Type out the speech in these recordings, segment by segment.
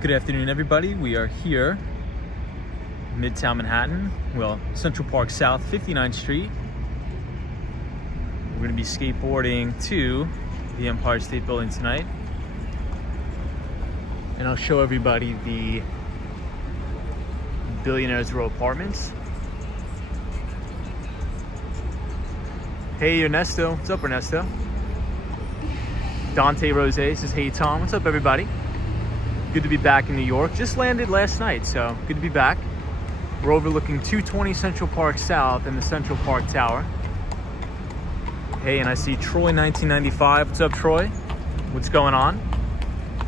Good afternoon, everybody. We are here, Midtown Manhattan, well, Central Park South, 59th Street. We're going to be skateboarding to the Empire State Building tonight. And I'll show everybody the Billionaires Row Apartments. Hey, Ernesto. What's up, Ernesto? Dante Rose says, hey, Tom. What's up, everybody? Good to be back in New York. Just landed last night, so good to be back. We're overlooking 220 Central Park South and the Central Park Tower. Hey, and I see Troy 1995. What's up, Troy? What's going on?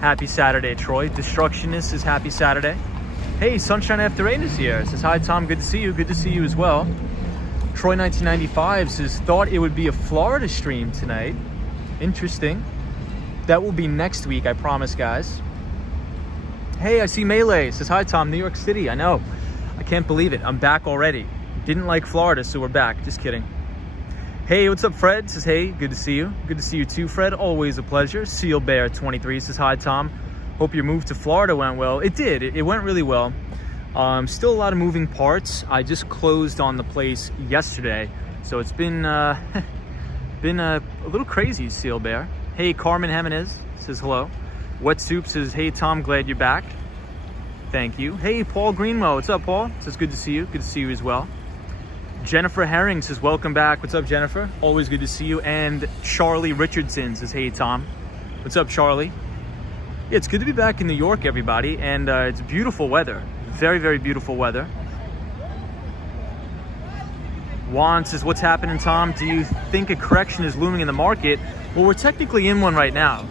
Happy Saturday, Troy. Destructionist is happy Saturday. Hey, Sunshine After 8 is here. Says, hi, Tom. Good to see you. Good to see you as well. Troy 1995 says, thought it would be a Florida stream tonight. Interesting. That will be next week, I promise, guys. Hey, I see Melee. Says, hi, Tom. New York City. I know. I can't believe it. I'm back already. Didn't like Florida, so we're back. Just kidding. Hey, what's up, Fred? Says, hey, good to see you. Good to see you too, Fred. Always a pleasure. Seal Bear 23 says, hi, Tom. Hope your move to Florida went well. It did. It went really well. Still a lot of moving parts. I just closed on the place yesterday, so it's been a little crazy, Seal Bear. Hey, Carmen Jimenez says hello. Wet Soup says, hey, Tom, glad you're back. Thank you. Hey, Paul Greenmo. What's up, Paul? Says, good to see you. Good to see you as well. Jennifer Herring says, welcome back. What's up, Jennifer? Always good to see you. And Charlie Richardson says, hey, Tom. What's up, Charlie? Yeah, it's good to be back in New York, everybody. And it's beautiful weather. Very, very beautiful weather. Juan says, what's happening, Tom? Do you think a correction is looming in the market? Well, we're technically in one right now.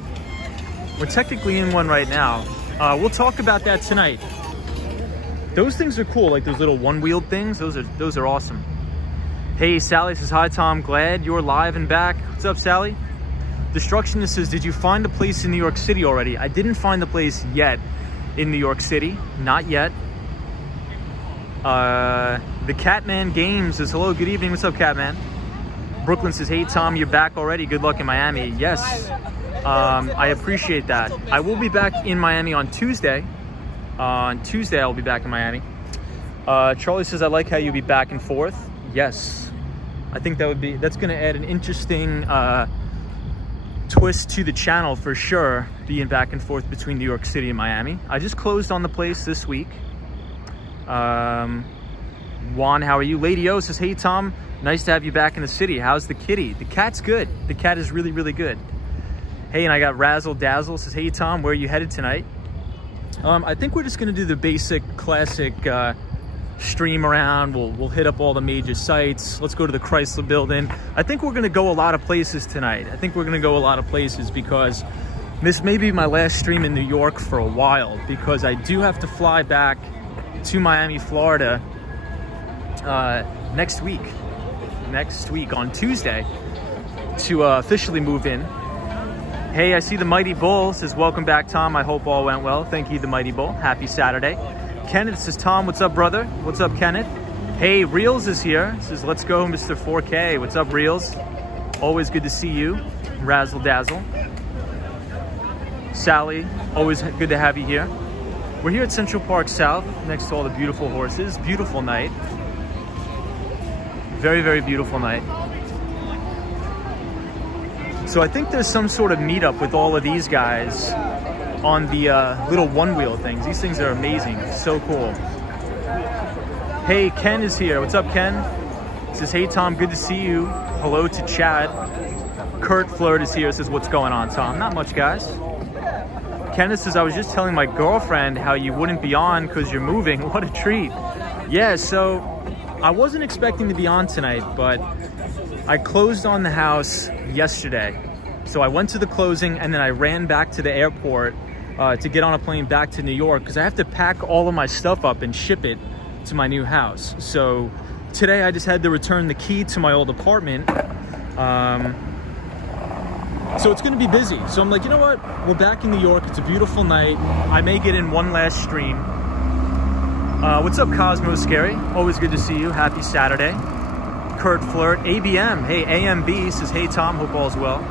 We'll talk about that tonight. Those things are cool, like those little one-wheeled things. Those are awesome. Hey, Sally says, hi, Tom. Glad you're live and back. What's up, Sally? Destructionist says, did you find a place in New York City already? I didn't find the place yet in New York City. Not yet. The Catman Games says, hello, good evening. What's up, Catman? Brooklyn says, hey, Tom, you're back already. Good luck in Miami. Yes. I appreciate that. I will be back in Miami on Tuesday. On Tuesday, I'll be back in Miami. Charlie says, I like how you'll be back and forth. Yes. I think that's going to add an interesting twist to the channel for sure, being back and forth between New York City and Miami. I just closed on the place this week. Juan, how are you? Lady O says, hey, Tom, nice to have you back in the city. How's the kitty? The cat's good. The cat is really, really good. Hey, and I got Razzle Dazzle says, hey, Tom, where are you headed tonight? I think we're just going to do the basic classic stream around. We'll hit up all the major sites. Let's go to the Chrysler Building. I think we're going to go a lot of places tonight. Because this may be my last stream in New York for a while, because I do have to fly back to Miami, Florida next week on Tuesday to officially move in. Hey, I see the Mighty Bull says, welcome back, Tom. I hope all went well. Thank you, the Mighty Bull. Happy Saturday. Kenneth says, Tom, what's up, brother? What's up, Kenneth? Hey, Reels is here. Says, let's go, Mr. 4K. What's up, Reels? Always good to see you. Razzle Dazzle. Sally, always good to have you here. We're here at Central Park South, next to all the beautiful horses. Beautiful night. Very, very beautiful night. So I think there's some sort of meetup with all of these guys on the little one-wheel things. These things are amazing. So cool. Hey, Ken is here. What's up, Ken? Says, hey, Tom, good to see you. Hello to Chad. Kurt Flirt is here. Says, what's going on, Tom? Not much, guys. Kenneth says, I was just telling my girlfriend how you wouldn't be on because you're moving. What a treat. Yeah, so I wasn't expecting to be on tonight, but I closed on the house yesterday. So I went to the closing and then I ran back to the airport to get on a plane back to New York, because I have to pack all of my stuff up and ship it to my new house. So today I just had to return the key to my old apartment. So it's going to be busy. So I'm like, you know what? We're back in New York. It's a beautiful night. I may get in one last stream. What's up, Cosmo Scary? Always good to see you. Happy Saturday. Kurt Flirt, ABM. Hey, AMB says, hey, Tom, hope all's well.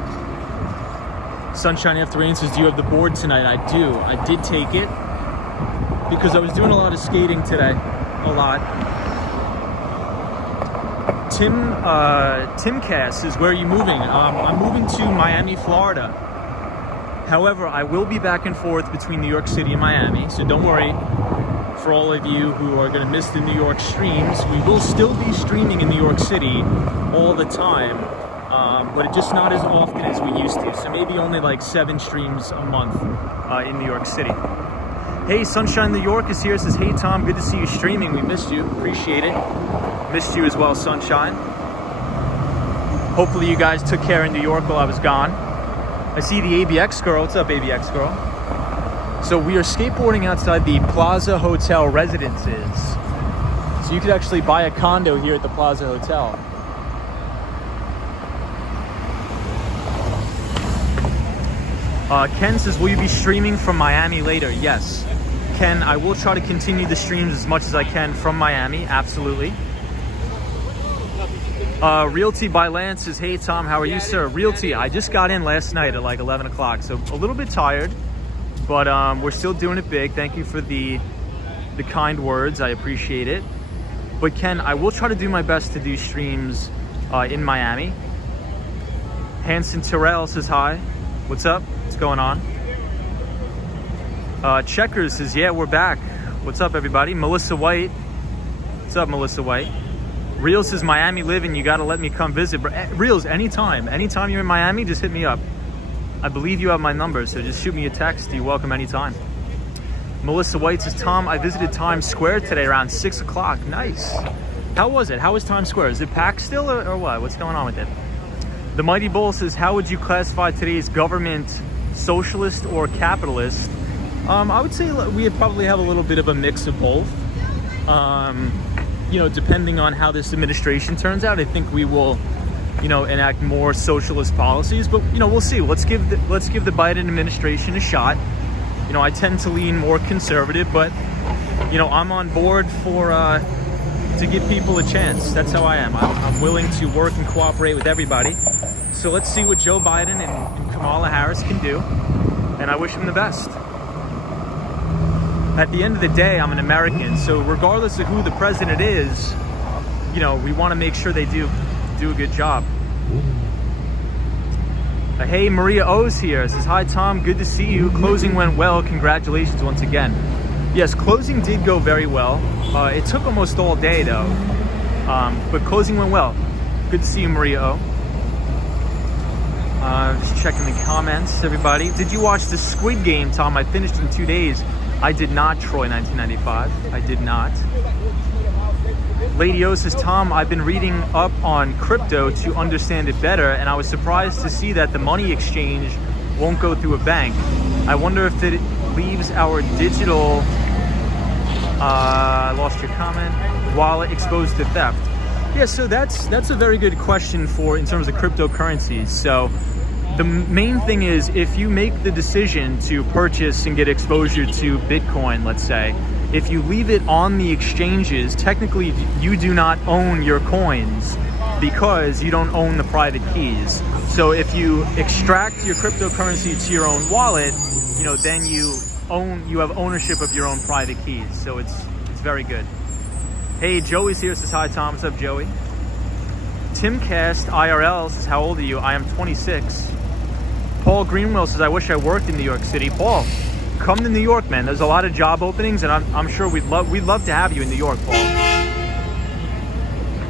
Sunshine After Rain says, do you have the board tonight? I do. I did take it. because I was doing a lot of skating today, a lot. Timcast is where are you moving? I'm moving to Miami, Florida. However, I will be back and forth between New York City and Miami, so don't worry. For all of you who are going to miss the New York streams, we will still be streaming in New York City all the time, but it's just not as often as we used to. So maybe only like 7 streams a month in New York City. Hey, Sunshine New York is here. Says, hey Tom, good to see you streaming. We missed you. Appreciate it. Missed you as well, Sunshine. Hopefully you guys took care in New York while I was gone. I see the ABX girl. What's up, ABX girl? So we are skateboarding outside the Plaza Hotel residences. So you could actually buy a condo here at the Plaza Hotel. Ken says, will you be streaming from Miami later? Yes. Ken, I will try to continue the streams as much as I can from Miami. Absolutely. Realty by Lance says, hey Tom, how are you, sir? Realty, I just got in last night at like 11 o'clock, so a little bit tired, but we're still doing it big. Thank you for the kind words. I appreciate it. But Ken, I will try to do my best to do streams in Miami. Hanson Terrell says, hi. What's up? What's going on? Checkers says, yeah, we're back. What's up, everybody? Melissa White. What's up, Melissa White? Reels says, Miami living, you gotta let me come visit. Reels, anytime you're in Miami, just hit me up. I believe you have my number, so just shoot me a text. You're welcome anytime. Melissa White says, Tom, I visited Times Square today around 6 o'clock. Nice. How was it? How was Times Square? Is it packed still or what? What's going on with it? The Mighty Bull says, how would you classify today's government, socialist or capitalist? I would say we probably have a little bit of a mix of both. You know, depending on how this administration turns out, I think we will, you know, enact more socialist policies. But you know, we'll see. Let's give the Biden administration a shot. You know, I tend to lean more conservative, but you know, I'm on board for to give people a chance. That's how I am. I'm willing to work and cooperate with everybody. So let's see what Joe Biden and Kamala Harris can do, and I wish them the best. At the end of the day, I'm an American, so regardless of who the president is, you know, we want to make sure they do a good job. Hey, Maria O's here. Says, hi Tom, good to see you. Closing went well. Congratulations once again. Yes, closing did go very well. It took almost all day though, but closing went well. Good to see you, Maria O. Just checking the comments, everybody. Did you watch the Squid Game, Tom? I finished in 2 days. I did not, Troy 1995. I did not. Lady O says, Tom, I've been reading up on crypto to understand it better, and I was surprised to see that the money exchange won't go through a bank. I wonder if it leaves our digital, I lost your comment, wallet exposed to theft. Yeah, so that's a very good question in terms of cryptocurrencies. So the main thing is, if you make the decision to purchase and get exposure to Bitcoin, let's say, if you leave it on the exchanges, technically you do not own your coins because you don't own the private keys. So if you extract your cryptocurrency to your own wallet, you know, then you have ownership of your own private keys. So it's very good. Hey, Joey's here, says, hi Tom. What's up, Joey? Timcast IRL says, how old are you? I am 26. Paul Greenwell says, I wish I worked in New York City. Paul, come to New York, man. There's a lot of job openings, and I'm sure we'd love to have you in New York,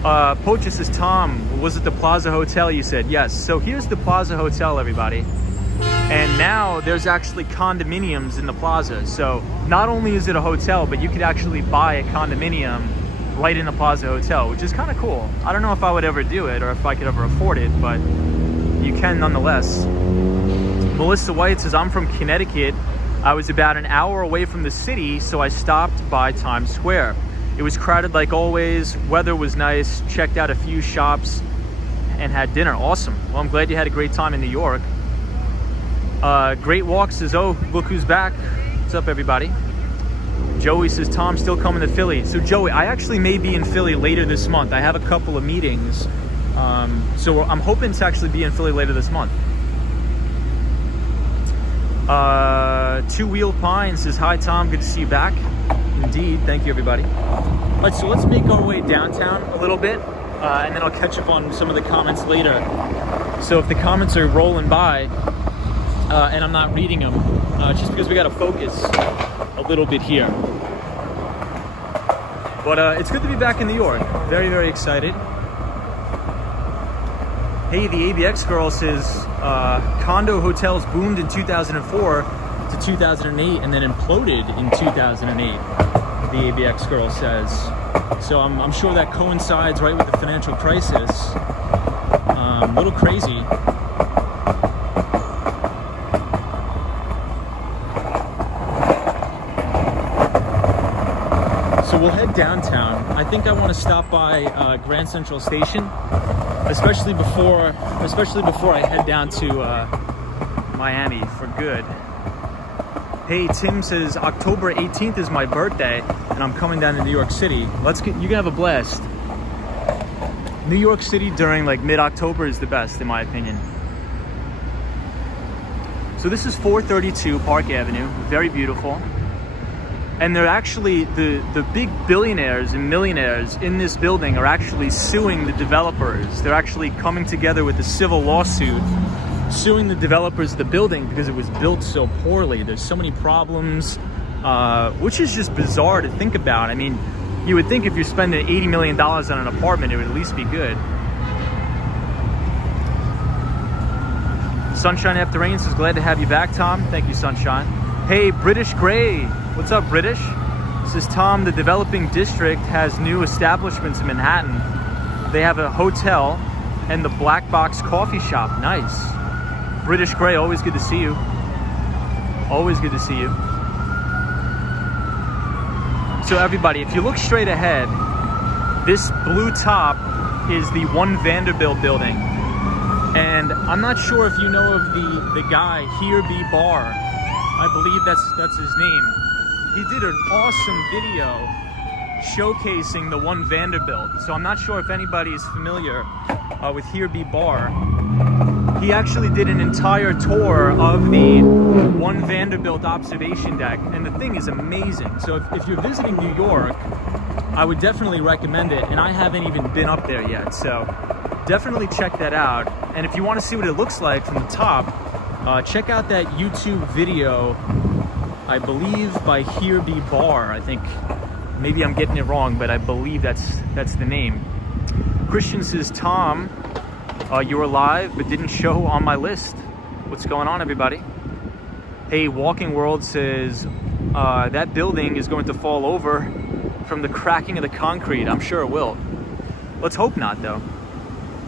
Paul. Poacher says, Tom, was it the Plaza Hotel you said? Yes. So here's the Plaza Hotel, everybody. And now there's actually condominiums in the Plaza. So not only is it a hotel, but you could actually buy a condominium right in the Plaza Hotel, which is kind of cool. I don't know if I would ever do it or if I could ever afford it, but you can nonetheless. Melissa White says, I'm from Connecticut. I was about an hour away from the city, so I stopped by Times Square. It was crowded like always. Weather was nice. Checked out a few shops and had dinner. Awesome. Well, I'm glad you had a great time in New York. Great Walk says, oh, look who's back. What's up, everybody? Joey says, Tom, still coming to Philly. So Joey, I actually may be in Philly later this month. I have a couple of meetings. So I'm hoping to actually be in Philly later this month. Two Wheel Pine says, hi Tom, good to see you back. Indeed, thank you everybody. All right, so let's make our way downtown a little bit, and then I'll catch up on some of the comments later. So if the comments are rolling by, and I'm not reading them, just because we gotta focus a little bit here. But it's good to be back in New York. Very, very excited. Hey, the ABX girl says, condo hotels boomed in 2004 to 2008 and then imploded in 2008, the ABX girl says. So I'm sure that coincides right with the financial crisis. A little crazy. So we'll head downtown. I think I want to stop by Grand Central Station. Especially before I head down to Miami for good. Hey, Tim says October 18th is my birthday, and I'm coming down to New York City. You can have a blast. New York City during like mid-October is the best, in my opinion. So this is 432 Park Avenue, very beautiful. And they're actually, the big billionaires and millionaires in this building are actually suing the developers. They're actually coming together with a civil lawsuit, suing the developers of the building because it was built so poorly. There's so many problems, which is just bizarre to think about. I mean, you would think if you're spending $80 million on an apartment, it would at least be good. Sunshine After Rain says, glad to have you back, Tom. Thank you, Sunshine. Hey, British Gray. What's up, British? This is Tom. The developing district has new establishments in Manhattan. They have a hotel and the Black Box coffee shop. Nice. British Gray, always good to see you. Always good to see you. So everybody, if you look straight ahead, this blue top is the One Vanderbilt building. And I'm not sure if you know of the guy, Here Be Bar. I believe that's his name. He did an awesome video showcasing the One Vanderbilt. So I'm not sure if anybody is familiar with Here Be Bar. He actually did an entire tour of the One Vanderbilt observation deck, and the thing is amazing. So if you're visiting New York, I would definitely recommend it, and I haven't even been up there yet. So definitely check that out. And if you want to see what it looks like from the top, check out that YouTube video, I believe by Here Be Bar. I think maybe I'm getting it wrong, but I believe that's the name. Christian says, Tom, you were live but didn't show on my list. What's going on, everybody? Hey, Walking World says that building is going to fall over from the cracking of the concrete. I'm sure it will. Let's hope not, though.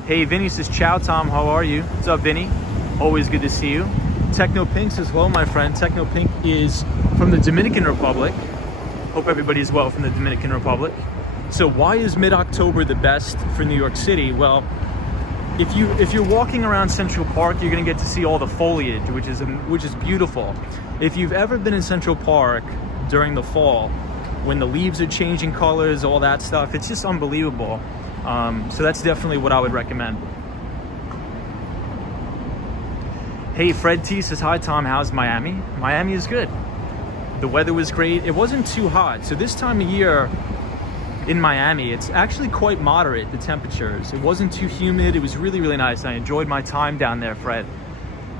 Hey, Vinny says, ciao, Tom. How are you? What's up, Vinny? Always good to see you. Techno Pink says, hello, my friend. Techno Pink is from the Dominican Republic. Hope everybody is well from the Dominican Republic. So why is mid-October the best for New York City? Well, if you're walking around Central Park, you're gonna get to see all the foliage, which is beautiful. If you've ever been in Central Park during the fall, when the leaves are changing colors, all that stuff, it's just unbelievable. So that's definitely what I would recommend. Hey, Fred T says, hi Tom, how's Miami? Miami is good. The weather was great. It wasn't too hot. So this time of year in Miami, it's actually quite moderate, the temperatures. It wasn't too humid. It was really, really nice. I enjoyed my time down there, Fred.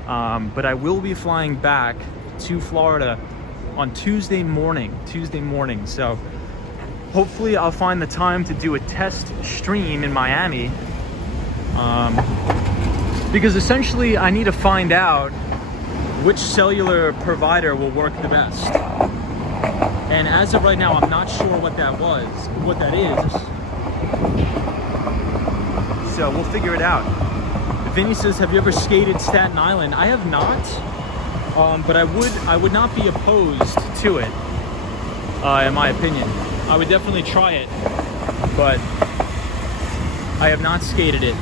But I will be flying back to Florida on Tuesday morning. So hopefully I'll find the time to do a test stream in Miami. Because essentially I need to find out which cellular provider will work the best. And as of right now, I'm not sure what that is. So we'll figure it out. Vinny says, have you ever skated Staten Island? I have not, but I would not be opposed to it, in my opinion. I would definitely try it, but I have not skated it.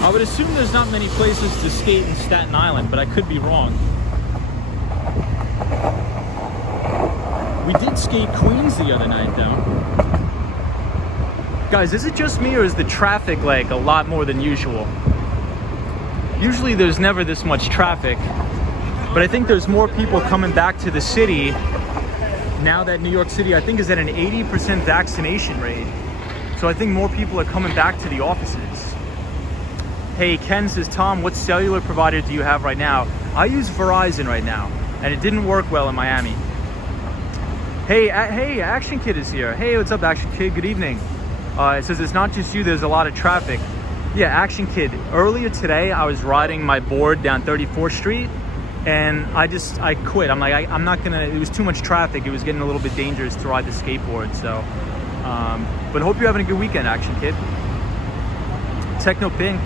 I would assume there's not many places to skate in Staten Island, but I could be wrong. We did skate Queens the other night, though. Guys, is it just me, or is the traffic like a lot more than usual? Usually there's never this much traffic But I think there's more people coming back to the city now that New York City, I think, is at an 80% vaccination rate. So I think more people are coming back to the offices. Hey, Ken says, Tom, what cellular provider do you have right now? I use Verizon right now, and it didn't work well in Miami. Hey, Action Kid is here. Hey, what's up, Action Kid? Good evening. It says it's not just you, there's a lot of traffic. Yeah, Action Kid, earlier today, I was riding my board down 34th Street, and I quit. I'm like, I'm not gonna, it was too much traffic. It was getting a little bit dangerous to ride the skateboard, so. But hope you're having a good weekend, Action Kid. Techno Pink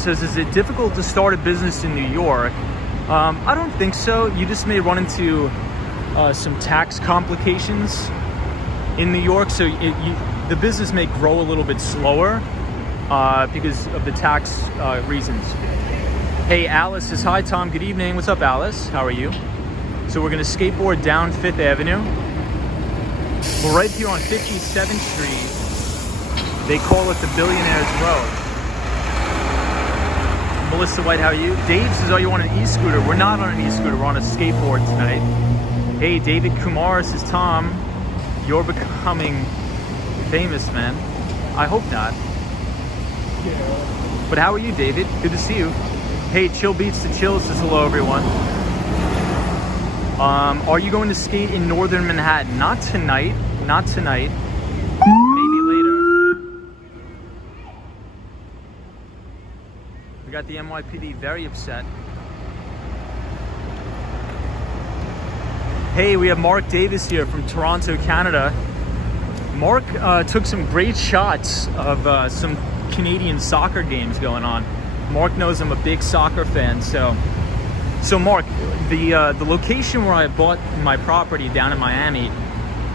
says, is it difficult to start a business in New York? I don't think so. You just may run into some tax complications in New York, so the business may grow a little bit slower because of the tax reasons. Hey, Alice says, hi Tom, good evening. What's up, Alice? How are you? So we're gonna skateboard down 5th Avenue. We're right here on 57th Street. They call it the Billionaires Road. Melissa White, how are you? Dave says, oh, you want an e-scooter? We're not on an e-scooter, we're on a skateboard tonight. Hey, David Kumar says, Tom, you're becoming famous, man. I hope not. But how are you, David? Good to see you. Hey, Chill Beats to Chill says, hello, everyone. Are you going to skate in Northern Manhattan? Not tonight. Not tonight. Maybe later. We got the NYPD very upset. Hey, we have Mark Davis here from Toronto, Canada. Mark took some great shots of some Canadian soccer games going on. Mark knows I'm a big soccer fan, so Mark, the location where I bought my property down in Miami,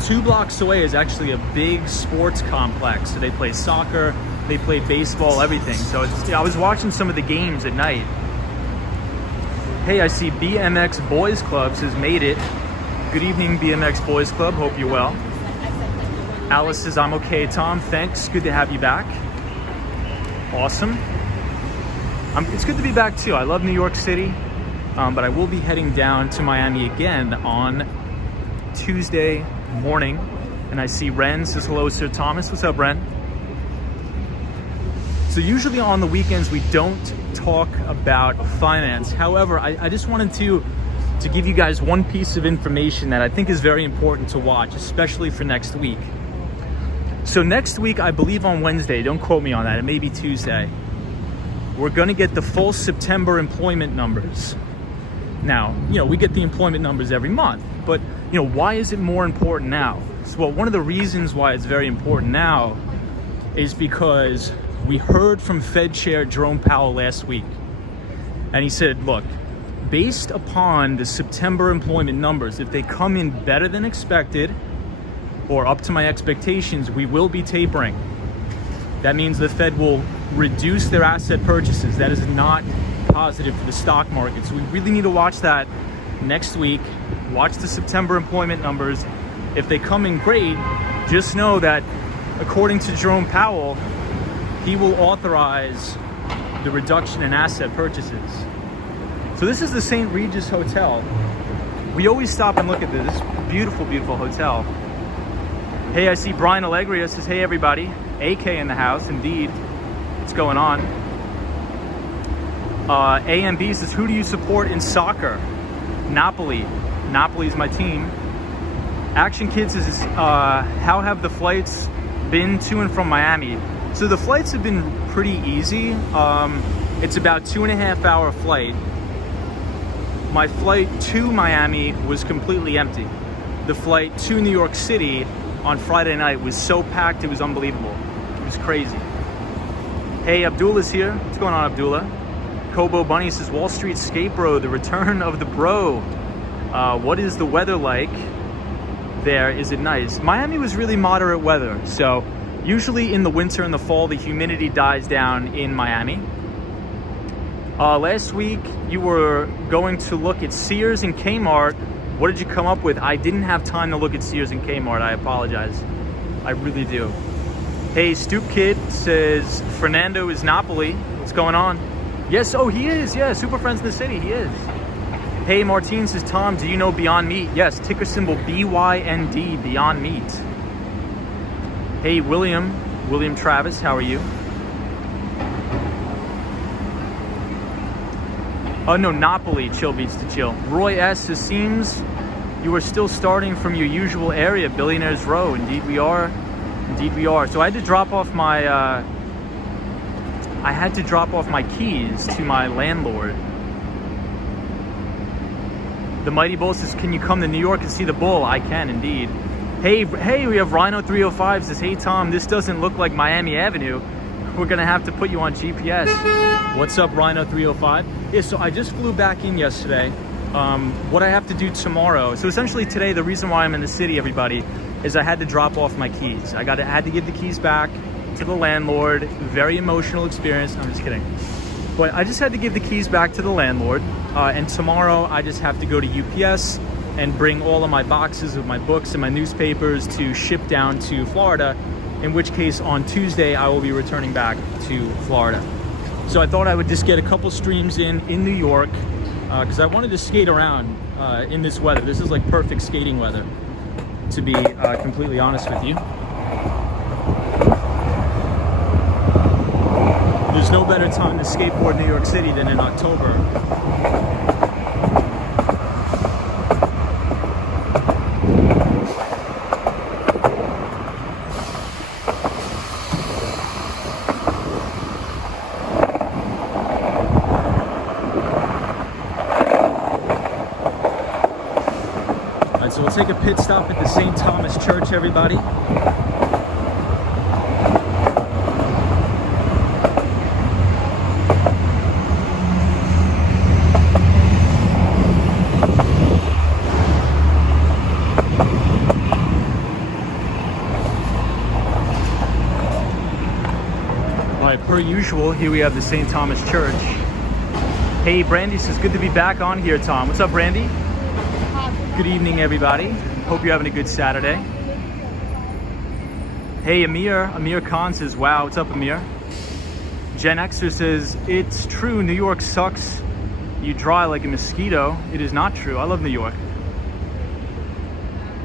2 blocks away is actually a big sports complex. So they play soccer, they play baseball, everything. So I was watching some of the games at night. Hey, I see BMX Boys Club says, made it. Good evening, BMX Boys Club. Hope you're well. Alice says, I'm okay, Tom. Thanks. Good to have you back. Awesome. It's good to be back too. I love New York City, but I will be heading down to Miami again on Tuesday morning. And I see Ren says, hello, Sir Thomas. What's up, Ren? So usually on the weekends, we don't talk about finance. However, I just wanted to give you guys one piece of information that I think is very important to watch, especially for next week. So next week, I believe on Wednesday, don't quote me on that, it may be Tuesday, we're gonna get the full September employment numbers. Now, we get the employment numbers every month, but why is it more important now? So, well, one of the reasons why it's very important now is because we heard from Fed Chair Jerome Powell last week, and he said, look, based upon the September employment numbers, if they come in better than expected or up to my expectations, we will be tapering. That means the Fed will reduce their asset purchases. That is not positive for the stock market. So we really need to watch that next week. Watch the September employment numbers. If they come in great, just know that according to Jerome Powell, he will authorize the reduction in asset purchases. So this is the St. Regis Hotel. We always stop and look at this beautiful, beautiful hotel. Hey, I see Brian Allegria says, hey everybody, AK in the house, indeed. What's going on? AMB says, who do you support in soccer? Napoli. Napoli's my team. Action Kids says, how have the flights been to and from Miami? So the flights have been pretty easy. It's about 2.5 hour flight. My flight to Miami was completely empty. The flight to New York City on Friday night was so packed, it was unbelievable. It was crazy. Hey, Abdullah's here. What's going on, Abdullah? Kobo Bunny says, Wall Street Skate Bro, the return of the bro. What is the weather like there? Is it nice? Miami was really moderate weather. So usually in the winter and the fall, the humidity dies down in Miami. Last week, you were going to look at Sears and Kmart. What did you come up with? I didn't have time to look at Sears and Kmart. I apologize. I really do. Hey, Stoop Kid says, Fernando is Napoli. What's going on? Yes, oh, he is. Yeah, Super Friends in the City. He is. Hey, Martine says, Tom, do you know Beyond Meat? Yes, ticker symbol BYND, Beyond Meat. Hey, William Travis, how are you? Oh, no, Napoli, chill beats to chill. Roy S, it seems you are still starting from your usual area, Billionaires Row. Indeed we are. Indeed we are. So I had to drop off my, keys to my landlord. The Mighty Bull says, can you come to New York and see the bull? I can indeed. Hey, we have Rhino 305 says, hey Tom, this doesn't look like Miami Avenue. We're gonna have to put you on GPS. What's up, Rhino 305? Yeah, so I just flew back in yesterday. What I have to do tomorrow, so essentially today, the reason why I'm in the city, everybody, is I had to drop off my keys. I had to give the keys back to the landlord. Very emotional experience. I'm just kidding. But I just had to give the keys back to the landlord. And tomorrow I just have to go to UPS and bring all of my boxes of my books and my newspapers to ship down to Florida, in which case on Tuesday I will be returning back to Florida. So I thought I would just get a couple streams in New York because I wanted to skate around in this weather. This is like perfect skating weather, to be completely honest with you. There's no better time to skateboard New York City than in October. All right, so we'll take a pit stop at the St. Thomas Church, everybody. Per usual, here we have the St. Thomas Church. Hey, Brandy says, good to be back on here, Tom. What's up, Brandy? Good evening, everybody. Hope you're having a good Saturday. Hey, Amir Khan says, wow, what's up, Amir? Gen Xer says, it's true, New York sucks. You dry like a mosquito. It is not true. I love New York.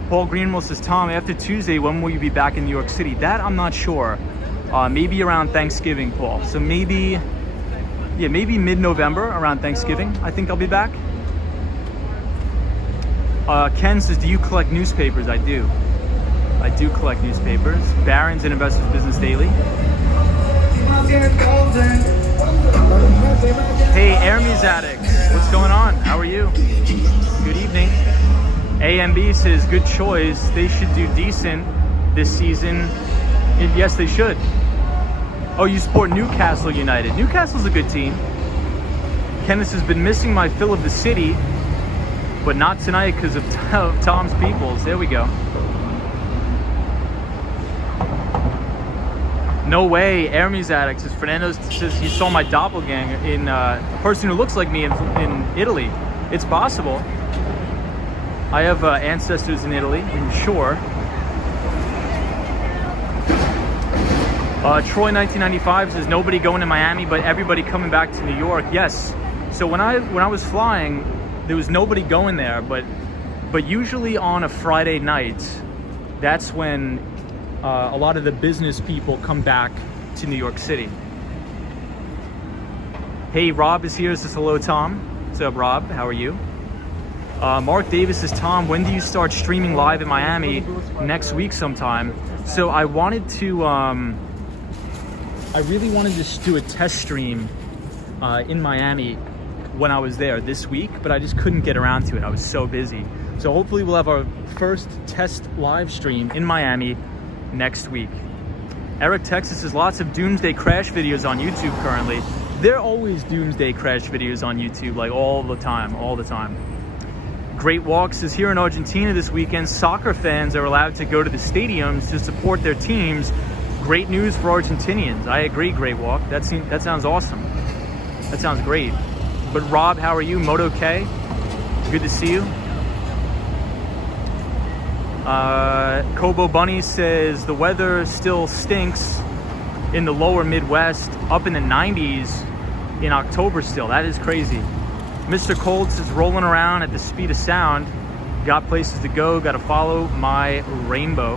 Paul Greenwell says, Tom, after Tuesday, when will you be back in New York City? That I'm not sure. Maybe around Thanksgiving, Paul. So maybe mid-November, around Thanksgiving, I think I'll be back. Ken says, do you collect newspapers? I do. I do collect newspapers. Barron's and Investors Business Daily. Hey, Hermes Addicts, what's going on? How are you? Good evening. AMB says, good choice. They should do decent this season. Yes, they should. Oh, you support Newcastle United. Newcastle's a good team. Kenneth has been missing my fill of the city, but not tonight because of Tom's Peoples. There we go. No way, Hermes Addicts. As Fernando says, he saw my doppelganger in a person who looks like me in Italy. It's possible. I have ancestors in Italy, I'm sure. Troy 1995 says, nobody going to Miami, but everybody coming back to New York. Yes. So when I was flying, there was nobody going there, but usually on a Friday night, that's when a lot of the business people come back to New York City. Hey, Rob is here. Says, hello, Tom. What's up, Rob? How are you? Mark Davis says, Tom, when do you start streaming live in Miami? Next week sometime. So I wanted to... I really wanted to do a test stream in Miami when I was there this week, but I just couldn't get around to it. I was so busy. So hopefully we'll have our first test live stream in Miami next week. Eric Texas says, lots of doomsday crash videos on YouTube currently. There are always doomsday crash videos on YouTube, like all the time. Great Walks is here in Argentina this weekend. Soccer fans are allowed to go to the stadiums to support their teams. Great news for Argentinians. I agree, Great Walk. That sounds awesome. That sounds great. But Rob, how are you? Moto K, good to see you. Kobo Bunny says the weather still stinks in the lower Midwest, up in the 90s in October still. That is crazy. Mr. Colts is rolling around at the speed of sound. Got places to go, got to follow my rainbow.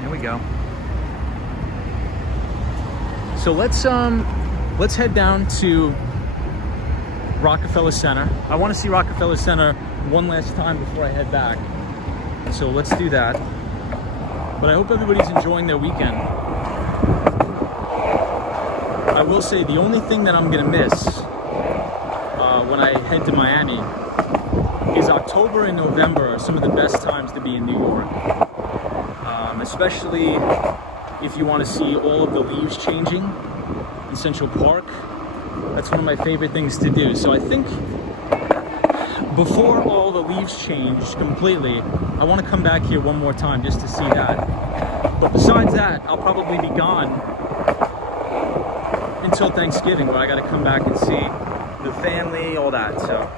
Here we go. So let's head down to Rockefeller Center. I want to see Rockefeller Center one last time before I head back. So let's do that. But I hope everybody's enjoying their weekend. I will say the only thing that I'm gonna miss when I head to Miami is October and November are some of the best times to be in New York. Especially if you want to see all of the leaves changing in Central Park. That's one of my favorite things to do. So I think before all the leaves change completely, I want to come back here one more time just to see that. But besides that, I'll probably be gone until Thanksgiving, where I got to come back and see the family, all that. So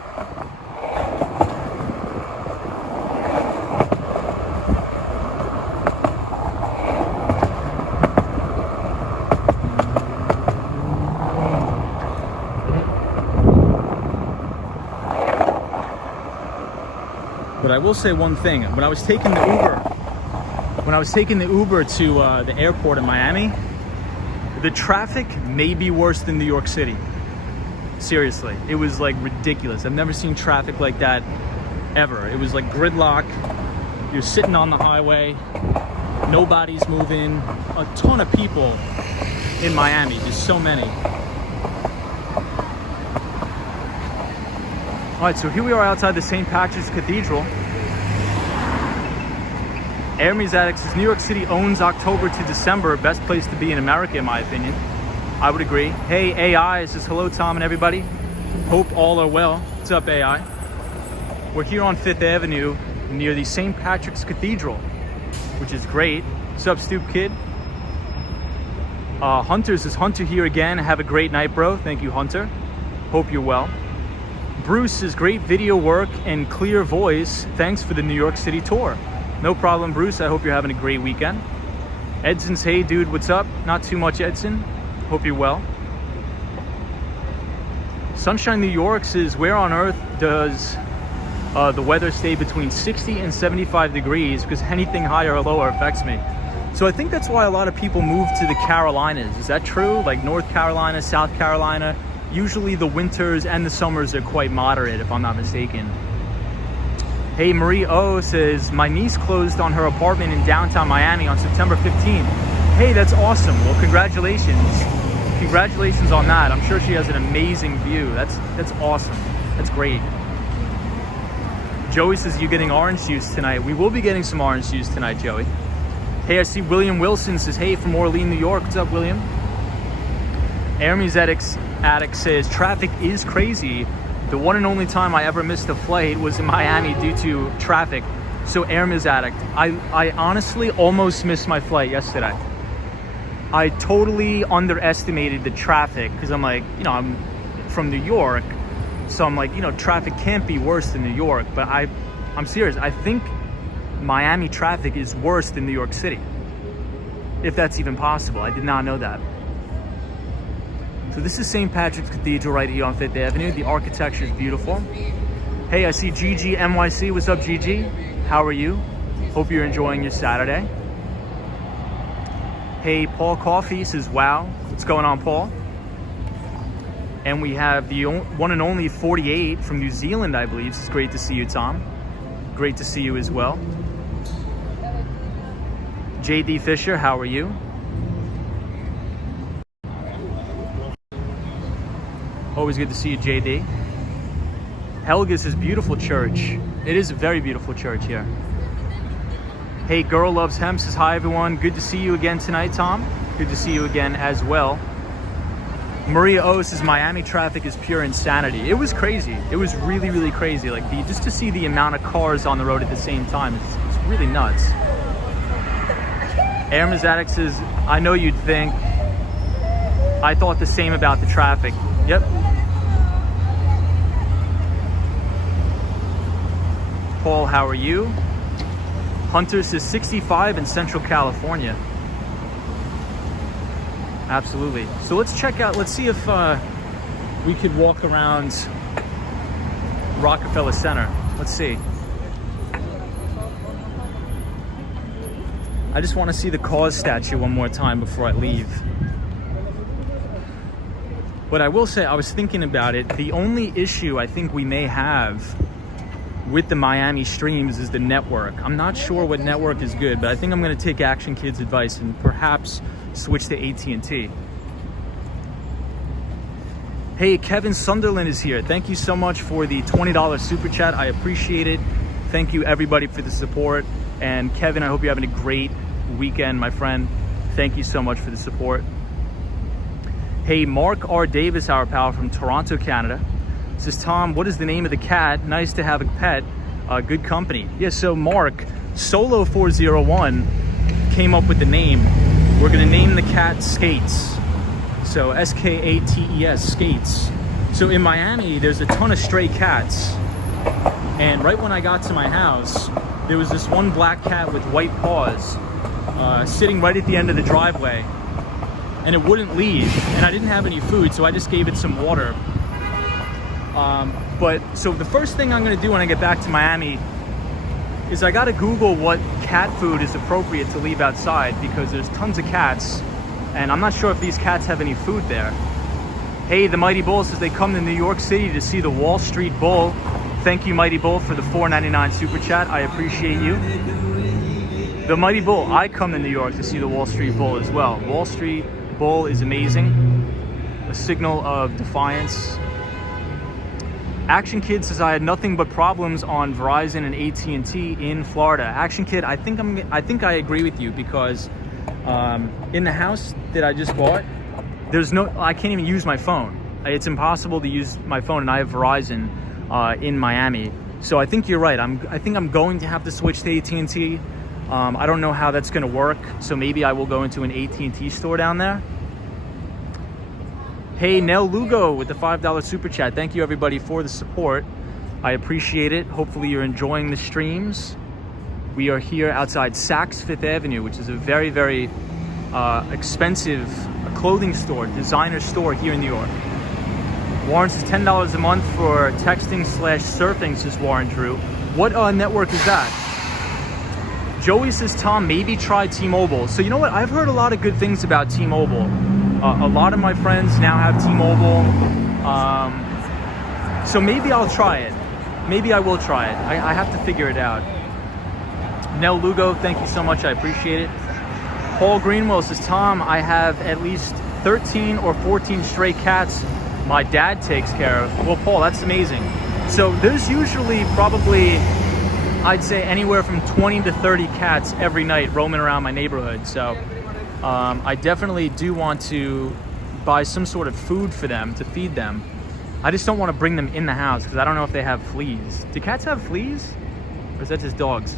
but I will say one thing. When I was taking the Uber to the airport in Miami, the traffic may be worse than New York City. Seriously, it was like ridiculous. I've never seen traffic like that ever. It was like gridlock. You're sitting on the highway, nobody's moving. A ton of people in Miami, just so many. All right, so here we are outside the St. Patrick's Cathedral. Hermes Addicts says New York City owns October to December, best place to be in America, in my opinion. I would agree. Hey, AI says hello, Tom and everybody. Hope all are well. What's up, AI? We're here on 5th Avenue near the St. Patrick's Cathedral, which is great. What's up, Stoop Kid? Hunter says, Hunter here again. Have a great night, bro. Thank you, Hunter. Hope you're well. Bruce says, great video work and clear voice. Thanks for the New York City tour. No problem, Bruce. I hope you're having a great weekend. Edson's, hey, dude, what's up? Not too much, Edson. Hope you're well. Sunshine New York says, where on earth does the weather stay between 60 and 75 degrees? Because anything higher or lower affects me. So I think that's why a lot of people move to the Carolinas. Is that true? Like North Carolina, South Carolina? Usually the winters and the summers are quite moderate, if I'm not mistaken. Hey, Marie O says, my niece closed on her apartment in downtown Miami on September 15th. Hey, that's awesome. Well, congratulations. Congratulations on that. I'm sure she has an amazing view. That's awesome. That's great. Joey says, you're getting orange juice tonight. We will be getting some orange juice tonight, Joey. Hey, I see William Wilson says, hey, from Orleans, New York. What's up, William? Hermes Addict says, traffic is crazy. The one and only time I ever missed a flight was in Miami due to traffic. So Hermes Addict, I honestly almost missed my flight yesterday. I totally underestimated the traffic because I'm like, you know, I'm from New York. So I'm like, you know, traffic can't be worse than New York. But I'm serious. I think Miami traffic is worse than New York City. If that's even possible. I did not know that. So this is St. Patrick's Cathedral right here on 5th Avenue. The architecture is beautiful. Hey, I see Gigi NYC. What's up, Gigi? How are you? Hope you're enjoying your Saturday. Hey, Paul Coffee says, wow. What's going on, Paul? And we have the one and only 48 from New Zealand, I believe. It's great to see you, Tom. Great to see you as well. JD Fisher, how are you? Always good to see you, JD. Helga's is beautiful church. It is a very beautiful church here. Hey, Girl Loves Hemp says, hi, everyone. Good to see you again tonight, Tom. Good to see you again as well. Maria O says, Miami traffic is pure insanity. It was crazy. It was really, really crazy. Like, just to see the amount of cars on the road at the same time, it's really nuts. Hermes Addict says, I know you'd think. I thought the same about the traffic. Yep. Paul, how are you? Hunter says 65 in Central California. Absolutely. So let's check out, let's see if we could walk around Rockefeller Center. Let's see. I just want to see the Cause statue one more time before I leave. But I will say, I was thinking about it. The only issue I think we may have with the Miami streams is the network. I'm not sure what network is good, but I think I'm going to take Action Kid's advice and perhaps switch to AT&T. Hey, Kevin Sunderland is here. Thank you so much for the $20 super chat. I appreciate it. Thank you everybody for the support. And Kevin, I hope you're having a great weekend, my friend. Thank you so much for the support. Hey, Mark R. Davis, our pal from Toronto, Canada, says, Tom, what is the name of the cat? Nice to have a pet. Good company. Yeah, so Mark, Solo401 came up with the name. We're gonna name the cat Skates. So S-K-A-T-E-S, Skates. So in Miami, there's a ton of stray cats. And right when I got to my house, there was this one black cat with white paws sitting right at the end of the driveway. And it wouldn't leave, and I didn't have any food, so I just gave it some water. So the first thing I'm gonna do when I get back to Miami is I gotta Google what cat food is appropriate to leave outside, because there's tons of cats, and I'm not sure if these cats have any food there. Hey, the Mighty Bull says they come to New York City to see the Wall Street Bull. Thank you, Mighty Bull, for the $4.99 super chat. I appreciate you. The Mighty Bull, I come to New York to see the Wall Street Bull as well. Wall Street Bull is amazing. A signal of defiance. Action Kid says I had nothing but problems on Verizon and AT&T in Florida. Action Kid, I think I agree with you, because in the house that I just bought, I can't even use my phone. It's impossible to use my phone, and I have Verizon in Miami. So I think you're right. I think I'm going to have to switch to AT&T. I don't know how that's going to work, so maybe I will go into an AT&T store down there. Hey, Nell Lugo with the $5 super chat. Thank you everybody for the support. I appreciate it. Hopefully you're enjoying the streams. We are here outside Saks Fifth Avenue, which is a very, very expensive clothing store, designer store here in New York. Warren says $10 a month for texting/surfing, says Warren Drew. What network is that? Joey says, Tom, maybe try T-Mobile. So you know what? I've heard a lot of good things about T-Mobile. A lot of my friends now have T-Mobile. So maybe I'll try it. Maybe I will try it. I have to figure it out. Nell Lugo, thank you so much. I appreciate it. Paul Greenwell says, Tom, I have at least 13 or 14 stray cats my dad takes care of. Well, Paul, that's amazing. So there's usually probably, I'd say, anywhere from 20 to 30 cats every night roaming around my neighborhood. So I definitely do want to buy some sort of food for them to feed them. I just don't want to bring them in the house because I don't know if they have fleas. Do cats have fleas? Or is that just dogs?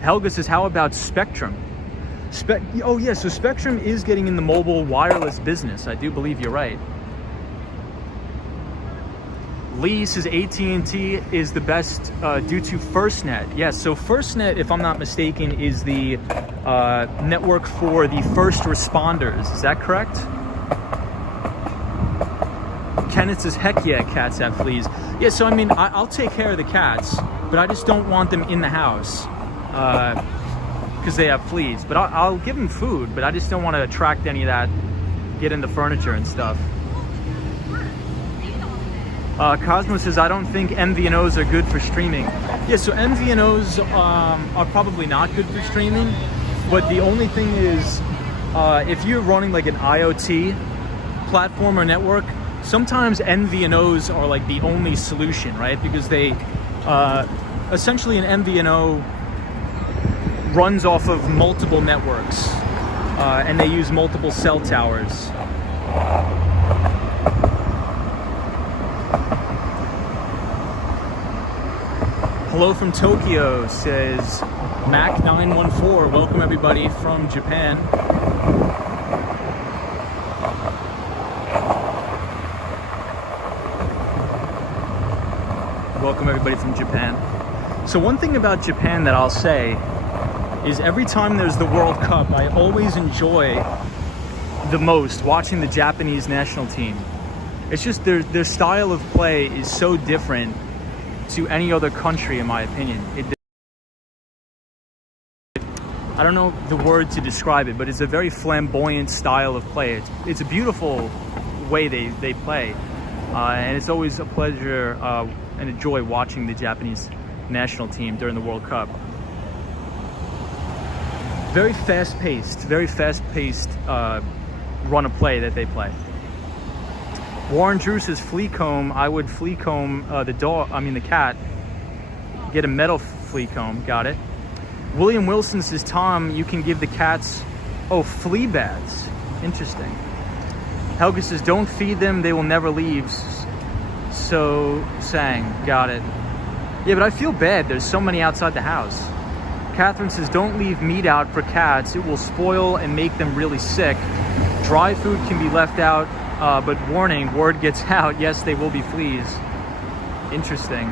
Helga says, how about Spectrum? Oh yeah, so Spectrum is getting in the mobile wireless business. I do believe you're right. Lee says AT&T is the best due to FirstNet. Yes, so FirstNet, if I'm not mistaken, is the network for the first responders. Is that correct? Kenneth says, heck yeah, cats have fleas. Yeah, so I mean, I'll take care of the cats, but I just don't want them in the house because they have fleas. But I'll give them food, but I just don't want to attract any of that, get into furniture and stuff. Cosmo says, I don't think MVNOs are good for streaming. Yeah, so MVNOs are probably not good for streaming, but the only thing is, if you're running like an IoT platform or network, sometimes MVNOs are like the only solution, right? Because they, essentially an MVNO runs off of multiple networks, and they use multiple cell towers. Hello from Tokyo, says Mac914. Welcome everybody from Japan. Welcome everybody from Japan. So one thing about Japan that I'll say is every time there's the World Cup, I always enjoy the most watching the Japanese national team. It's just their style of play is so different to any other country, in my opinion. I don't know the word to describe it, but it's a very flamboyant style of play. It's a beautiful way they play. And it's always a pleasure and a joy watching the Japanese national team during the World Cup. Very fast-paced run of play that they play. Warren Drew says flea comb. I would flea comb the cat. Get a metal flea comb. Got it. William Wilson says, Tom, you can give the cats, flea baths. Interesting. Helga says, don't feed them. They will never leave. So sang. Got it. Yeah, but I feel bad. There's so many outside the house. Catherine says, don't leave meat out for cats. It will spoil and make them really sick. Dry food can be left out, but warning, word gets out. Yes, they will be fleas. Interesting.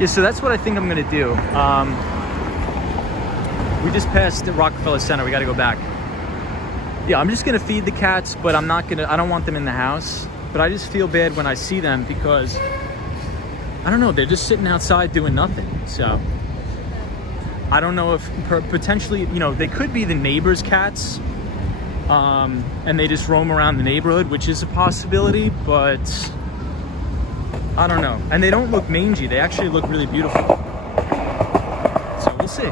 Yeah, so that's what I think I'm gonna do. We just passed the Rockefeller Center. We gotta go back. Yeah, I'm just gonna feed the cats, but I don't want them in the house. But I just feel bad when I see them because, I don't know, they're just sitting outside doing nothing. So, I don't know if potentially, they could be the neighbors' cats. And they just roam around the neighborhood, which is a possibility, but I don't know. And they don't look mangy. They actually look really beautiful. So we'll see.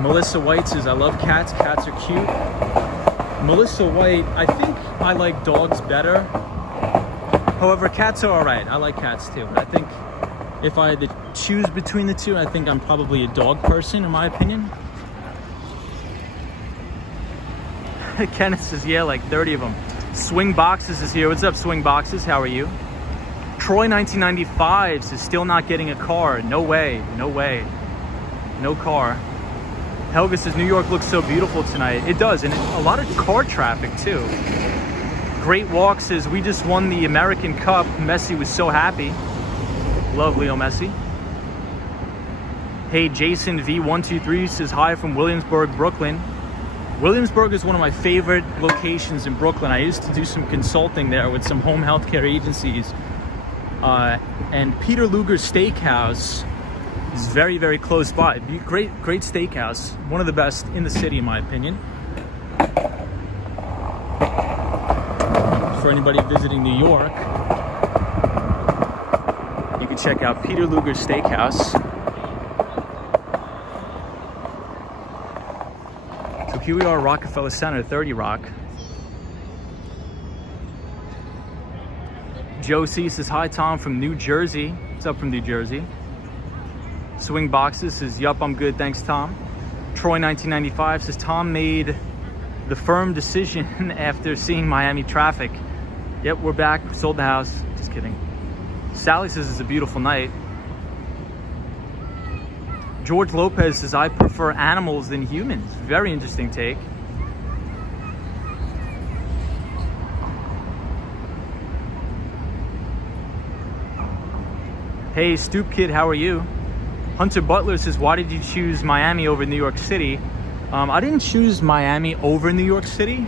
Melissa White says, I love cats. Cats are cute. Melissa White, I think I like dogs better. However, cats are all right. I like cats too. But I think if I had to choose between the two, I think I'm probably a dog person, in my opinion. Kenneth says, yeah, like 30 of them. Swing Boxes is here. What's up, Swing Boxes? How are you? Troy 1995 says, still not getting a car. No way. No way. No car. Helga says, New York looks so beautiful tonight. It does, and a lot of car traffic too. Great Walk says, we just won the American Cup. Messi was so happy. Love Leo Messi. Hey, Jason V123 says, hi from Williamsburg, Brooklyn. Williamsburg is one of my favorite locations in Brooklyn. I used to do some consulting there with some home healthcare agencies. And Peter Luger's Steakhouse is very, very close by. Great steakhouse. One of the best in the city, in my opinion. For anybody visiting New York, you can check out Peter Luger's Steakhouse. Here we are, Rockefeller Center, 30 Rock. Josie says, hi, Tom from New Jersey. What's up from New Jersey? Swing Boxes says, yup, I'm good, thanks, Tom. Troy 1995 says, Tom made the firm decision after seeing Miami traffic. Yep, we're back, sold the house. Just kidding. Sally says, it's a beautiful night. George Lopez says, I prefer animals than humans. Very interesting take. Hey, Stoop Kid, how are you? Hunter Butler says, why did you choose Miami over New York City? I didn't choose Miami over New York City.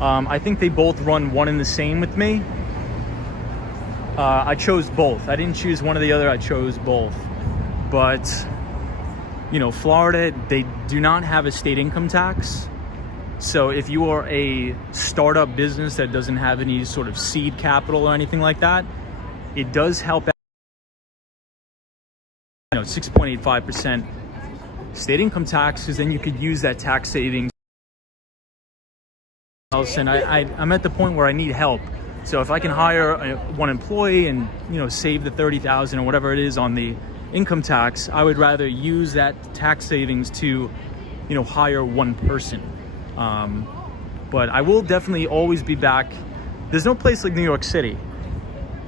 I think they both run one and the same with me. I chose both. I didn't choose one or the other, I chose both. But Florida, they do not have a state income tax. So if you are a startup business that doesn't have any sort of seed capital or anything like that, it does help out. 6.85% state income tax, because then you could use that tax savings. And I'm at the point where I need help. So if I can hire one employee and save the $30,000 or whatever it is on the income tax, I would rather use that tax savings to hire one person. But I will definitely always be back. There's no place like New York City.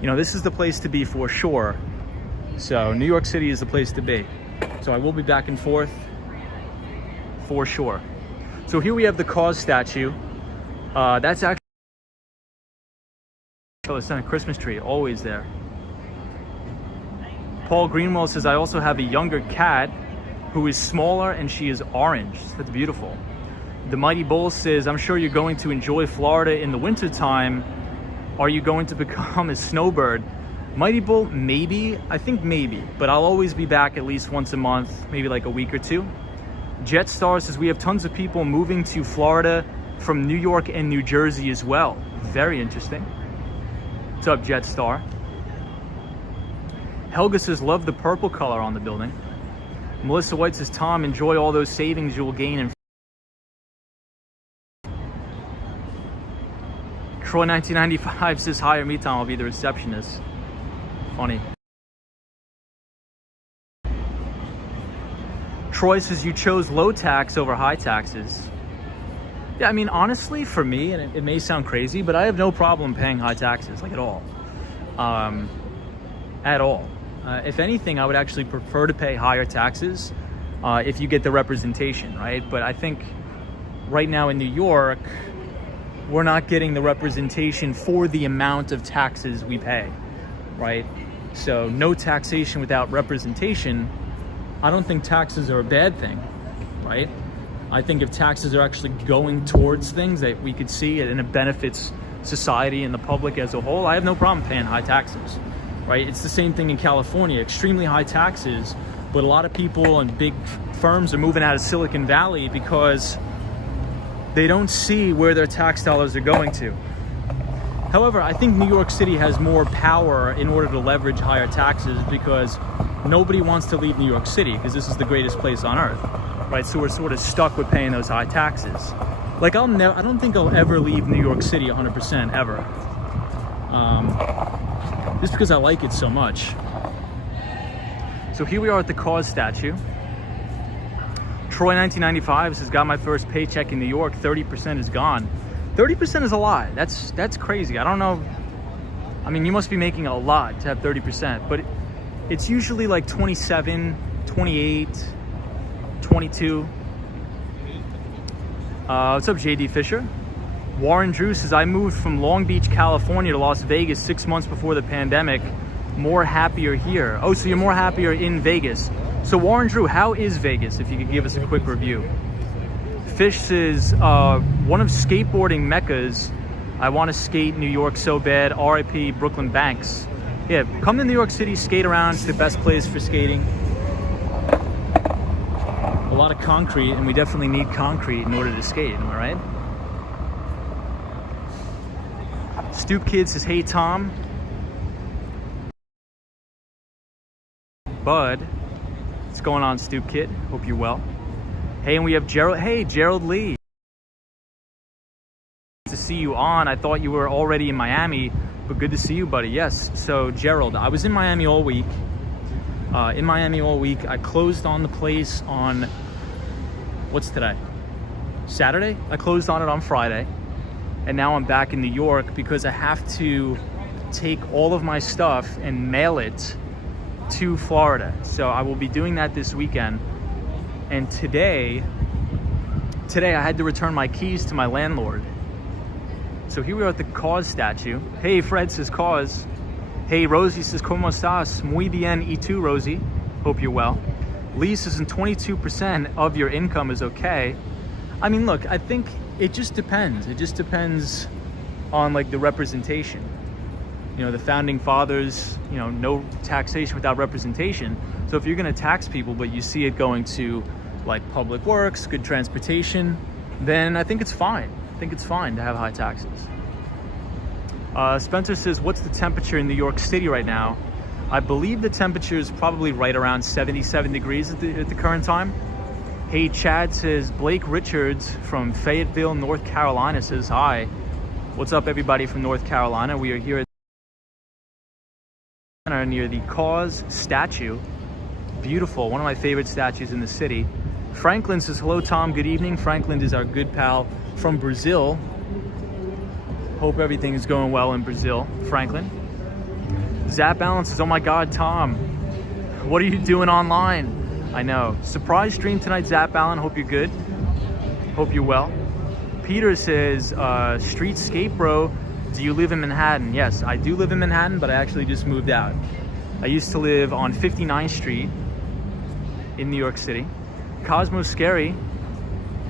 This is the place to be for sure. So New York City is the place to be. So I will be back and forth for sure. So here we have the Cause statue. That's actually a Christmas tree, always there. Paul Greenwell says, I also have a younger cat who is smaller and she is orange. That's beautiful. The Mighty Bull says, I'm sure you're going to enjoy Florida in the wintertime. Are you going to become a snowbird? Mighty Bull, maybe. I think maybe, but I'll always be back at least once a month, maybe like a week or two. Jetstar says we have tons of people moving to Florida from New York and New Jersey as well. Very interesting. What's up, Jetstar? Helga says love the purple color on the building. Melissa White says, Tom, enjoy all those savings you will gain in Troy 1995 says, hire me, Tom, I'll be the receptionist. Funny. Troy says you chose low tax over high taxes. Yeah, I mean, honestly, for me, and it may sound crazy, but I have no problem paying high taxes, like at all. At all. If anything, I would actually prefer to pay higher taxes if you get the representation, right? But I think right now in New York, we're not getting the representation for the amount of taxes we pay, right? So no taxation without representation. I don't think taxes are a bad thing, right? I think if taxes are actually going towards things that we could see and it benefits society and the public as a whole, I have no problem paying high taxes, right? It's the same thing in California, extremely high taxes, but a lot of people and big firms are moving out of Silicon Valley because they don't see where their tax dollars are going to. However, I think New York City has more power in order to leverage higher taxes because nobody wants to leave New York City because this is the greatest place on earth, right? So we're sort of stuck with paying those high taxes. Like I don't think I'll ever leave New York City 100% ever. Just because I like it so much. So here we are at the Cause statue. Troy 1995 says, got my first paycheck in New York, 30% is gone. 30% is a lot. That's crazy. I don't know. I mean, you must be making a lot to have 30%, but it's usually like 27, 28, 22. What's up, JD Fisher? Warren Drew says, I moved from Long Beach, California to Las Vegas 6 months before the pandemic. More happier here. Oh, so you're more happier in Vegas. So Warren Drew, how is Vegas? If you could give us a quick review. Fish says, one of skateboarding meccas. I want to skate New York so bad. RIP Brooklyn Banks. Yeah, come to New York City, skate around. It's the best place for skating. A lot of concrete, and we definitely need concrete in order to skate, am I right? Stoop Kid says, hey Tom. Bud, what's going on, Stoop Kid? Hope you're well. Hey, and we have Gerald. Hey, Gerald Lee. To see you on. I thought you were already in Miami, but good to see you, buddy. Yes. So, Gerald, I was in Miami all week. I closed on the place on, what's today? Saturday? I closed on it on Friday. And now I'm back in New York because I have to take all of my stuff and mail it to Florida. So I will be doing that this weekend. And today I had to return my keys to my landlord. So here we are at the Cause statue. Hey, Fred says Cause. Hey, Rosie says, ¿Cómo estás? Muy bien, y tú, Rosie? Hope you're well. Lee says, 22% of your income is okay. I mean, look, I think it just depends. It just depends on like the representation. You know, the founding fathers, you know, no taxation without representation. So if you're going to tax people, but you see it going to like public works, good transportation, then I think it's fine. I think it's fine to have high taxes. Spencer says, what's the temperature in New York City right now? I believe the temperature is probably right around 77 degrees at the current time. Hey, Chad says, Blake Richards from Fayetteville, North Carolina says, hi. What's up, everybody from North Carolina? We are here at near the Cause statue. Beautiful, one of my favorite statues in the city. Franklin says, hello Tom, good evening. Franklin is our good pal from Brazil. Hope everything is going well in Brazil, Franklin. Zap Allen says, oh my God, Tom, what are you doing online? I know. Surprise stream tonight, Zap Allen, hope you're good. Hope you're well. Peter says, street skate bro, do you live in Manhattan? Yes, I do live in Manhattan, but I actually just moved out. I used to live on 59th Street in New York City. Cosmo Scary,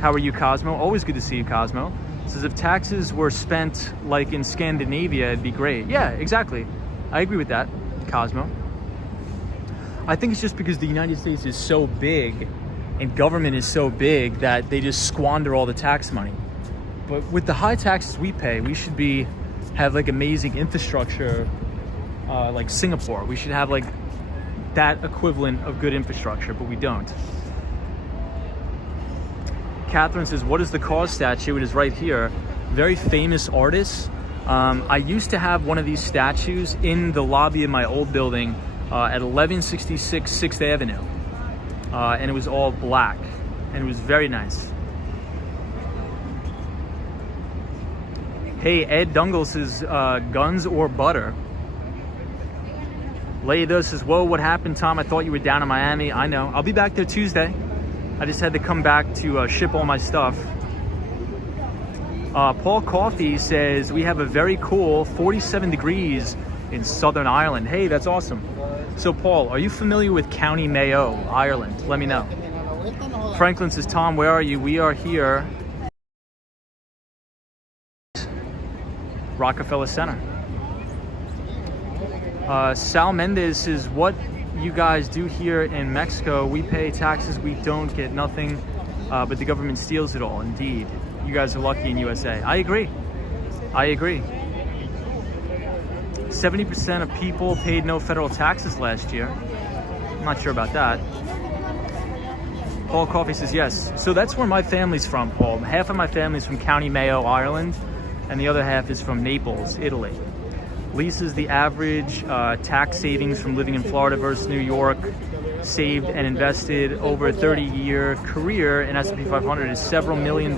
how are you, Cosmo? Always good to see you, Cosmo. It says if taxes were spent like in Scandinavia, it'd be great. Yeah, exactly. I agree with that, Cosmo. I think it's just because the United States is so big and government is so big that they just squander all the tax money. But with the high taxes we pay, we should have like amazing infrastructure, like Singapore. We should have like that equivalent of good infrastructure, but we don't. Catherine says, what is the cause statue? It is right here. Very famous artist. I used to have one of these statues in the lobby of my old building at 1166 6th Avenue. And it was all black, and it was very nice. Hey, Ed Dungle says, guns or butter? Leida says, whoa, what happened, Tom? I thought you were down in Miami. I know. I'll be back there Tuesday. I just had to come back to ship all my stuff. Paul Coffey says, we have a very cool 47 degrees in Southern Ireland. Hey, that's awesome. So, Paul, are you familiar with County Mayo, Ireland? Let me know. Franklin says, Tom, where are you? We are here. Rockefeller Center. Sal Mendez says, what you guys do here in Mexico, we pay taxes, we don't get nothing, but the government steals it all. Indeed. You guys are lucky in USA. I agree. 70% of people paid no federal taxes last year. I'm not sure about that. Paul Coffey says yes. So that's where my family's from, Paul. Half of my family's from County Mayo, Ireland, and the other half is from Naples, Italy. Lisa's the average tax savings from living in Florida versus New York, saved and invested over a 30-year career in S&P 500 is several $1 million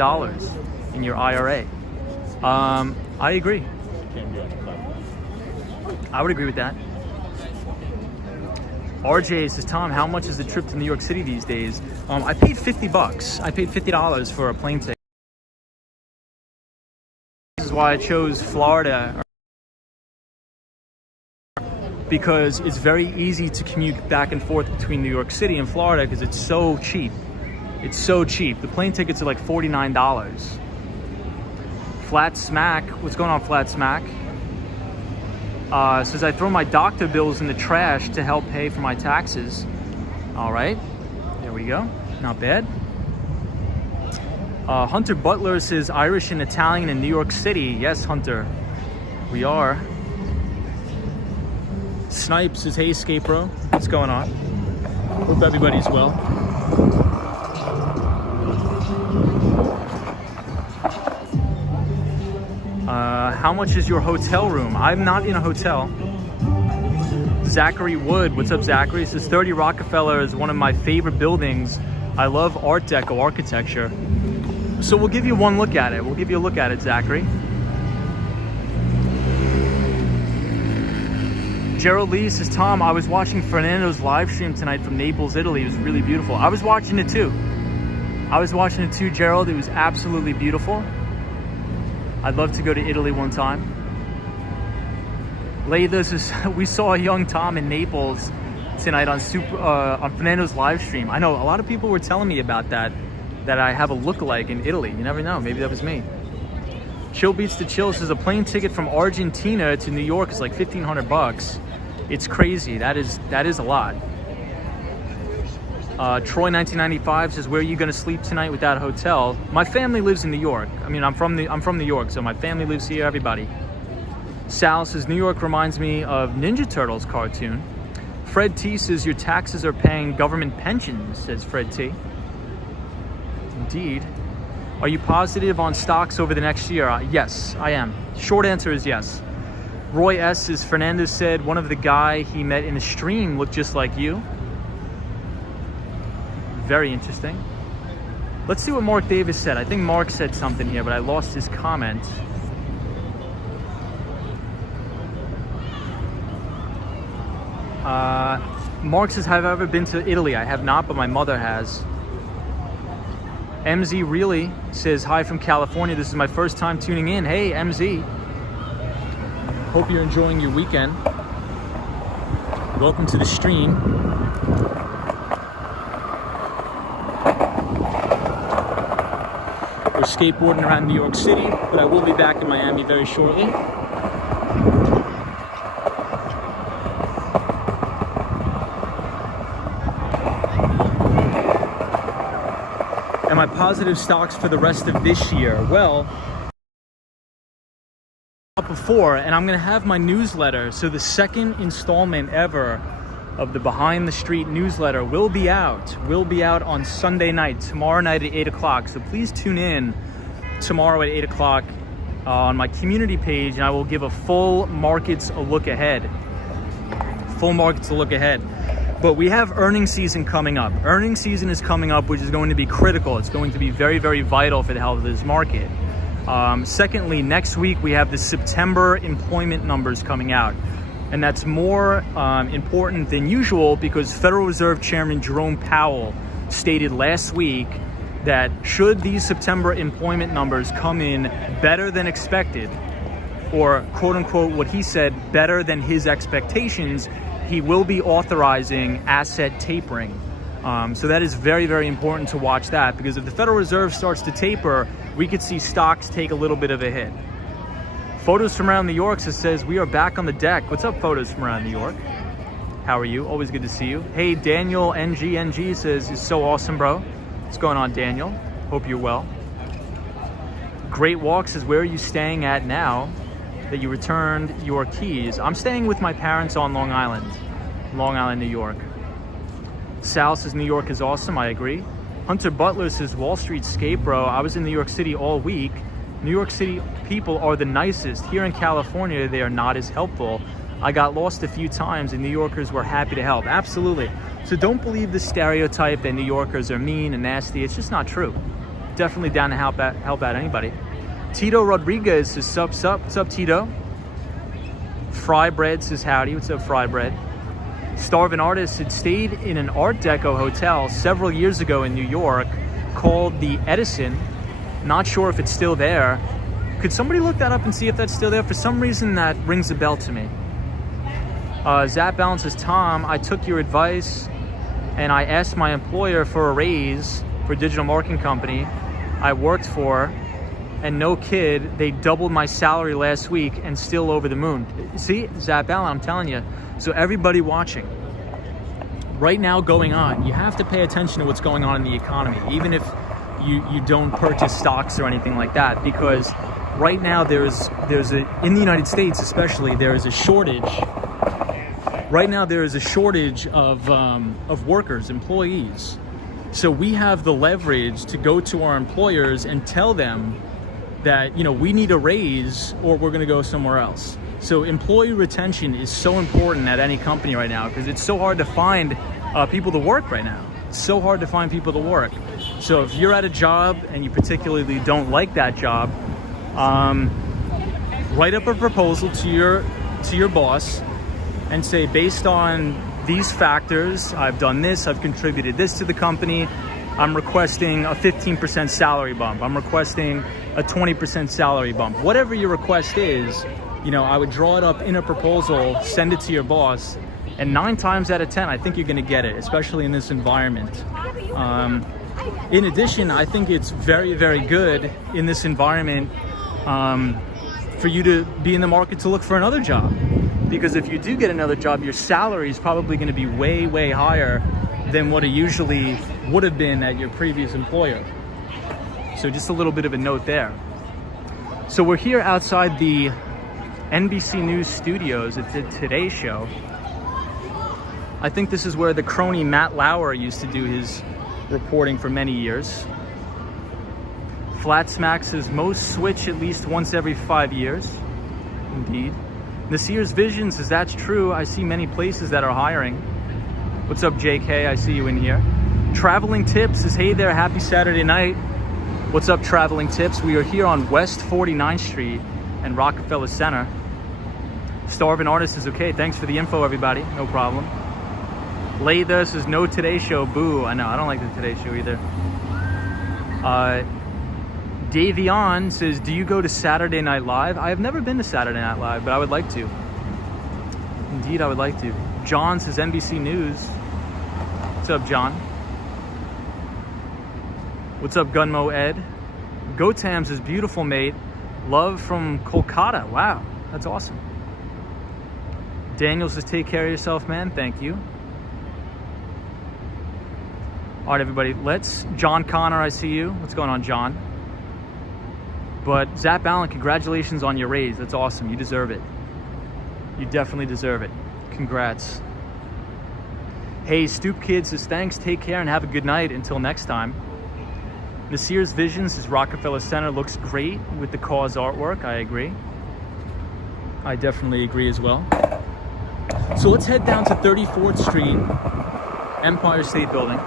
in your IRA. I agree. I would agree with that. RJ says, Tom, how much is the trip to New York City these days? I paid $50. I paid $50 for a plane ticket. This is why I chose Florida, because it's very easy to commute back and forth between New York City and Florida because it's so cheap. It's so cheap. The plane tickets are like $49. Flat Smack, what's going on, Flat Smack? Says, I throw my doctor bills in the trash to help pay for my taxes. All right, there we go. Not bad. Hunter Butler says, Irish and Italian in New York City. Yes, Hunter, we are. Snipe says, hey, Escape Bro, what's going on? Hope everybody's well. How much is your hotel room? I'm not in a hotel. Zachary Wood, what's up, Zachary? Says 30 Rockefeller is one of my favorite buildings. I love Art Deco architecture. So we'll give you one look at it. We'll give you a look at it, Zachary. Gerald Lee says, Tom, I was watching Fernando's live stream tonight from Naples, Italy. It was really beautiful. I was watching it too, Gerald. It was absolutely beautiful. I'd love to go to Italy one time. Leida says, we saw a young Tom in Naples tonight on Fernando's live stream. I know a lot of people were telling me about that I have a lookalike in Italy. You never know, maybe that was me. Chill Beats to Chill says, a plane ticket from Argentina to New York is like $1,500. It's crazy. That is a lot. Troy 1995 says, where are you going to sleep tonight with that hotel? My family lives in New York. I mean, I'm from New York, so my family lives here, everybody. Sal says, New York reminds me of Ninja Turtles cartoon. Fred T says, your taxes are paying government pensions, says Fred T. Indeed. Are you positive on stocks over the next year? Yes, I am. Short answer is yes. Roy S says, Fernando said one of the guy he met in a stream looked just like you. Very interesting. Let's see what Mark Davis said. I think Mark said something here, but I lost his comment. Mark says, have I ever been to Italy? I have not, but my mother has. MZ Really says, hi from California. This is my first time tuning in. Hey, MZ. Hope you're enjoying your weekend. Welcome to the stream. or skateboarding around New York City, but I will be back in Miami very shortly. And my positive stocks for the rest of this year, well, before, and I'm gonna have my newsletter. So the second installment ever of the Behind the Street newsletter will be out on Sunday night, tomorrow night at 8 o'clock. So please tune in tomorrow at 8 o'clock on my community page, and I will give a full markets a look ahead. But we have earnings season coming up. Earnings season is coming up, which is going to be critical. It's going to be very, very vital for the health of this market. Secondly, next week we have the September employment numbers coming out. And that's more important than usual because Federal Reserve Chairman Jerome Powell stated last week that should these September employment numbers come in better than expected, or quote unquote what he said, better than his expectations, he will be authorizing asset tapering. So that is very, very important to watch that, because if the Federal Reserve starts to taper, we could see stocks take a little bit of a hit. Photos from around New York says we are back on the deck. What's up, photos from around New York? How are you? Always good to see you. Hey, Daniel NG says, it's so awesome, bro. What's going on, Daniel? Hope you're well. Great Walk says, where are you staying at now that you returned your keys? I'm staying with my parents on Long Island, New York. Sal says, New York is awesome. I agree. Hunter Butler says, Wall Street skate, bro. I was in New York City all week. New York City people are the nicest. Here in California, they are not as helpful. I got lost a few times and New Yorkers were happy to help. Absolutely. So don't believe the stereotype that New Yorkers are mean and nasty. It's just not true. Definitely down to help out anybody. Tito Rodriguez says, sup. What's up, Tito? Fry Bread says, howdy. What's up, Fry Bread? Starvin' Artist had stayed in an Art Deco hotel several years ago in New York called the Edison. Not sure if it's still there. Could somebody look that up and see if that's still there? For some reason, that rings a bell to me. Zap Balance says, Tom, I took your advice and I asked my employer for a raise for a digital marketing company I worked for, and no kid, they doubled my salary last week and still over the moon. See, Zap Balance, I'm telling you. So everybody watching, right now going on, you have to pay attention to what's going on in the economy, even if you don't purchase stocks or anything like that, because right now there's in the United States especially, there is a shortage. Right now there is a shortage of workers, employees. So we have the leverage to go to our employers and tell them that, you know, we need a raise or we're going to go somewhere else. So employee retention is so important at any company right now, because it's so hard to find people to work right now. It's so hard to find people to work. So if you're at a job and you particularly don't like that job, write up a proposal to your boss and say, based on these factors, I've done this, I've contributed this to the company, I'm requesting a 15% salary bump, I'm requesting a 20% salary bump. Whatever your request is, you know, I would draw it up in a proposal, send it to your boss, and 9 times out of 10, I think you're gonna get it, especially in this environment. In addition, I think it's very, very good in this environment for you to be in the market to look for another job. Because if you do get another job, your salary is probably gonna be way, way higher than what it usually would have been at your previous employer. So just a little bit of a note there. So we're here outside the NBC News Studios at the Today Show. I think this is where the crony Matt Lauer used to do his reporting for many years. Flat Smack says, most switch at least once every 5 years. Indeed. Nasir's Vision says, that's true. I see many places that are hiring. What's up, JK? I see you in here. Traveling Tips says, hey there, happy Saturday night. What's up, Traveling Tips? We are here on West 49th Street and Rockefeller Center. Starvin' Artist is okay. Thanks for the info, everybody. No problem. Laytha says, no Today Show. Boo. I know, I don't like the Today Show either. Davion says, do you go to Saturday Night Live? I have never been to Saturday Night Live, but I would like to. Indeed, I would like to. John says, NBC News. What's up, John? What's up, Gunmo Ed? Gotam's is beautiful, mate. Love from Kolkata. Wow, that's awesome. Daniel says, take care of yourself, man. Thank you. All right, everybody. John Connor, I see you. What's going on, John? But Zap Allen, congratulations on your raise. That's awesome. You deserve it. You definitely deserve it. Congrats. Hey, Stoop Kid says, thanks, take care, and have a good night. Until next time. Nasir's Visions says, Rockefeller Center looks great with the Cause artwork. I agree. I definitely agree as well. So let's head down to 34th Street, Empire State Building.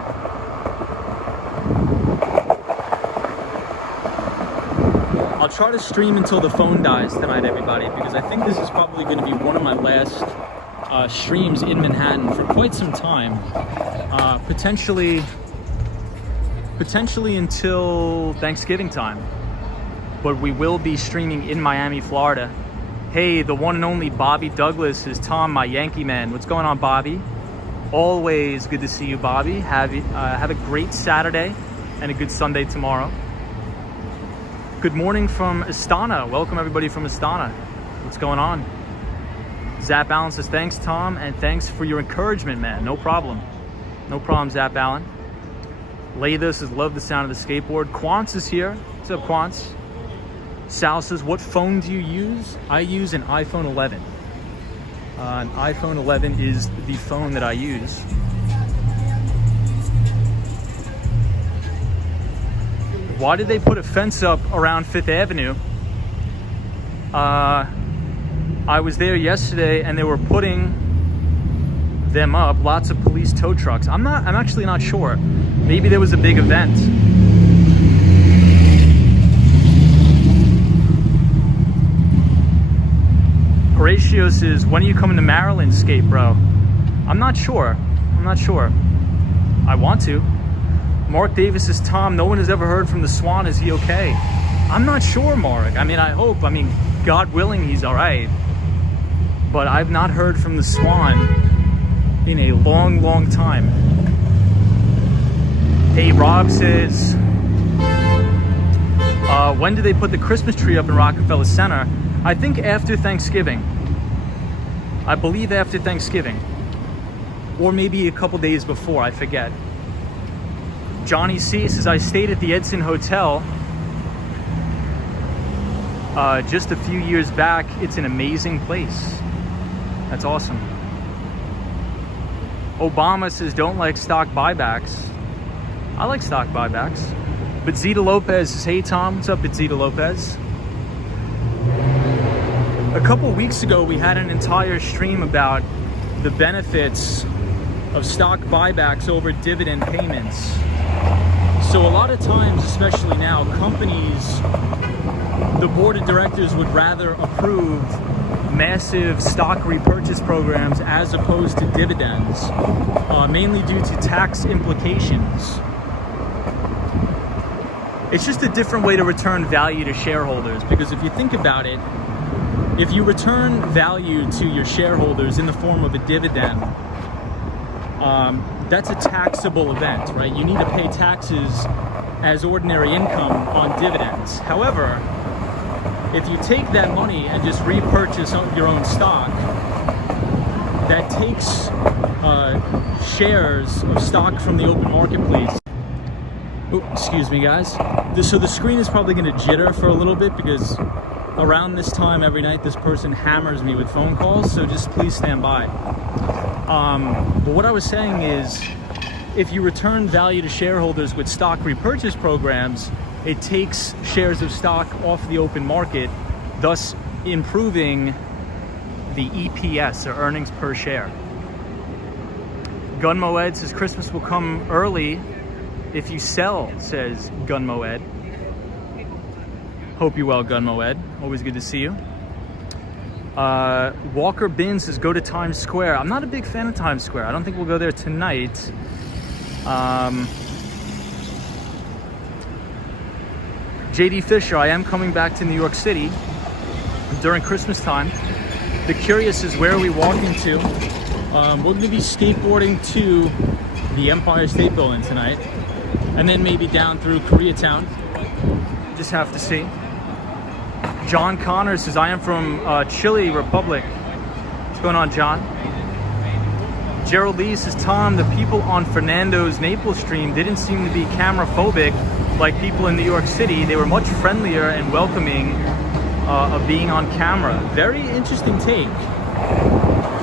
I'll try to stream until the phone dies tonight, everybody, because I think this is probably going to be one of my last streams in Manhattan for quite some time. Potentially until Thanksgiving time. But we will be streaming in Miami, Florida. Hey, the one and only Bobby Douglas is Tom, my Yankee man. What's going on, Bobby? Always good to see you, Bobby. Have a great Saturday and a good Sunday tomorrow. Good morning from Astana. Welcome everybody from Astana. What's going on? Zap Allen says, thanks, Tom, and thanks for your encouragement, man. No problem. No problem, Zap Allen. Laytha says, love the sound of the skateboard. Quants is here. What's up, Quants? Sal says, what phone do you use? I use an iPhone 11. An iPhone 11 is the phone that I use. Why did they put a fence up around 5th Avenue? I was there yesterday and they were putting them up. Lots of police tow trucks. I'm actually not sure. Maybe there was a big event. Horatio says, when are you coming to Maryland, skate bro? I'm not sure. I want to. Mark Davis says, Tom, no one has ever heard from the Swan. Is he okay? I'm not sure, Mark. I mean, I hope. I mean, God willing, he's all right. But I've not heard from the Swan in a long, long time. Hey, Rob says, when do they put the Christmas tree up in Rockefeller Center? I think after Thanksgiving. I believe after Thanksgiving. Or maybe a couple days before, I forget. Johnny C says, I stayed at the Edson Hotel just a few years back. It's an amazing place. That's awesome. Obama says, don't like stock buybacks. I like stock buybacks. But Zeta Lopez says, hey Tom, what's up, Zeta Lopez? A couple weeks ago, we had an entire stream about the benefits of stock buybacks over dividend payments. So a lot of times, especially now, companies, the board of directors would rather approve massive stock repurchase programs as opposed to dividends, mainly due to tax implications. It's just a different way to return value to shareholders, because if you think about it, if you return value to your shareholders in the form of a dividend, that's a taxable event, right? You need to pay taxes as ordinary income on dividends. However, if you take that money and just repurchase your own stock, that takes shares of stock from the open marketplace. Oh, excuse me, guys. So the screen is probably going to jitter for a little bit because around this time every night this person hammers me with phone calls, so just please stand by. But what I was saying is, if you return value to shareholders with stock repurchase programs, it takes shares of stock off the open market, thus improving the EPS, or earnings per share. Gun Moed says, Christmas will come early if you sell, says Gun Moed. Hope you're well, Gun Moed. Always good to see you. Walker Bin says, go to Times Square. I'm not a big fan of Times Square. I don't think we'll go there tonight. JD Fisher, I am coming back to New York City during Christmas time. The curious is, where are we walking to? We're going to be skateboarding to the Empire State Building tonight, and then maybe down through Koreatown. Just have to see. John Connor says, I am from Chile Republic. What's going on, John? Gerald Lee says, Tom, the people on Fernando's Naples stream didn't seem to be camera phobic like people in New York City. They were much friendlier and welcoming of being on camera. Very interesting take.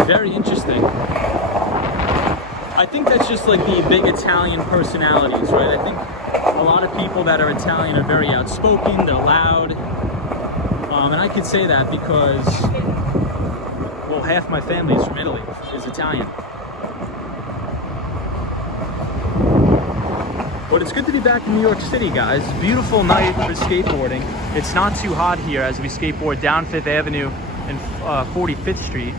Very interesting. I think that's just like the big Italian personalities, right? I think a lot of people that are Italian are very outspoken, they're loud. And I could say that because, well, half my family is from Italy, is Italian. But it's good to be back in New York City, guys. Beautiful night for skateboarding. It's not too hot here as we skateboard down 5th Avenue and 45th Street.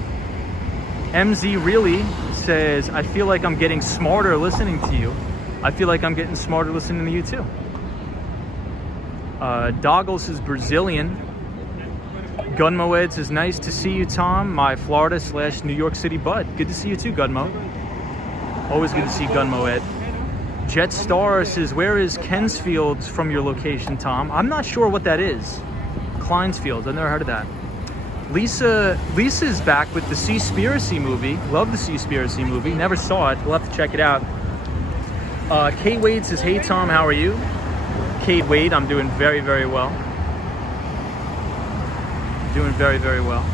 MZ Really says, I feel like I'm getting smarter listening to you. I feel like I'm getting smarter listening to you too. Doggles is Brazilian. Gunmo says, nice to see you, Tom. My Florida/New York City bud. Good to see you too, Gunmo. Always good to see Gunmo Ed. Jet Star says, where is Kensfields from your location, Tom? I'm not sure what that is. Kleinsfields, I've never heard of that. Lisa's back with the Seaspiracy movie. Love the Seaspiracy movie. Never saw it. We'll have to check it out. Kate Wade says, hey Tom, how are you? Kate Wade, I'm doing very, very well. Doing very, very well.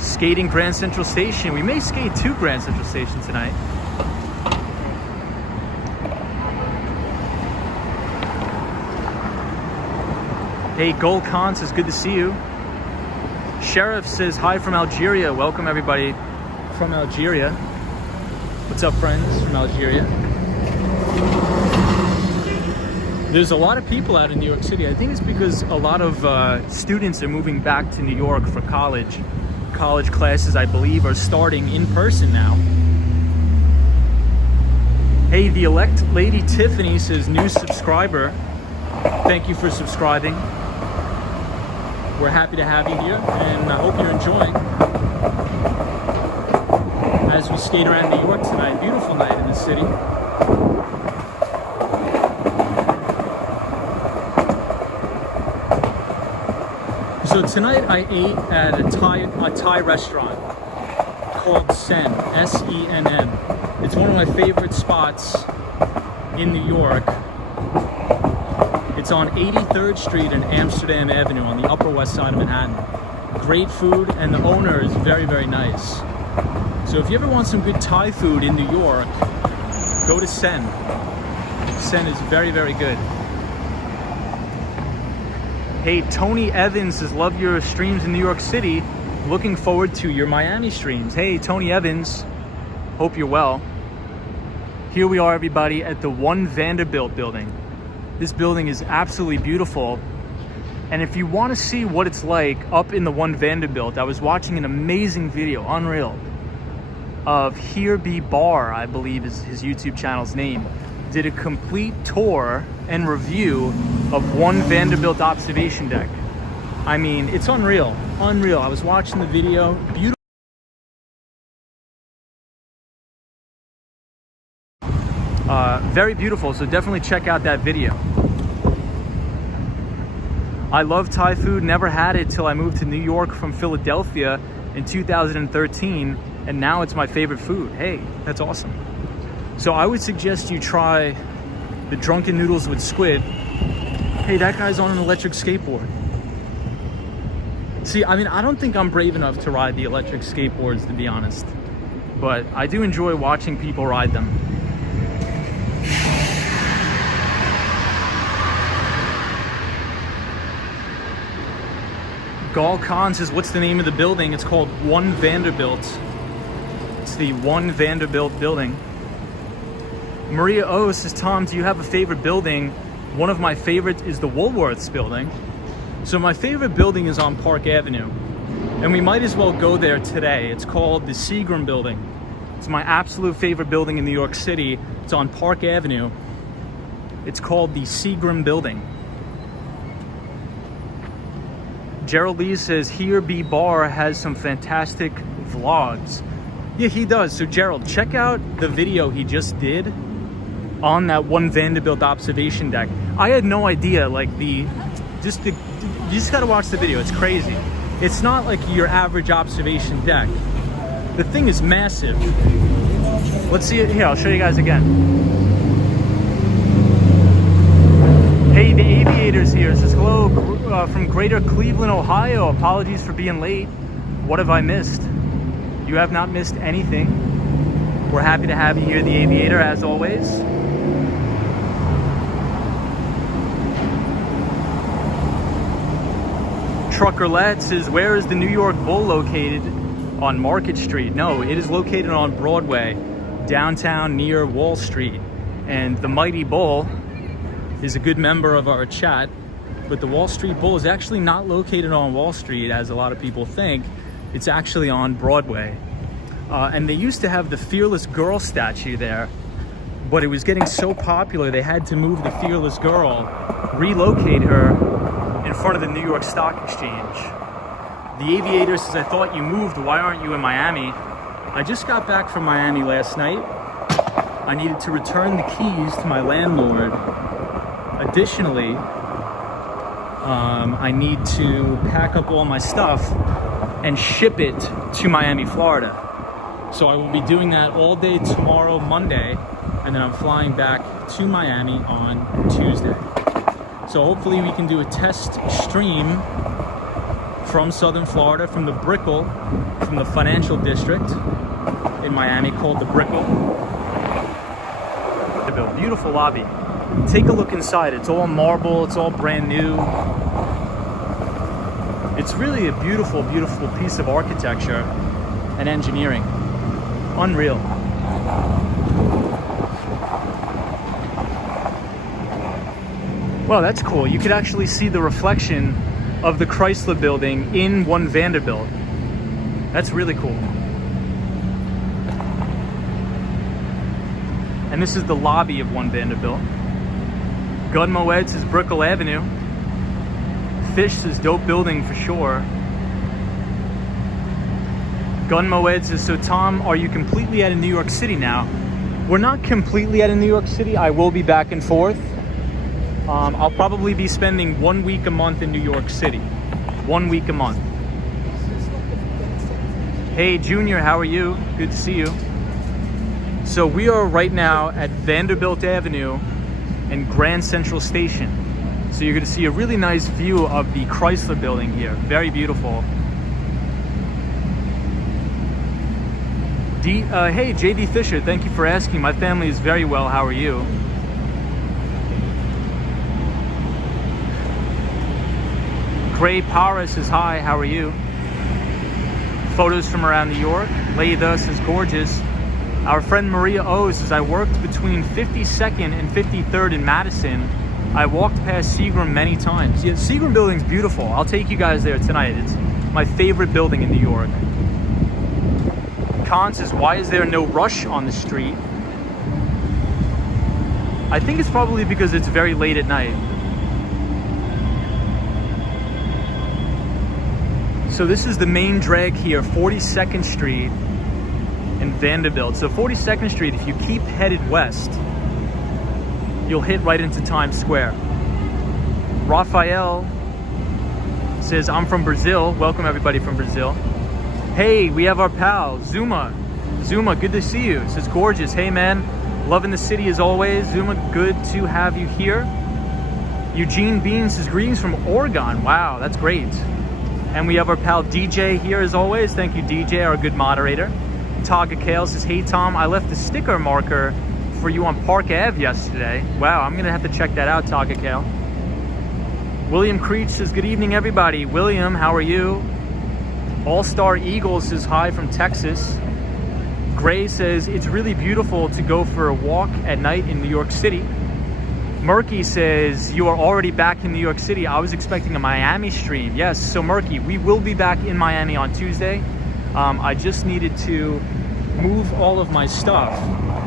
Skating Grand Central Station. We may skate to Grand Central Station tonight. Hey, Gold Khan says, good to see you. Sheriff says, hi from Algeria. Welcome everybody from Algeria. What's up, friends from Algeria? There's a lot of people out in New York City. I think it's because a lot of students are moving back to New York for college. College classes, I believe, are starting in person now. Hey, the elect Lady Tiffany says, new subscriber. Thank you for subscribing. We're happy to have you here, and I hope you're enjoying as we skate around New York tonight. Beautiful night in the city. So tonight I ate at a Thai restaurant called Sen, S-E-N-N. It's one of my favorite spots in New York. It's on 83rd Street and Amsterdam Avenue on the Upper West Side of Manhattan. Great food, and the owner is very, very nice. So if you ever want some good Thai food in New York, go to Sen. Sen is very, very good. Hey, Tony Evans says, love your streams in New York City. Looking forward to your Miami streams. Hey, Tony Evans. Hope you're well. Here we are, everybody, at the One Vanderbilt building. This building is absolutely beautiful. And if you want to see what it's like up in the One Vanderbilt, I was watching an amazing video, unreal, of Here Be Bar, I believe is his YouTube channel's name. Did a complete tour and review of One Vanderbilt observation deck. I mean, it's unreal, unreal. I was watching the video, beautiful. Very beautiful, so definitely check out that video. I love Thai food, never had it till I moved to New York from Philadelphia in 2013, and now it's my favorite food. Hey, that's awesome. So I would suggest you try the drunken noodles with squid. Hey, that guy's on an electric skateboard. See, I mean, I don't think I'm brave enough to ride the electric skateboards, to be honest, but I do enjoy watching people ride them. Gal Khan says, what's the name of the building? It's called One Vanderbilt. It's the One Vanderbilt building. Maria O says, Tom, do you have a favorite building? One of my favorites is the Woolworths building. So my favorite building is on Park Avenue, and we might as well go there today. It's called the Seagram building. It's my absolute favorite building in New York City. It's on Park Avenue. It's called the Seagram building. Gerald Lee says, Here Be Bar has some fantastic vlogs. Yeah, he does. So Gerald, check out the video he just did on that one Vanderbilt observation deck. I had no idea, like you just gotta watch the video, it's crazy. It's not like your average observation deck. The thing is massive. Let's see it here, I'll show you guys again. Hey, the Aviators here. It says hello from Greater Cleveland, Ohio. Apologies for being late. What have I missed? You have not missed anything. We're happy to have you here, the Aviator, as always. Truckerlet says, where is the New York Bull located? On Market Street. No, it is located on Broadway, downtown near Wall Street. And the Mighty Bull is a good member of our chat, but the Wall Street Bull is actually not located on Wall Street, as a lot of people think. It's actually on Broadway. And they used to have the Fearless Girl statue there, but it was getting so popular they had to move the Fearless Girl, relocate her in front of the New York Stock Exchange. The Aviator says, I thought you moved, why aren't you in Miami? I just got back from Miami last night. I needed to return the keys to my landlord. Additionally, I need to pack up all my stuff and ship it to Miami, Florida. So I will be doing that all day tomorrow, Monday, and then I'm flying back to Miami on Tuesday. So hopefully we can do a test stream from Southern Florida, from the Brickell, from the financial district in Miami called the Brickell. Beautiful lobby. Take a look inside. It's all marble, it's all brand new. It's really a beautiful, beautiful piece of architecture and engineering. Unreal. Well, that's cool. You could actually see the reflection of the Chrysler building in one Vanderbilt. That's really cool. And this is the lobby of one Vanderbilt. Gun Moed says Brickell Avenue. Fish says dope building for sure. Gun Moed says, so Tom, are you completely out of New York City now? We're not completely out of New York City. I will be back and forth. I'll probably be spending 1 week a month in New York City. 1 week a month. Hey Junior, how are you? Good to see you. So we are right now at Vanderbilt Avenue and Grand Central Station. So you're going to see a really nice view of the Chrysler building here. Very beautiful. Hey JD Fisher, thank you for asking. My family is very well. How are you? Gray Paris says hi, how are you? Photos from around New York. Leida says gorgeous. Our friend Maria O says, I worked between 52nd and 53rd in Madison. I walked past Seagram many times. Yeah, Seagram building's beautiful. I'll take you guys there tonight. It's my favorite building in New York. Khan says, why is there no rush on the street? I think it's probably because it's very late at night. So this is the main drag here, 42nd Street in Vanderbilt. So 42nd Street, if you keep headed west, you'll hit right into Times Square. Raphael says, I'm from Brazil. Welcome everybody from Brazil. Hey, we have our pal, Zuma. Zuma, good to see you. Says gorgeous. Hey man, loving the city as always. Zuma, good to have you here. Eugene Bean says, greetings from Oregon. Wow, that's great. And we have our pal DJ here as always. Thank you, DJ, our good moderator. Taga Kale says, hey Tom, I left the sticker marker for you on Park Ave yesterday. Wow, I'm gonna have to check that out, Taga Kale. William Creech says, good evening everybody. William, how are you? All-Star Eagles says hi from Texas. Gray says, it's really beautiful to go for a walk at night in New York City. Murky says, you are already back in New York City. I was expecting a Miami stream. Yes, so Murky, we will be back in Miami on Tuesday. I just needed to move all of my stuff.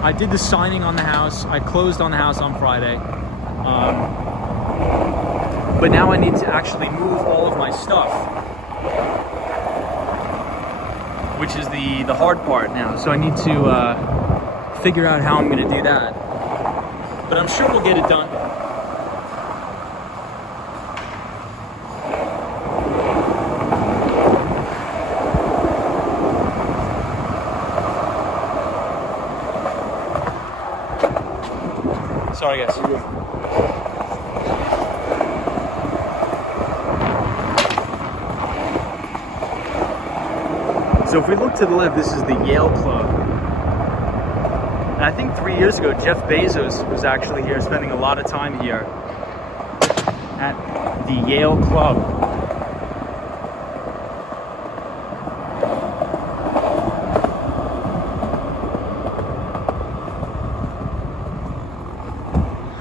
I did the signing on the house. I closed on the house on Friday. But now I need to actually move all of my stuff, which is the hard part now. So I need to figure out how I'm gonna do that. but I'm sure we'll get it done. Sorry, guys. So if we look to the left, this is the Yale Club. And I think 3 years ago, Jeff Bezos was actually here, spending a lot of time here at the Yale Club.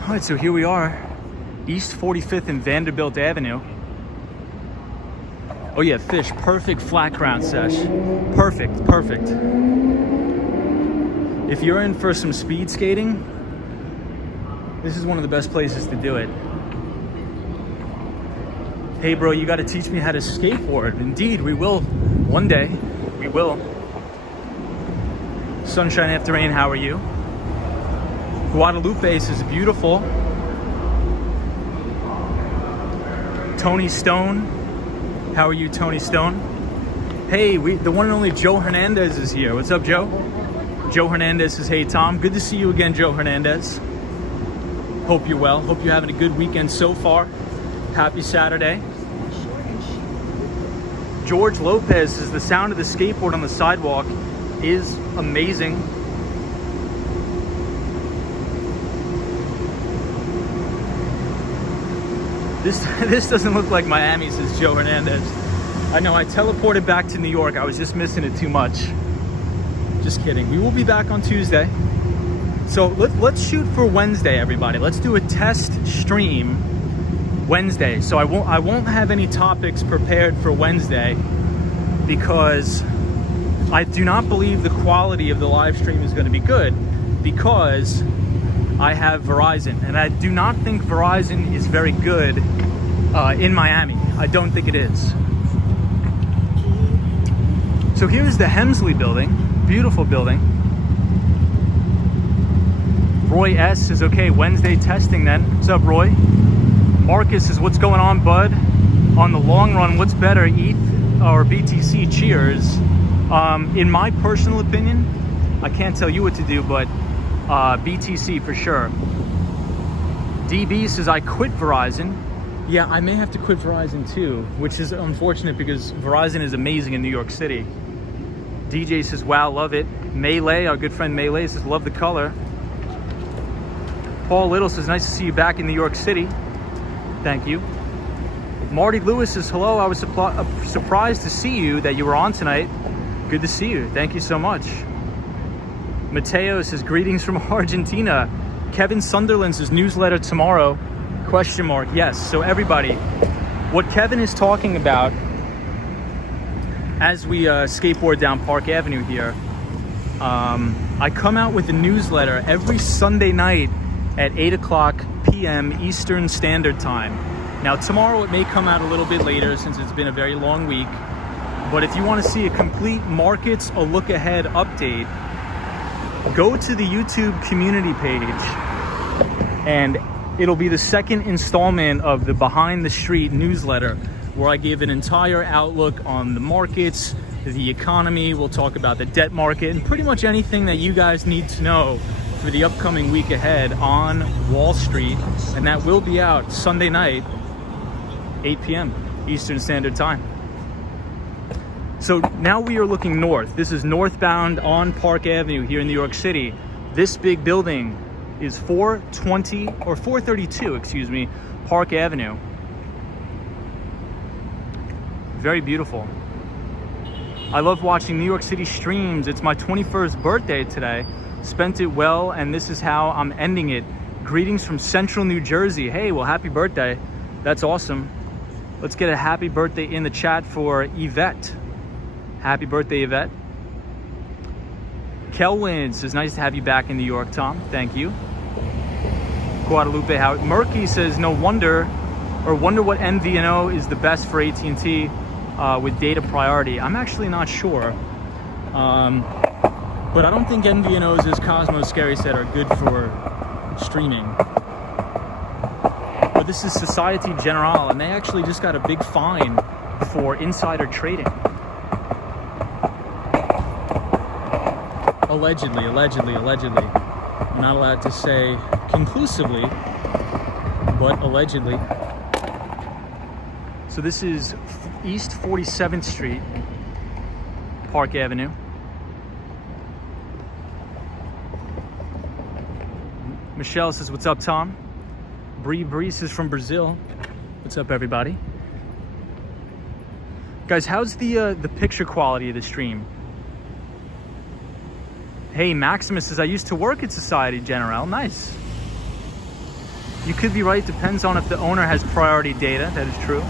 All right, so here we are, East 45th and Vanderbilt Avenue. Oh yeah, fish, perfect flat ground sesh. Perfect, perfect. If you're in for some speed skating, this is one of the best places to do it. Hey bro, you gotta teach me how to skateboard. Indeed, we will. One day, we will. Sunshine after rain, how are you? Guadalupe is beautiful. Tony Stone. How are you, Tony Stone? Hey, the one and only Joe Hernandez is here. What's up, Joe? Joe Hernandez says, hey, Tom. Good to see you again, Joe Hernandez. Hope you're well. Hope you're having a good weekend so far. Happy Saturday. George Lopez says, the sound of the skateboard on the sidewalk is amazing. This doesn't look like Miami, says Joe Hernandez. I know, I teleported back to New York. I was just missing it too much. Just kidding. We will be back on Tuesday. So let's shoot for Wednesday, everybody. Let's do a test stream Wednesday. So I won't have any topics prepared for Wednesday because I do not believe the quality of the live stream is going to be good because I have Verizon, and I do not think Verizon is very good in Miami. I don't think it is. So here's the Hemsley building, beautiful building. Roy S is okay, Wednesday testing then. What's up, Roy? Marcus is, what's going on, bud? On the long run, what's better, ETH or BTC? Cheers. In my personal opinion, I can't tell you what to do, but BTC for sure. DB says, I quit Verizon. Yeah, I may have to quit Verizon too, which is unfortunate because Verizon is amazing in New York City. DJ says, wow, love it. Melee, our good friend Melee says, love the color. Paul Little says, nice to see you back in New York City. Thank you. Marty Lewis says, hello, I was surprised to see you that you were on tonight. Good to see you. Thank you so much. Mateo says, greetings from Argentina. Kevin Sunderland says, newsletter tomorrow, ? Yes. So everybody, what Kevin is talking about as we skateboard down Park Avenue here, I come out with a newsletter every Sunday night at 8:00 p.m. Eastern Standard Time. Now tomorrow it may come out a little bit later since it's been a very long week, but if you want to see a complete markets, a look ahead update, go to the YouTube community page, and it'll be the second installment of the Behind the Street newsletter, where I give an entire outlook on the markets, the economy. We'll talk about the debt market and pretty much anything that you guys need to know for the upcoming week ahead on Wall Street. And that will be out Sunday night, 8 p.m. Eastern Standard Time. So now we are looking north. This is northbound on Park Avenue here in New York City. This big building is 432, excuse me, Park Avenue. Very beautiful. I love watching New York City streams. It's my 21st birthday today. Spent it well, and this is how I'm ending it. Greetings from Central New Jersey. Hey, well, happy birthday. That's awesome. Let's get a happy birthday in the chat for Yvette. Happy birthday, Yvette. Kelwin says, nice to have you back in New York, Tom. Thank you. Guadalupe Howard. Murky says, no wonder, or wonder what MVNO is the best for AT&T with data priority. I'm actually not sure. But I don't think MVNOs, as Cosmo Scary said, are good for streaming. But this is Societe Generale, and they actually just got a big fine for insider trading. Allegedly. I'm not allowed to say conclusively, but allegedly. So this is East 47th Street, Park Avenue. Michelle says, what's up, Tom? Bree is from Brazil. What's up, everybody? Guys, how's the picture quality of the stream? Hey, Maximus says, I used to work at Societe Generale. Nice. You could be right. Depends on if the owner has priority data. That is true.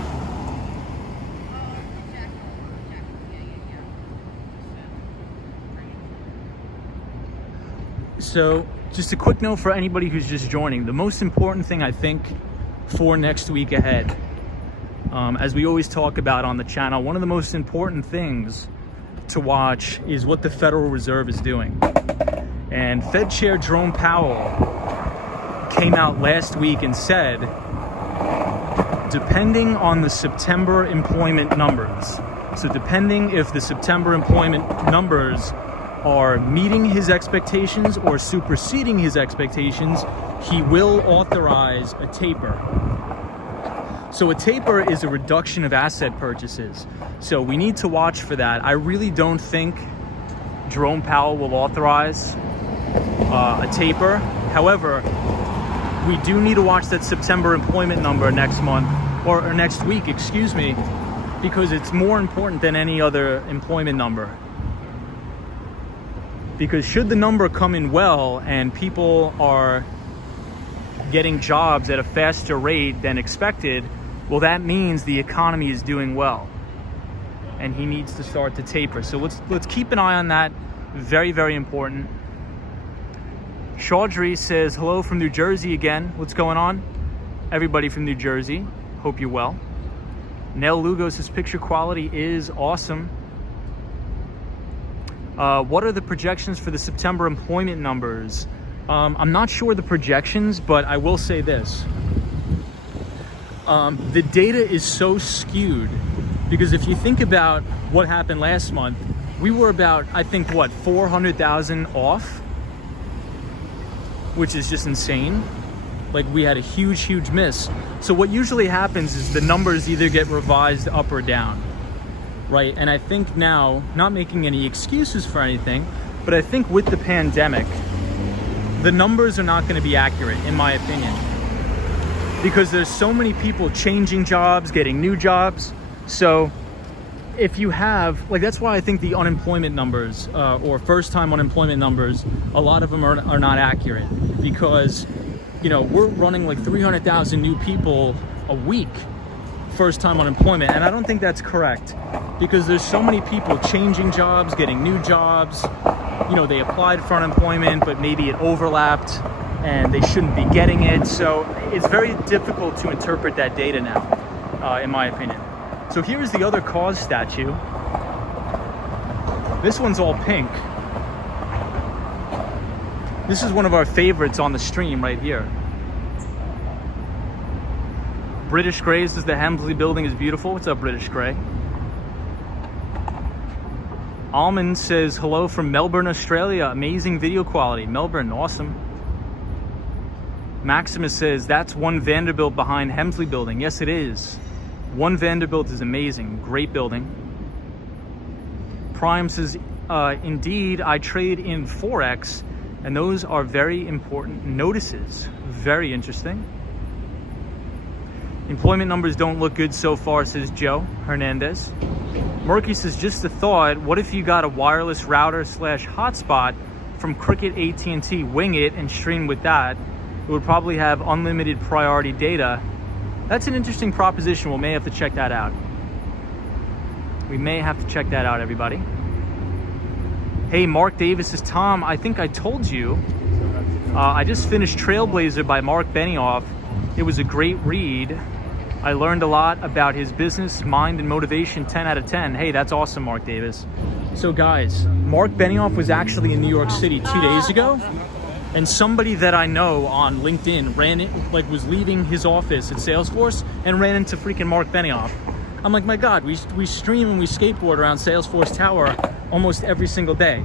So, just a quick note for anybody who's just joining. The most important thing, I think, for next week ahead, as we always talk about on the channel, one of the most important things to watch is what the Federal Reserve is doing. And Fed Chair Jerome Powell came out last week and said, depending on the September employment numbers, so depending if the September employment numbers are meeting his expectations or superseding his expectations, he will authorize a taper. So a taper is a reduction of asset purchases. So we need to watch for that. I really don't think Jerome Powell will authorize a taper. However, we do need to watch that September employment number next month, or next week, excuse me, because it's more important than any other employment number. Because should the number come in well and people are getting jobs at a faster rate than expected, well, that means the economy is doing well, and he needs to start to taper. So let's keep an eye on that. Very, very important. Chaudhry says, hello from New Jersey again. What's going on? Everybody from New Jersey, hope you're well. Nell Lugo says, picture quality is awesome. What are the projections for the September employment numbers? I'm not sure the projections, but I will say this. The data is so skewed because if you think about what happened last month, we were about, I think, 400,000 off, which is just insane. Like, we had a huge miss. So what usually happens is the numbers either get revised up or down, right? And I think now, not making any excuses for anything, but I think with the pandemic, the numbers are not going to be accurate, in my opinion, because there's so many people changing jobs, getting new jobs. So if you have, like, that's why I think the unemployment numbers or first-time unemployment numbers, a lot of them are not accurate, because, you know, we're running like 300,000 new people a week first-time unemployment, and I don't think that's correct, because there's so many people changing jobs, getting new jobs. You know, they applied for unemployment, but maybe it overlapped and they shouldn't be getting it. So it's very difficult to interpret that data now, in my opinion. So here's the other cause statue. This one's all pink. This is one of our favorites on the stream right here. British Grey says the Hemsley building is beautiful. What's up, British Grey? Almond says, hello from Melbourne, Australia. Amazing video quality. Melbourne, awesome. Maximus says, that's one Vanderbilt behind Hemsley building. Yes, it is. One Vanderbilt is amazing. Great building. Prime says, indeed, I trade in Forex, and those are very important notices. Very interesting. Employment numbers don't look good so far, says Joe Hernandez. Murky says, just a thought, what if you got a wireless router / hotspot from Cricket AT&T, wing it and stream with that? It would probably have unlimited priority data. That's an interesting proposition. We may have to check that out. We may have to check that out, everybody. Hey, Mark Davis says, Tom, I think I told you, I just finished Trailblazer by Mark Benioff. It was a great read. I learned a lot about his business, mind, and motivation. 10 out of 10. Hey, that's awesome, Mark Davis. So guys, Mark Benioff was actually in New York City 2 days ago. and somebody that I know on LinkedIn was leaving his office at Salesforce and ran into freaking Mark Benioff. I'm like, my God, we stream and we skateboard around Salesforce Tower almost every single day.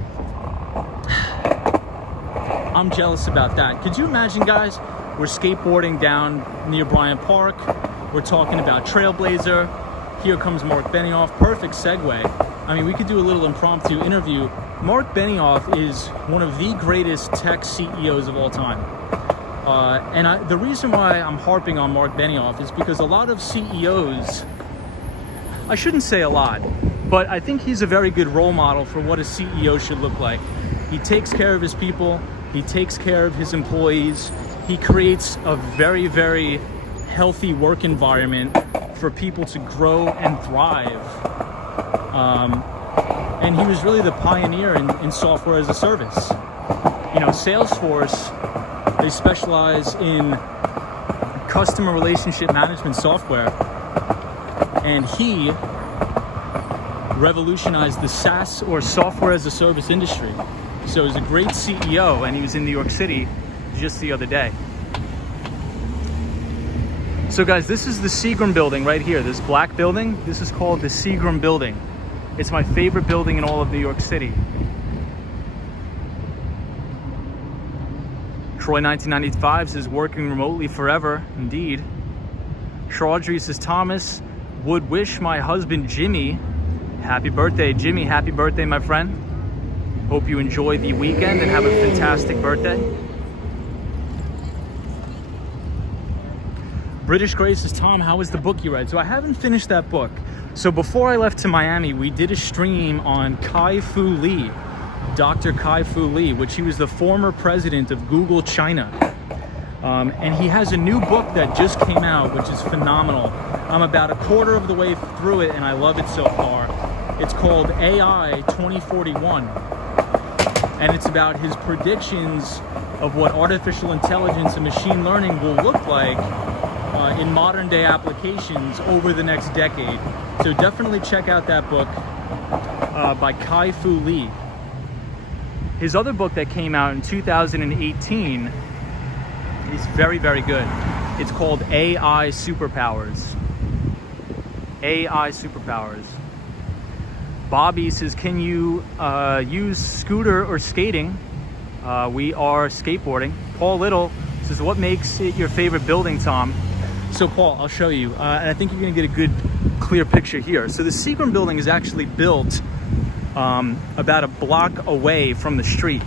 I'm jealous about that. Could you imagine, guys? We're skateboarding down near Bryant Park. We're talking about Trailblazer. Here comes Mark Benioff. Perfect segue. I mean, we could do a little impromptu interview. Mark Benioff is one of the greatest tech CEOs of all time. The reason why I'm harping on Mark Benioff is because a lot of CEOs, I shouldn't say a lot, but I think he's a very good role model for what a CEO should look like. He takes care of his people. He takes care of his employees. He creates a very, very healthy work environment for people to grow and thrive. And he was really the pioneer in software as a service. You know, Salesforce, they specialize in customer relationship management software. And he revolutionized the SaaS, or software as a service, industry. So he's a great CEO, and he was in New York City just the other day. So guys, this is the Seagram building right here, this black building. This is called the Seagram building. It's my favorite building in all of New York City. Troy 1995 says working remotely forever, indeed. Chaudry says Thomas would wish my husband Jimmy happy birthday. Jimmy, happy birthday, my friend. Hope you enjoy the weekend and have a fantastic birthday. British Grace says, Tom, how was the book you read? So I haven't finished that book. So before I left to Miami, we did a stream on Kai-Fu Lee, Dr. Kai-Fu Lee, which he was the former president of Google China. And he has a new book that just came out, which is phenomenal. I'm about a quarter of the way through it, and I love it so far. It's called AI 2041. And it's about his predictions of what artificial intelligence and machine learning will look like in modern day applications over the next decade. So definitely check out that book by Kai-Fu Lee. His other book that came out in 2018 is very, very good. It's called AI Superpowers. AI Superpowers. Bobby says, can you use scooter or skating? We are skateboarding. Paul Little says, what makes it your favorite building, Tom? So Paul, I'll show you. And I think you're gonna get a good, clear picture here. So the Seagram building is actually built about a block away from the street.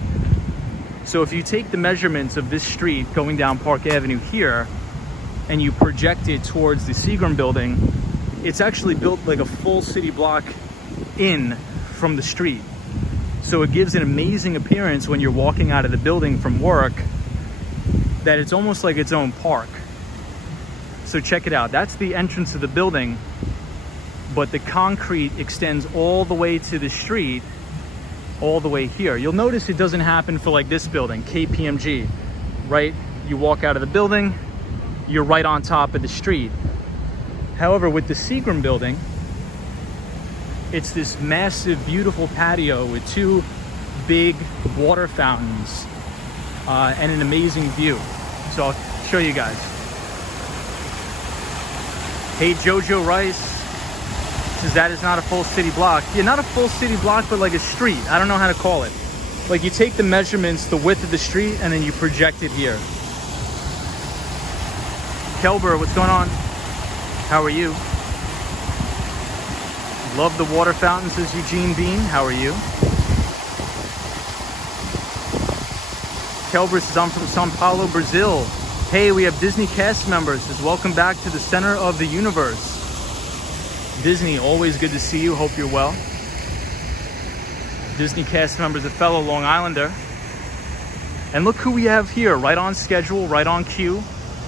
So if you take the measurements of this street going down Park Avenue here, and you project it towards the Seagram building, it's actually built like a full city block in from the street. So it gives an amazing appearance when you're walking out of the building from work, that it's almost like its own park. So check it out. That's the entrance of the building, but the concrete extends all the way to the street, all the way here. You'll notice it doesn't happen for like this building, KPMG, right? You walk out of the building, you're right on top of the street. However, with the Seagram building, it's this massive, beautiful patio with two big water fountains and an amazing view. So I'll show you guys. Hey, Jojo Rice says that is not a full city block. Yeah, not a full city block, but like a street. I don't know how to call it. Like you take the measurements, the width of the street, and then you project it here. Kelber, what's going on? How are you? Love the water fountain, says Eugene Bean. How are you? Kelber says, I'm from Sao Paulo, Brazil. Hey, we have Disney cast members. Says, welcome back to the center of the universe. Disney, always good to see you. Hope you're well. Disney cast members, a fellow Long Islander. And look who we have here, right on schedule, right on cue.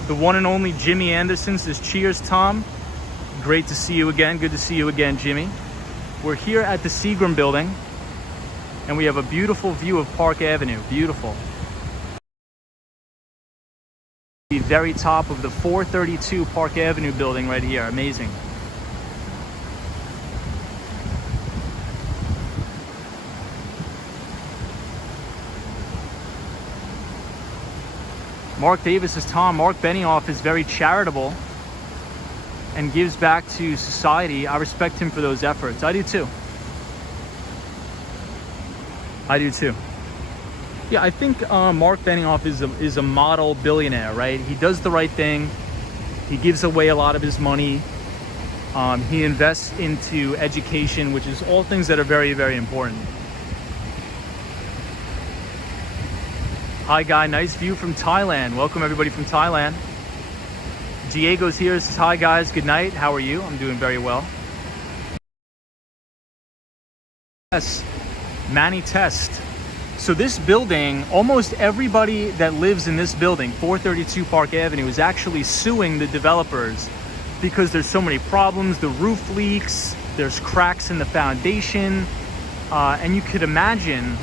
The one and only Jimmy Anderson says, cheers, Tom. Great to see you again. Good to see you again, Jimmy. We're here at the Seagram building, and we have a beautiful view of Park Avenue. Beautiful. The very top of the 432 Park Avenue building right here. Amazing. Mark Davis says, Tom, Mark Benioff is very charitable and gives back to society. I respect him for those efforts. I do too. I do too. Yeah, I think Mark Benioff is a model billionaire, right? He does the right thing. He gives away a lot of his money. He invests into education, which is all things that are very, very important. Hi, Guy. Nice view from Thailand. Welcome, everybody from Thailand. Diego's here. Says, hi, guys. Good night. How are you? I'm doing very well. Yes, Manny Test. So this building, almost everybody that lives in this building, 432 Park Avenue, is actually suing the developers because there's so many problems. The roof leaks, there's cracks in the foundation, and you could imagine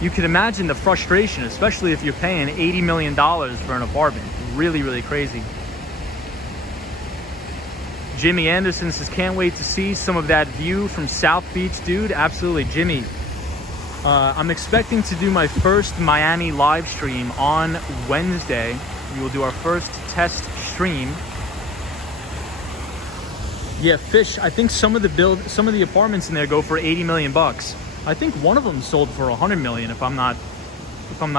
the frustration, especially if you're paying $80 million for an apartment. Really, really crazy. Jimmy Anderson says, can't wait to see some of that view from South Beach, dude. Absolutely, Jimmy. I'm expecting to do my first Miami live stream on Wednesday. We will do our first test stream. Yeah, Fish, I think some of the apartments in there go for 80 million bucks. I think one of them sold for 100 million if I'm not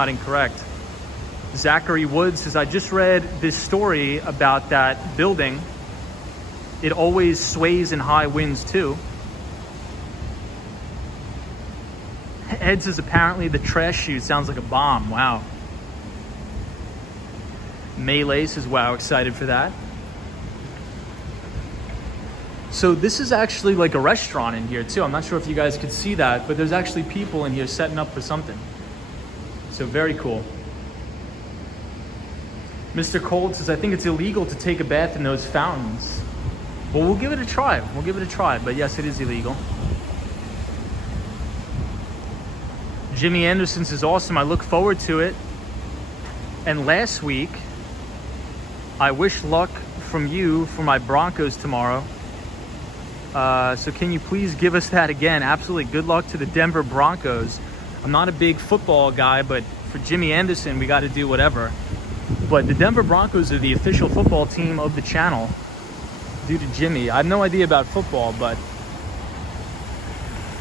incorrect. Zachary Woods says, I just read this story about that building. It always sways in high winds too. Ed says, apparently the trash chute sounds like a bomb. Wow. Melee says, wow, excited for that. So this is actually like a restaurant in here too. I'm not sure if you guys could see that, but there's actually people in here setting up for something. So very cool. Mr. Cold says, I think it's illegal to take a bath in those fountains. Well, we'll give it a try. But yes, it is illegal. Jimmy Anderson says, awesome. I look forward to it. And last week, I wish luck from you for my Broncos tomorrow. So can you please give us that again? Absolutely. Good luck to the Denver Broncos. I'm not a big football guy, but for Jimmy Anderson, we got to do whatever. But the Denver Broncos are the official football team of the channel due to Jimmy. I have no idea about football, but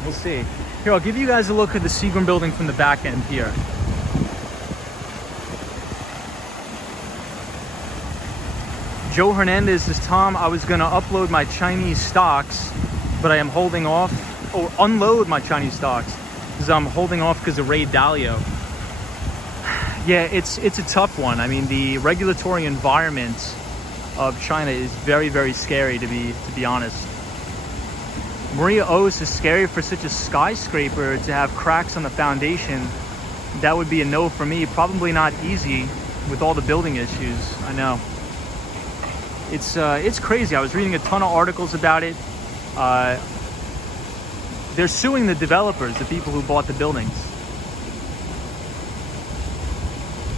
we'll see. Here, I'll give you guys a look at the Seagram building from the back end here. Joe Hernandez says, Tom, I was going to upload my Chinese stocks, but I am holding off, or unload my Chinese stocks, because I'm holding off because of Ray Dalio. Yeah, it's a tough one. I mean, the regulatory environment of China is very, very scary, to be honest. Maria O says, scary for such a skyscraper to have cracks on the foundation. That would be a no for me. Probably not easy with all the building issues. I know. It's crazy. I was reading a ton of articles about it. They're suing the developers, the people who bought the buildings.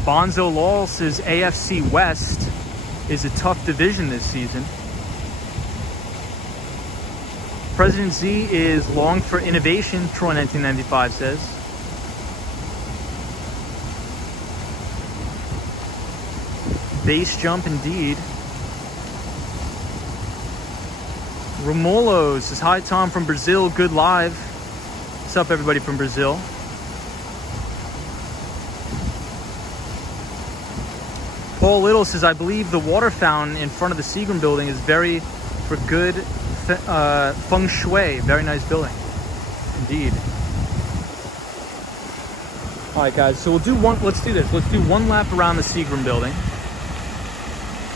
Bonzo Lal says AFC West is a tough division this season. President Z is long for innovation, Troy 1995 says. Base jump indeed. Romolo says, hi Tom from Brazil, good live. What's up everybody from Brazil? Paul Little says, I believe the water fountain in front of the Seagram building is very for good feng shui. Very nice building. Indeed. All right, guys, so let's do this. Let's do one lap around the Seagram building.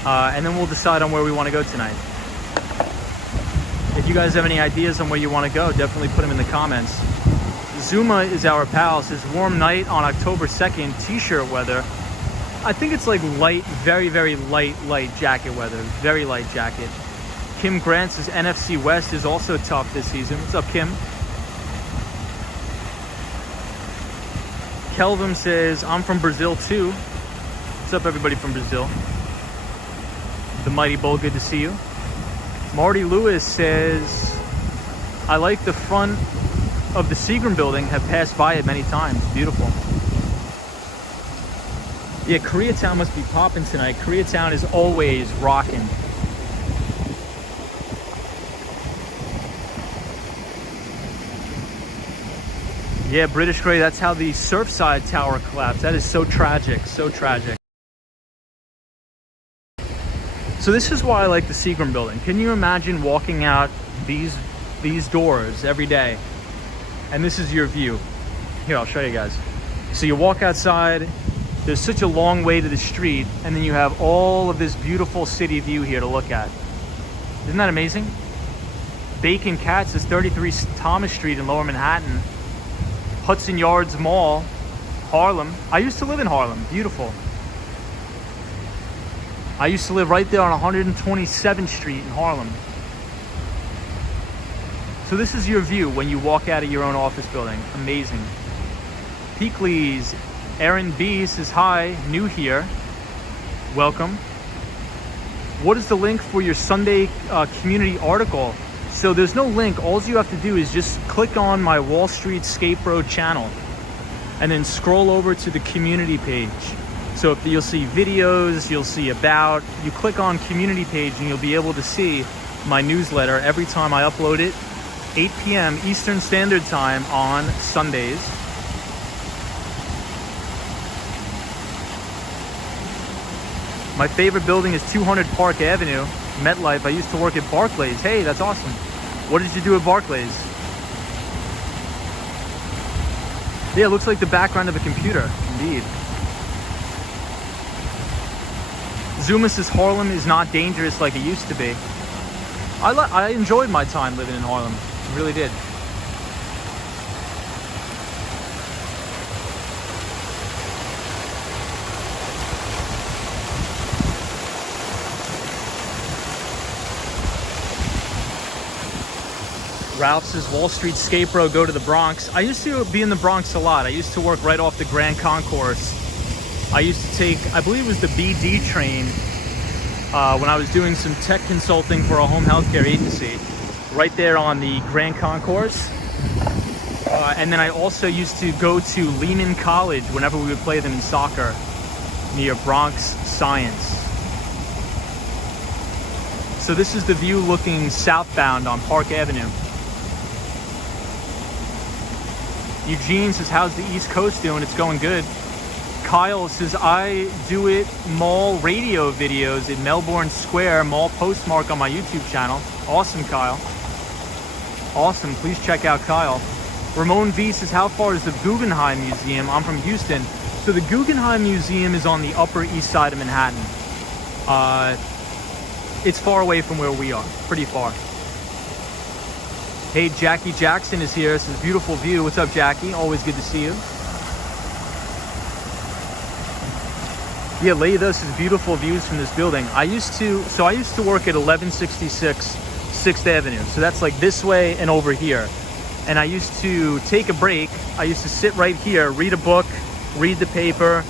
And then we'll decide on where we want to go tonight. If you guys have any ideas on where you want to go, definitely put them in the comments. Zuma is our pal. Says, warm night on October 2nd, t-shirt weather. I think it's like light, very, very light jacket weather. Very light jacket. Kim Grant says NFC West is also tough this season. What's up, Kim? Kelvin says, I'm from Brazil too. What's up, everybody from Brazil? The Mighty Bull, good to see you. Marty Lewis says, I like the front of the Seagram building, have passed by it many times. Beautiful. Yeah, Koreatown must be popping tonight. Koreatown is always rocking. Yeah, British Grey, that's how the Surfside Tower collapsed. That is so tragic, so tragic. So this is why I like the Seagram building. Can you imagine walking out these doors every day? And this is your view. Here, I'll show you guys. So you walk outside, there's such a long way to the street, and then you have all of this beautiful city view here to look at. Isn't that amazing? Bacon Cats is 33 Thomas Street in Lower Manhattan. Hudson Yards Mall, Harlem. I used to live in Harlem, beautiful. I used to live right there on 127th Street in Harlem. So this is your view when you walk out of your own office building. Amazing. Peakley's, Aaron B says hi, new here. Welcome. What is the link for your Sunday community article? So there's no link. All you have to do is just click on my Wall Street Skate Bro channel and then scroll over to the community page. So if you'll see videos, you'll see about, you click on community page and you'll be able to see my newsletter every time I upload it, 8 p.m. Eastern Standard Time on Sundays. My favorite building is 200 Park Avenue, MetLife. I used to work at Barclays. Hey, that's awesome. What did you do at Barclays? Yeah, it looks like the background of a computer, indeed. Zuma says Harlem is not dangerous like it used to be. I enjoyed my time living in Harlem. I really did. Ralph says Wall Street Skate Bro, go to the Bronx. I used to be in the Bronx a lot. I used to work right off the Grand Concourse. I used to take, I believe it was the BD train when I was doing some tech consulting for a home healthcare agency, right there on the Grand Concourse. And then I also used to go to Lehman College whenever we would play them in soccer near Bronx Science. So this is the view looking southbound on Park Avenue. Eugene says, how's the East Coast doing? It's going good. Kyle says, I do it mall radio videos in Melbourne Square, mall postmark on my YouTube channel. Awesome, Kyle. Awesome. Please check out Kyle. Ramon V says, how far is the Guggenheim Museum? I'm from Houston. So the Guggenheim Museum is on the Upper East Side of Manhattan. It's far away from where we are. Pretty far. Hey, Jackie Jackson is here. This is a beautiful view. What's up, Jackie? Always good to see you. Yeah, this is beautiful views from this building. I used to work at 1166 6th Avenue. So that's like this way and over here. And I used to take a break. I used to sit right here, read a book, read the paper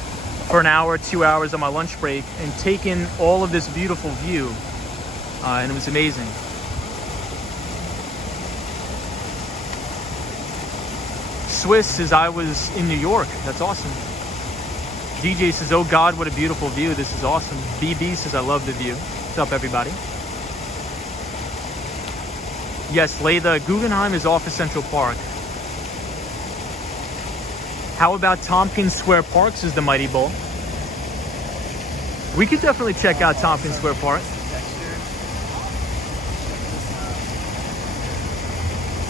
for an hour, 2 hours on my lunch break, and take in all of this beautiful view. And it was amazing. Swiss says, I was in New York. That's awesome. DJ says, oh God, what a beautiful view. This is awesome. BB says, I love the view. What's up, everybody? Yes, Layla, Guggenheim is off of Central Park. How about Tompkins Square Park, says the Mighty Bull. We could definitely check out Tompkins Square Park.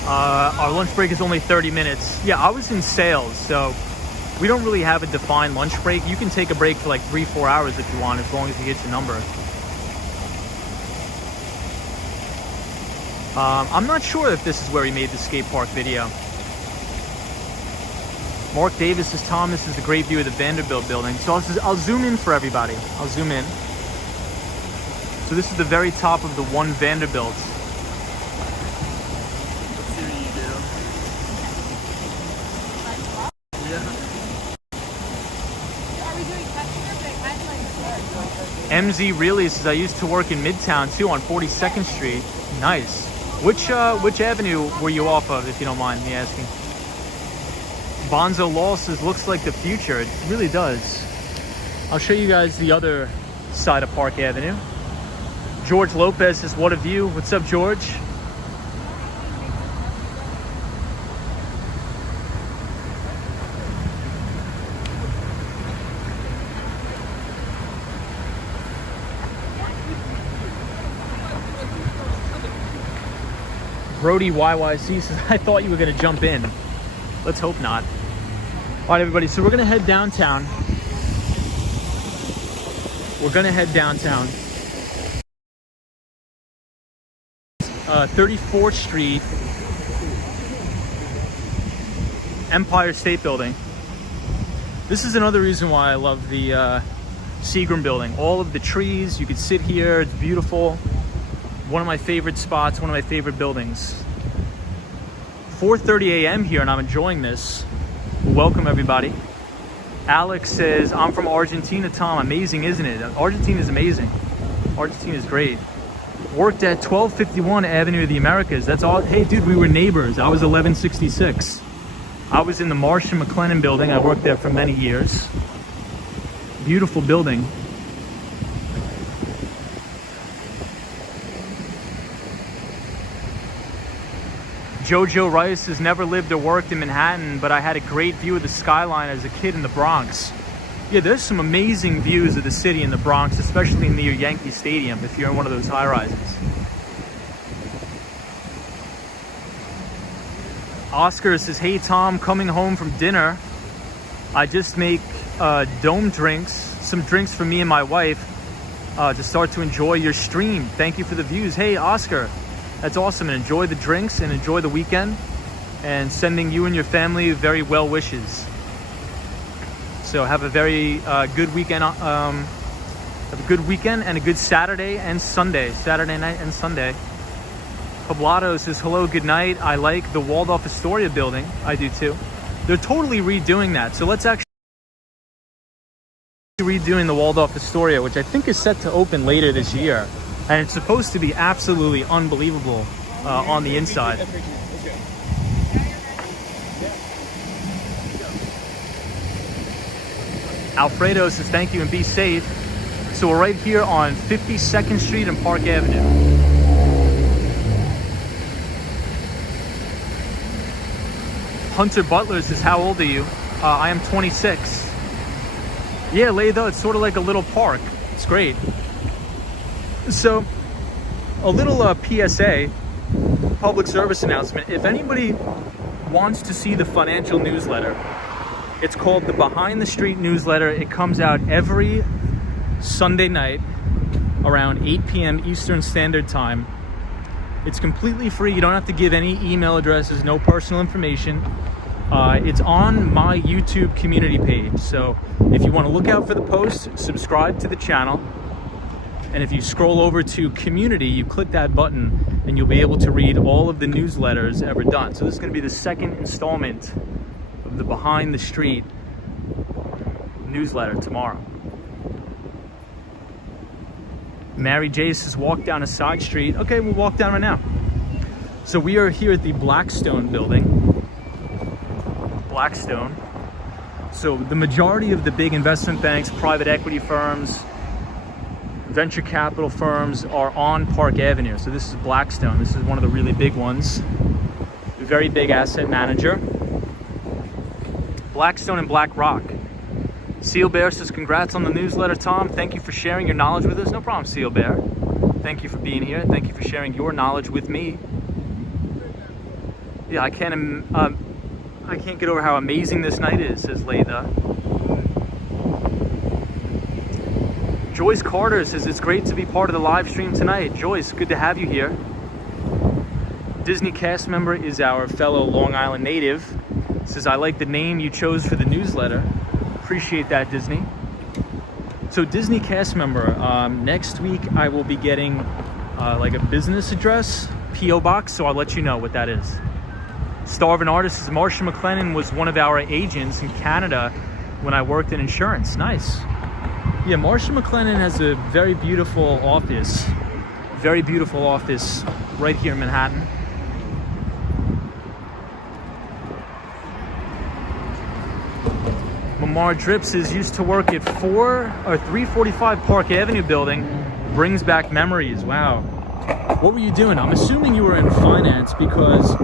Our lunch break is only 30 minutes. Yeah, I was in sales, so we don't really have a defined lunch break. You can take a break for like 3-4 hours if you want, as long as you hit your number. I'm not sure if this is where he made the skate park video. Mark Davis says, Tom, this is a great view of the Vanderbilt building. So I'll zoom in for everybody. I'll zoom in. So this is the very top of the One Vanderbilt. MZ really says, I used to work in Midtown too on 42nd Street. Nice. Which avenue were you off of, if you don't mind me asking? Bonzo Law says, looks like the future. It really does. I'll show you guys the other side of Park Avenue. George Lopez says, what a view. What's up, George? Brody YYC says, I thought you were gonna jump in. Let's hope not. All right, everybody, so we're gonna head downtown. We're gonna head downtown. 34th Street, Empire State Building. This is another reason why I love the Seagram building. All of the trees, you can sit here, it's beautiful. One of my favorite spots, one of my favorite buildings. 4:30 a.m. here and I'm enjoying this. Welcome everybody. Alex says, I'm from Argentina, Tom. Amazing, isn't it? Argentina is amazing. Argentina is great. Worked at 1251 Avenue of the Americas. That's all. Hey dude, we were neighbors. I was 1166. I was in the Marsh and McLennan building. I worked there for many years. Beautiful building. Jojo Rice has never lived or worked in Manhattan, but I had a great view of the skyline as a kid in the Bronx. Yeah, there's some amazing views of the city in the Bronx, especially near Yankee Stadium if you're in one of those high rises. Oscar says, hey Tom, coming home from dinner. I just make dome drinks, some drinks for me and my wife to start to enjoy your stream. Thank you for the views. Hey Oscar. That's awesome, and enjoy the drinks and enjoy the weekend, and sending you and your family very well wishes. So have a very good weekend. Have a good weekend and a good Saturday and Sunday. Saturday night and Sunday. Poblado says, hello, good night. I like the Waldorf Astoria building. I do too. They're totally redoing that. So let's actually redoing the Waldorf Astoria, which I think is set to open later this year. And it's supposed to be absolutely unbelievable on the inside. Alfredo says thank you and be safe. So we're right here on 52nd Street and Park Avenue. Hunter Butler says, how old are you? I am 26. Yeah, Laytho, it's sort of like a little park. It's great. So, a little PSA, public service announcement. If anybody wants to see the financial newsletter, it's called the Behind the Street newsletter. It comes out every Sunday night around 8 p.m. Eastern Standard Time. It's completely free. You don't have to give any email addresses, no personal information. It's on my YouTube community page. So if you want to look out for the post, subscribe to the channel. And if you scroll over to community, you click that button and you'll be able to read all of the newsletters ever done. So this is going to be the second installment of the Behind the Street newsletter tomorrow. Mary J says, walk down a side street. Okay, we'll walk down right now. So we are here at the Blackstone building. Blackstone. So the majority of the big investment banks, private equity firms, venture capital firms are on Park Avenue. So this is Blackstone. This is one of the really big ones. A very big asset manager. Blackstone and BlackRock. Seal Bear says, congrats on the newsletter, Tom. Thank you for sharing your knowledge with us. No problem, Seal Bear. Thank you for being here. Thank you for sharing your knowledge with me. Yeah, I can't get over how amazing this night is, says Laytha. Joyce Carter says, it's great to be part of the live stream tonight. Joyce, good to have you here. Disney cast member is our fellow Long Island native. Says, I like the name you chose for the newsletter. Appreciate that, Disney. So Disney cast member, next week I will be getting like a business address, P.O. box, so I'll let you know what that is. Starvin' Artist says, Marsha McLennan was one of our agents in Canada when I worked in insurance. Nice. Yeah, Marsha McLennan has a very beautiful office right here in Manhattan. Lamar Drips used to work at 345 Park Avenue building. Brings back memories. Wow. What were you doing? I'm assuming you were in finance, because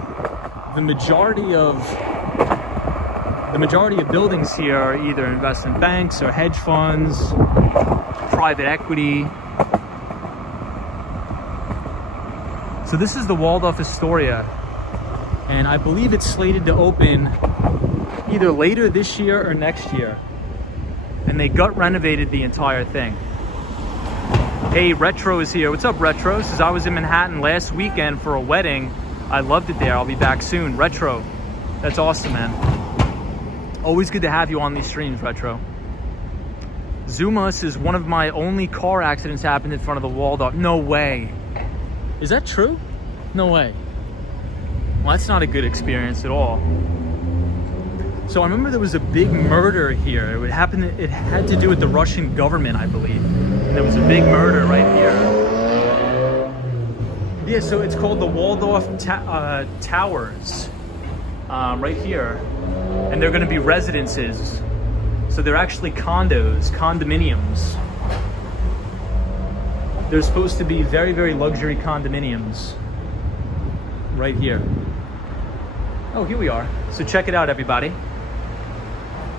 the majority of buildings here are either investment banks or hedge funds, private equity. So this is the Waldorf Astoria, and I believe it's slated to open either later this year or next year. And they gut renovated the entire thing. Hey, Retro is here. What's up, Retro? Says, I was in Manhattan last weekend for a wedding. I loved it there. I'll be back soon. Retro, that's awesome, man. Always good to have you on these streams, Retro. Zuma says, one of my only car accidents happened in front of the Waldorf. No way. Is that true? No way. Well, that's not a good experience at all. So I remember there was a big murder here. It had to do with the Russian government, I believe. And there was a big murder right here. Yeah, so it's called the Waldorf Towers, right here. And they're gonna be residences. So they're actually condominiums. They're supposed to be very, very luxury condominiums right here. Oh, here we are. So check it out, everybody.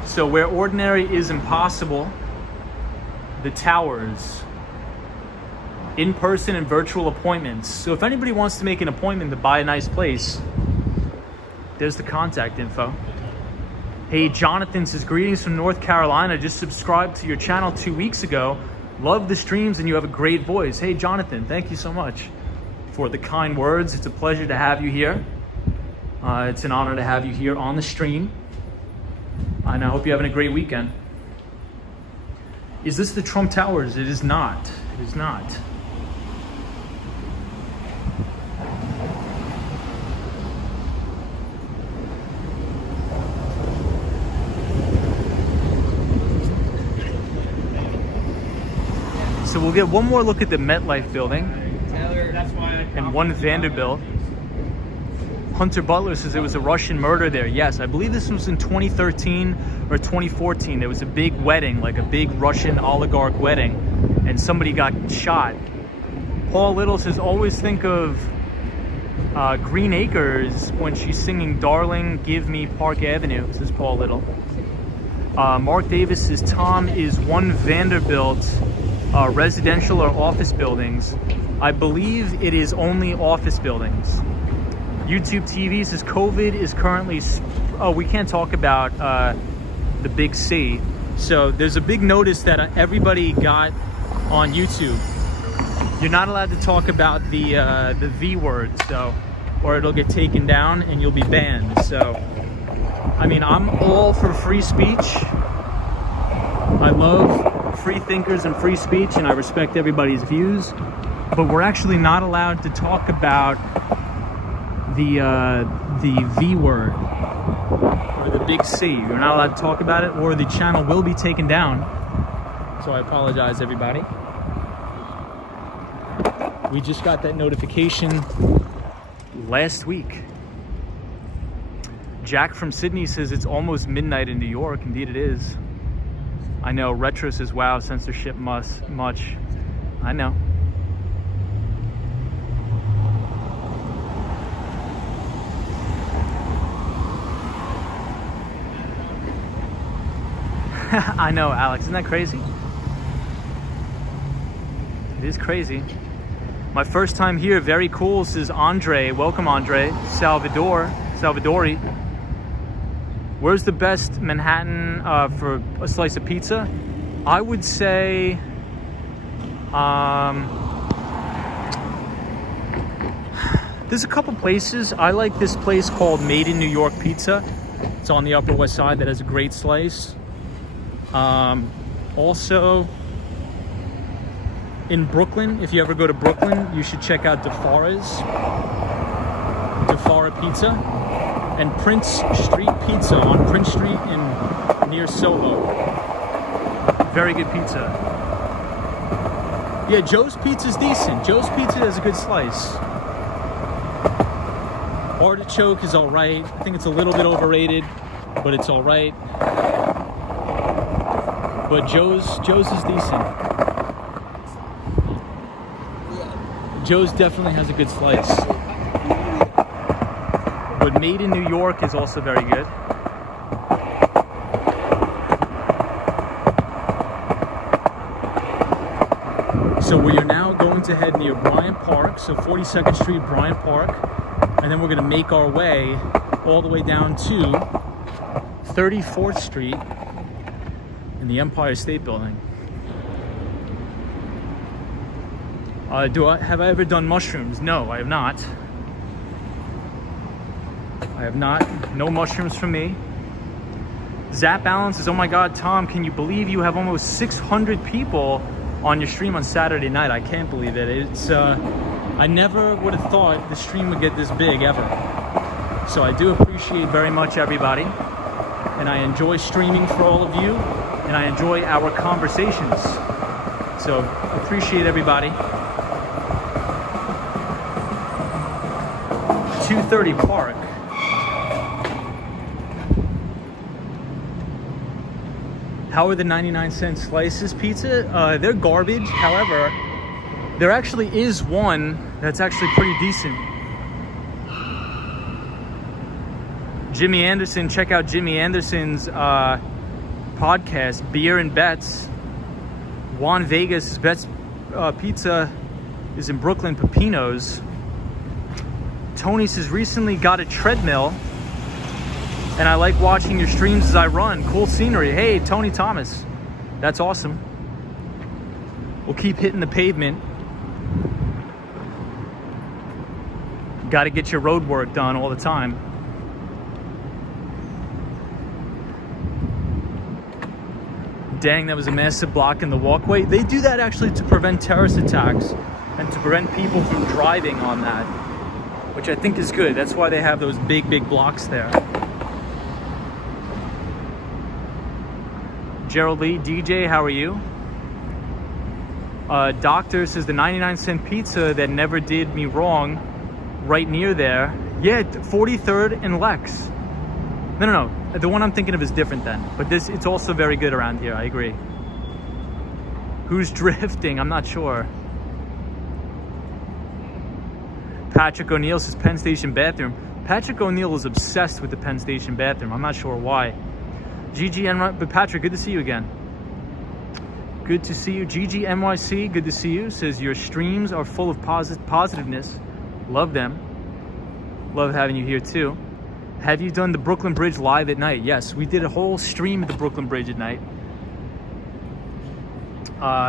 So where ordinary is impossible, the Towers, in-person and virtual appointments. So if anybody wants to make an appointment to buy a nice place, there's the contact info. Hey, Jonathan says, greetings from North Carolina. Just subscribed to your channel 2 weeks ago. Love the streams and you have a great voice. Hey, Jonathan, thank you so much for the kind words. It's a pleasure to have you here. It's an honor to have you here on the stream. And I hope you're having a great weekend. Is this the Trump Towers? It is not. It is not. So we'll get one more look at the MetLife building and one Vanderbilt. Hunter Butler says there was a Russian murder there. Yes, I believe this was in 2013 or 2014. There was a big wedding, like a big Russian oligarch wedding, and somebody got shot. Paul Little says, always think of Green Acres when she's singing Darling, Give Me Park Avenue, says Paul Little. Mark Davis says, Tom, is one Vanderbilt residential or office buildings? I believe it is only office buildings. YouTube TV says COVID is currently, we can't talk about the big C. So there's a big notice that everybody got on YouTube. You're not allowed to talk about the V word, so, or it'll get taken down and you'll be banned. So, I mean, I'm all for free speech. I love free thinkers and free speech, and I respect everybody's views. But we're actually not allowed to talk about the V word or the big C. You're not allowed to talk about it, or the channel will be taken down. So I apologize, everybody. We just got that notification last week. Jack from Sydney says it's almost midnight in New York. Indeed it is. I know. Retro says, wow, censorship much. I know. I know, Alex. Isn't that crazy? It is crazy. My first time here. Very cool, says Andre. Welcome, Andre. Salvadori. Where's the best Manhattan for a slice of pizza? I would say there's a couple places. I like this place called Made in New York Pizza. It's on the Upper West Side. That has a great slice. Also in Brooklyn, if you ever go to Brooklyn, you should check out DeFara Pizza, and Prince Street Pizza on Prince Street near Soho. Very good pizza. Yeah, Joe's Pizza's decent. Joe's Pizza has a good slice. Artichoke is all right. I think it's a little bit overrated, but it's all right. but Joe's is decent. Joe's definitely has a good slice. But Made in New York is also very good. So we are now going to head near Bryant Park, so 42nd Street, Bryant Park, and then we're going to make our way all the way down to 34th Street in the Empire State Building. Have I ever done mushrooms? No, I have not. I have not. No mushrooms for me. Zap Allen says, oh my God, Tom, can you believe you have almost 600 people on your stream on Saturday night? I can't believe it. It's I never would have thought the stream would get this big ever. So I do appreciate very much everybody, and I enjoy streaming for all of you, and I enjoy our conversations. So appreciate everybody. 230 Park. How are the 99-cent slices pizza? They're garbage. However, there actually is one that's actually pretty decent. Jimmy Anderson, check out Jimmy Anderson's podcast, Beer and Bets. Juan Vegas' Bets Pizza is in Brooklyn, Pepino's. Tony says, recently got a treadmill and I like watching your streams as I run. Cool scenery. Hey, Tony Thomas. That's awesome. We'll keep hitting the pavement. Got to get your road work done all the time. Dang, that was a massive block in the walkway. They do that actually to prevent terrorist attacks and to prevent people from driving on that, which I think is good. That's why they have those big blocks there. Gerald Lee, DJ, how are you? Doctor says the 99-cent pizza that never did me wrong, right near there. Yeah, 43rd and Lex. No. The one I'm thinking of is different then. But it's also very good around here. I agree. Who's drifting? I'm not sure. Patrick O'Neill says Penn Station bathroom. Patrick O'Neill is obsessed with the Penn Station bathroom. I'm not sure why. GGN, but Patrick, good to see you again. Good to see you. GGNYC, good to see you. Says your streams are full of positiveness. Love them. Love having you here too. Have you done the Brooklyn Bridge live at night? Yes, we did a whole stream at the Brooklyn Bridge at night.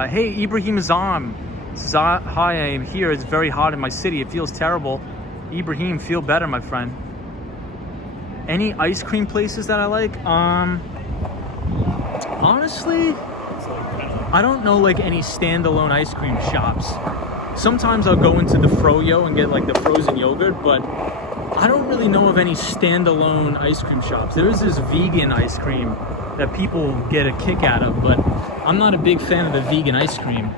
Hey, Ibrahim Azam. Says, hi, I am here. It's very hot in my city. It feels terrible. Ibrahim, feel better, my friend. Any ice cream places that I like? Honestly, I don't know like any standalone ice cream shops. Sometimes I'll go into the Froyo and get like the frozen yogurt, but I don't really know of any standalone ice cream shops. There is this vegan ice cream that people get a kick out of, but I'm not a big fan of the vegan ice cream.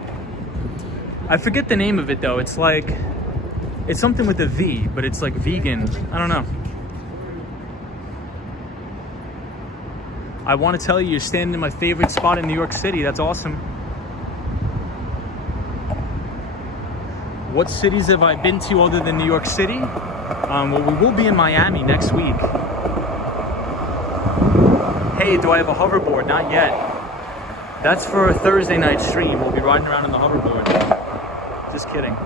I forget the name of it though. It's something with a V, but it's like vegan. I don't know. I want to tell you, you're standing in my favorite spot in New York City. That's awesome. What cities have I been to other than New York City? Well, we will be in Miami next week. Hey, do I have a hoverboard? Not yet. That's for a Thursday night stream. We'll be riding around on the hoverboard. Just kidding.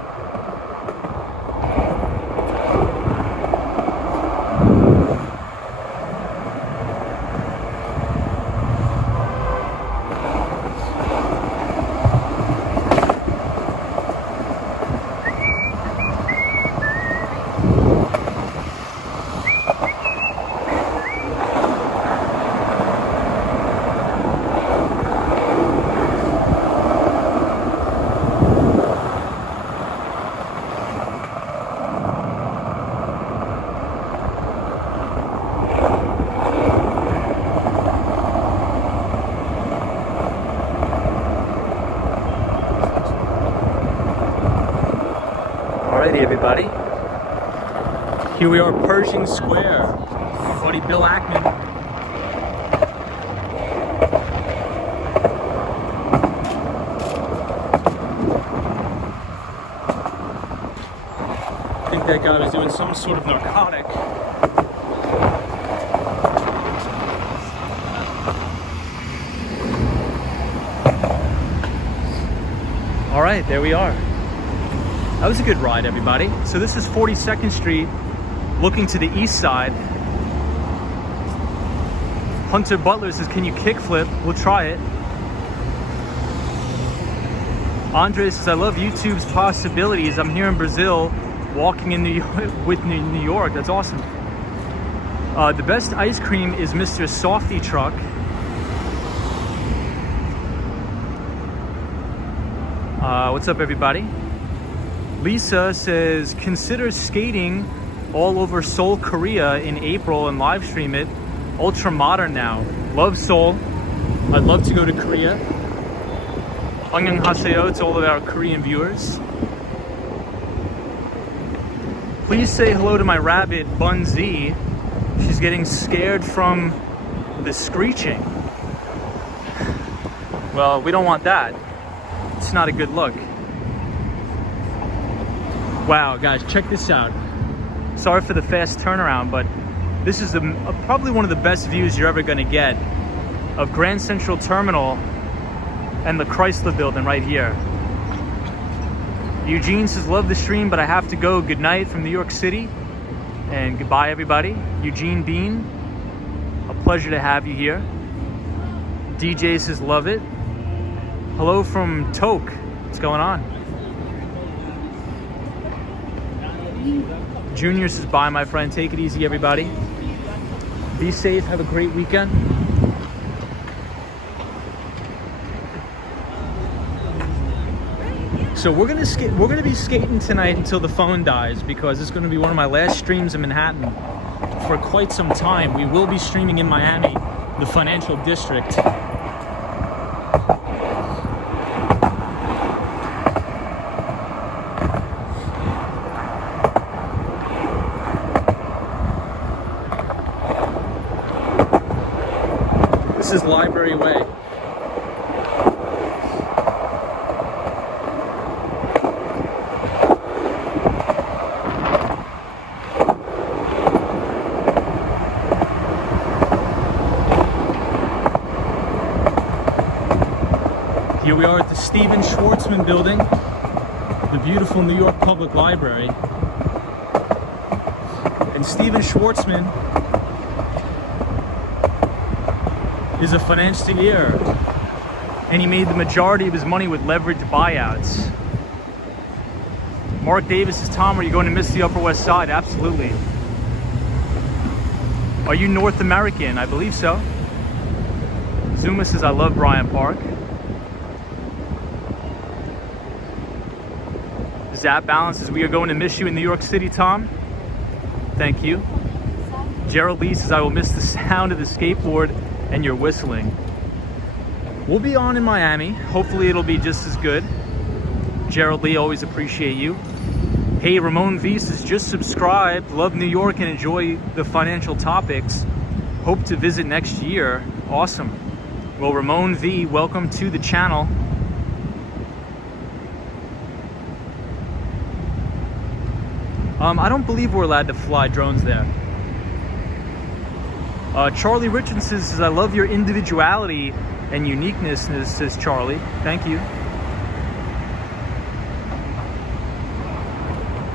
Everybody, here we are, Pershing Square. My buddy Bill Ackman. that guy was doing some sort of narcotic. All right, there we are. That was a good ride, everybody. So this is 42nd Street, looking to the east side. Hunter Butler says, can you kickflip? We'll try it. Andre says, I love YouTube's possibilities. I'm here in Brazil, walking in New York. That's awesome. The best ice cream is Mr. Softy Truck. What's up, everybody? Lisa says, consider skating all over Seoul, Korea in April and live stream it. Ultra modern now. Love Seoul. I'd love to go to Korea. Annyeonghaseyo to all of our Korean viewers. Please say hello to my rabbit, Bun Z. She's getting scared from the screeching. Well, we don't want that. It's not a good look. Wow, guys, check this out. Sorry for the fast turnaround, but this is probably one of the best views you're ever going to get of Grand Central Terminal and the Chrysler Building right here. Eugene says, love the stream, but I have to go. Good night from New York City. And goodbye, everybody. Eugene Bean, a pleasure to have you here. DJ says, love it. Hello from Toke. What's going on? Junior says, bye, my friend. Take it easy, everybody. Be safe. Have a great weekend. So we're gonna be skating tonight until the phone dies, because it's gonna be one of my last streams in Manhattan for quite some time. We will be streaming in Miami, the financial district. This is Library Way. Here we are at the Stephen Schwarzman building, the beautiful New York Public Library. And Stephen Schwarzman is a financier, and he made the majority of his money with leveraged buyouts. Mark Davis says, Tom, are you going to miss the Upper West Side? Absolutely. Are you North American? I believe so. Zuma says, I love Bryant Park. Zap Balance says, we are going to miss you in New York City, Tom. Thank you. Gerald Lee says, I will miss the sound of the skateboard and your whistling. We'll be on in Miami. Hopefully it'll be just as good. Gerald Lee, always appreciate you. Hey, Ramon V says, just subscribed. Love New York and enjoy the financial topics. Hope to visit next year. Awesome. Well, Ramon V, welcome to the channel. I don't believe we're allowed to fly drones there. Charlie Richardson says, I love your individuality and uniqueness, says Charlie. Thank you.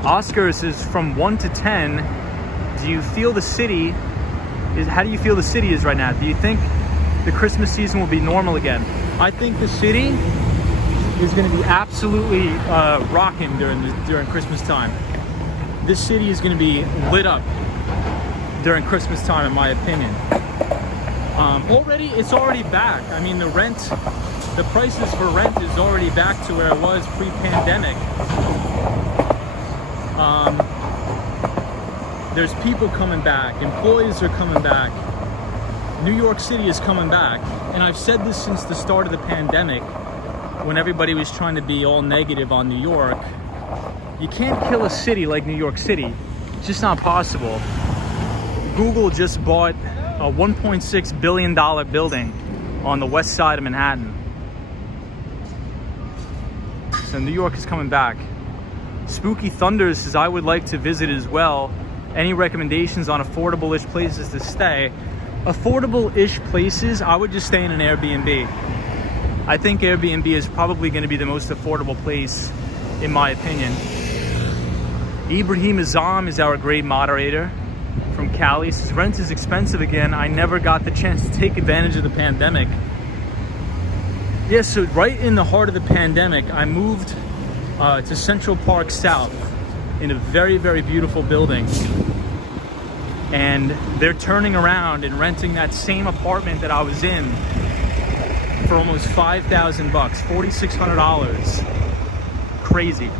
Oscar says, from 1 to 10, do you feel the city how do you feel the city is right now? Do you think the Christmas season will be normal again? I think the city is going to be absolutely rocking during Christmas time. This city is going to be lit up during Christmas time, in my opinion. It's already back. I mean, the prices for rent is already back to where it was pre-pandemic. There's people coming back, employees are coming back, New York City is coming back. And I've said this since the start of the pandemic, when everybody was trying to be all negative on New York. You can't kill a city like New York City. It's just not possible. Google just bought a $1.6 billion building on the west side of Manhattan. So New York is coming back. Spooky Thunders says, I would like to visit as well. Any recommendations on affordable-ish places to stay? Affordable-ish places, I would just stay in an Airbnb. I think Airbnb is probably going to be the most affordable place, in my opinion. Ibrahim Azam is our great moderator from Cali. Says, rent is expensive again. I never got the chance to take advantage of the pandemic. Yeah, so right in the heart of the pandemic, I moved to Central Park South in a very, very beautiful building. And they're turning around and renting that same apartment that I was in for almost $5,000, $4,600. Crazy.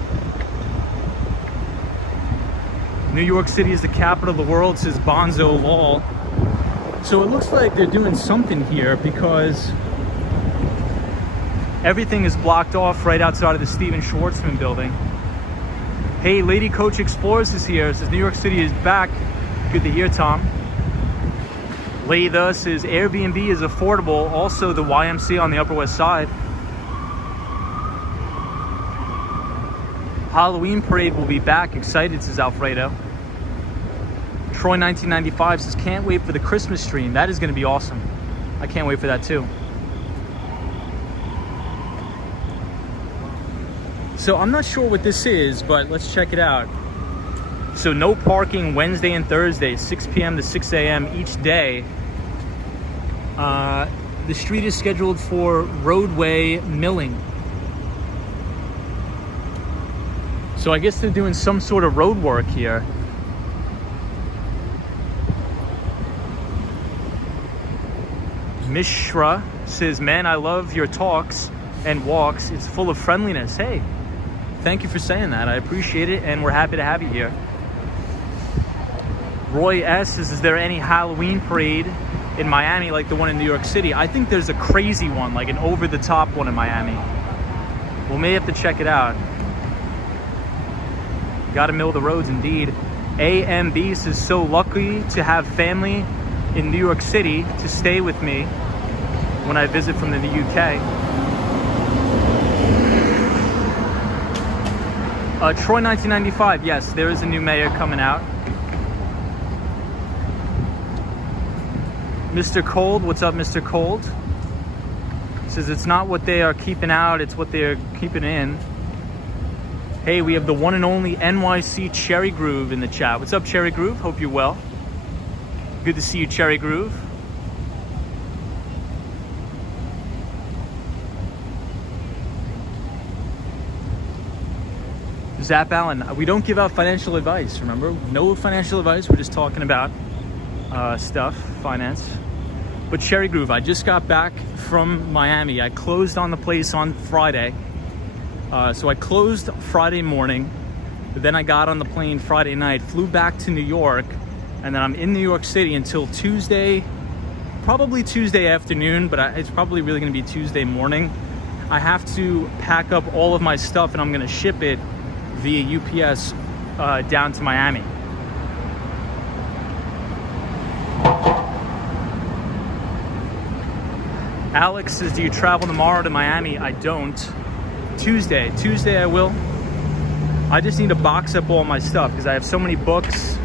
New York City is the capital of the world, says Bonzo Law. So it looks like they're doing something here because everything is blocked off right outside of the Steven Schwartzman building. Hey, Lady Coach Explorers is here. It says New York City is back. Good to hear, Tom. Leitha says Airbnb is affordable. Also the YMCA on the Upper West Side. Halloween parade will be back. Excited, says Alfredo. Troy 1995 says can't wait for the Christmas stream. That is going to be awesome. I can't wait for that too. So I'm not sure what this is, but let's check it out. So no parking Wednesday and Thursday, 6 p.m. to 6 a.m. each day. The street is scheduled for roadway milling. So I guess they're doing some sort of road work here. Mishra says, man, I love your talks and walks. It's full of friendliness. Hey, thank you for saying that. I appreciate it, and we're happy to have you here. Roy S. says, is there any Halloween parade in Miami like the one in New York City? I think there's a crazy one, like an over-the-top one in Miami. We may have to check it out. Gotta mill the roads, indeed. AMB says, so lucky to have family in New York City to stay with me when I visit from the UK. Troy 1995, yes, there is a new mayor coming out. Mr. Cold, what's up, Mr. Cold? Says it's not what they are keeping out, it's what they're keeping in. Hey, we have the one and only NYC Cherry Groove in the chat. What's up, Cherry Groove? Hope you're well. Good to see you, Cherry Groove. Zap Allen, we don't give out financial advice, remember? No financial advice, we're just talking about stuff, finance. But Cherry Groove, I just got back from Miami. I closed on the place on Friday. So I closed Friday morning, but then I got on the plane Friday night, flew back to New York, and then I'm in New York City until Tuesday, probably Tuesday afternoon, but it's probably really gonna be Tuesday morning. I have to pack up all of my stuff and I'm gonna ship it via UPS down to Miami. Alex says, do you travel tomorrow to Miami? I don't. Tuesday I will. I just need to box up all my stuff because I have so many books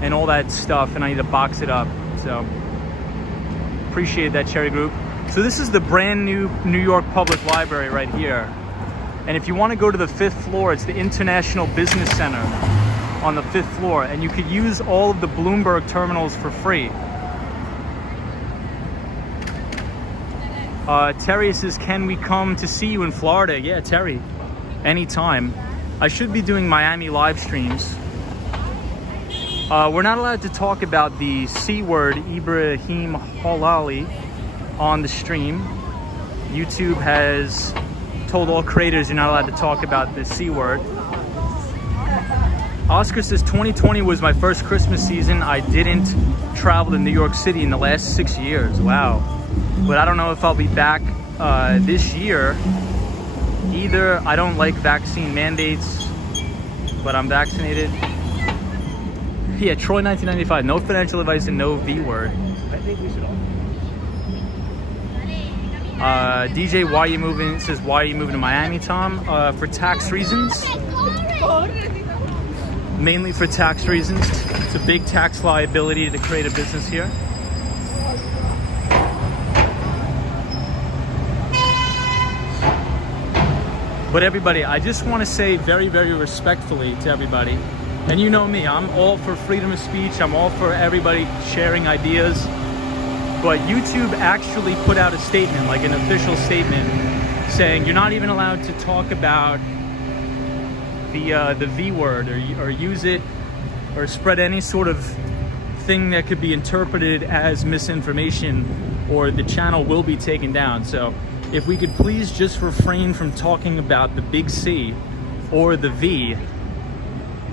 and all that stuff, and I need to box it up. So appreciate that, Cherry Group. So this is the brand new New York Public Library right here. And if you want to go to the 5th floor, it's the International Business Center on the 5th floor, and you could use all of the Bloomberg terminals for free. Terry says, can we come to see you in Florida? Yeah, Terry, anytime. I should be doing Miami live streams. We're not allowed to talk about the C word, Ibrahim Halali, on the stream. YouTube has told all creators you're not allowed to talk about the C word. Oscar says, 2020 was my first Christmas season. I didn't travel to New York City in the last 6 years. Wow. But I don't know if I'll be back this year either. I don't like vaccine mandates, but I'm vaccinated. Yeah, Troy 1995, no financial advice and no V word. I think we should all. DJ, why are you moving? Says, why are you moving to Miami, Tom? For tax reasons. mainly for tax reasons. It's a big tax liability to create a business here. But everybody, I just want to say very, very respectfully to everybody, and you know me, I'm all for freedom of speech, I'm all for everybody sharing ideas, but YouTube actually put out a statement, like an official statement, saying you're not even allowed to talk about the V word or use it or spread any sort of thing that could be interpreted as misinformation, or the channel will be taken down. So if we could please just refrain from talking about the big C or the V,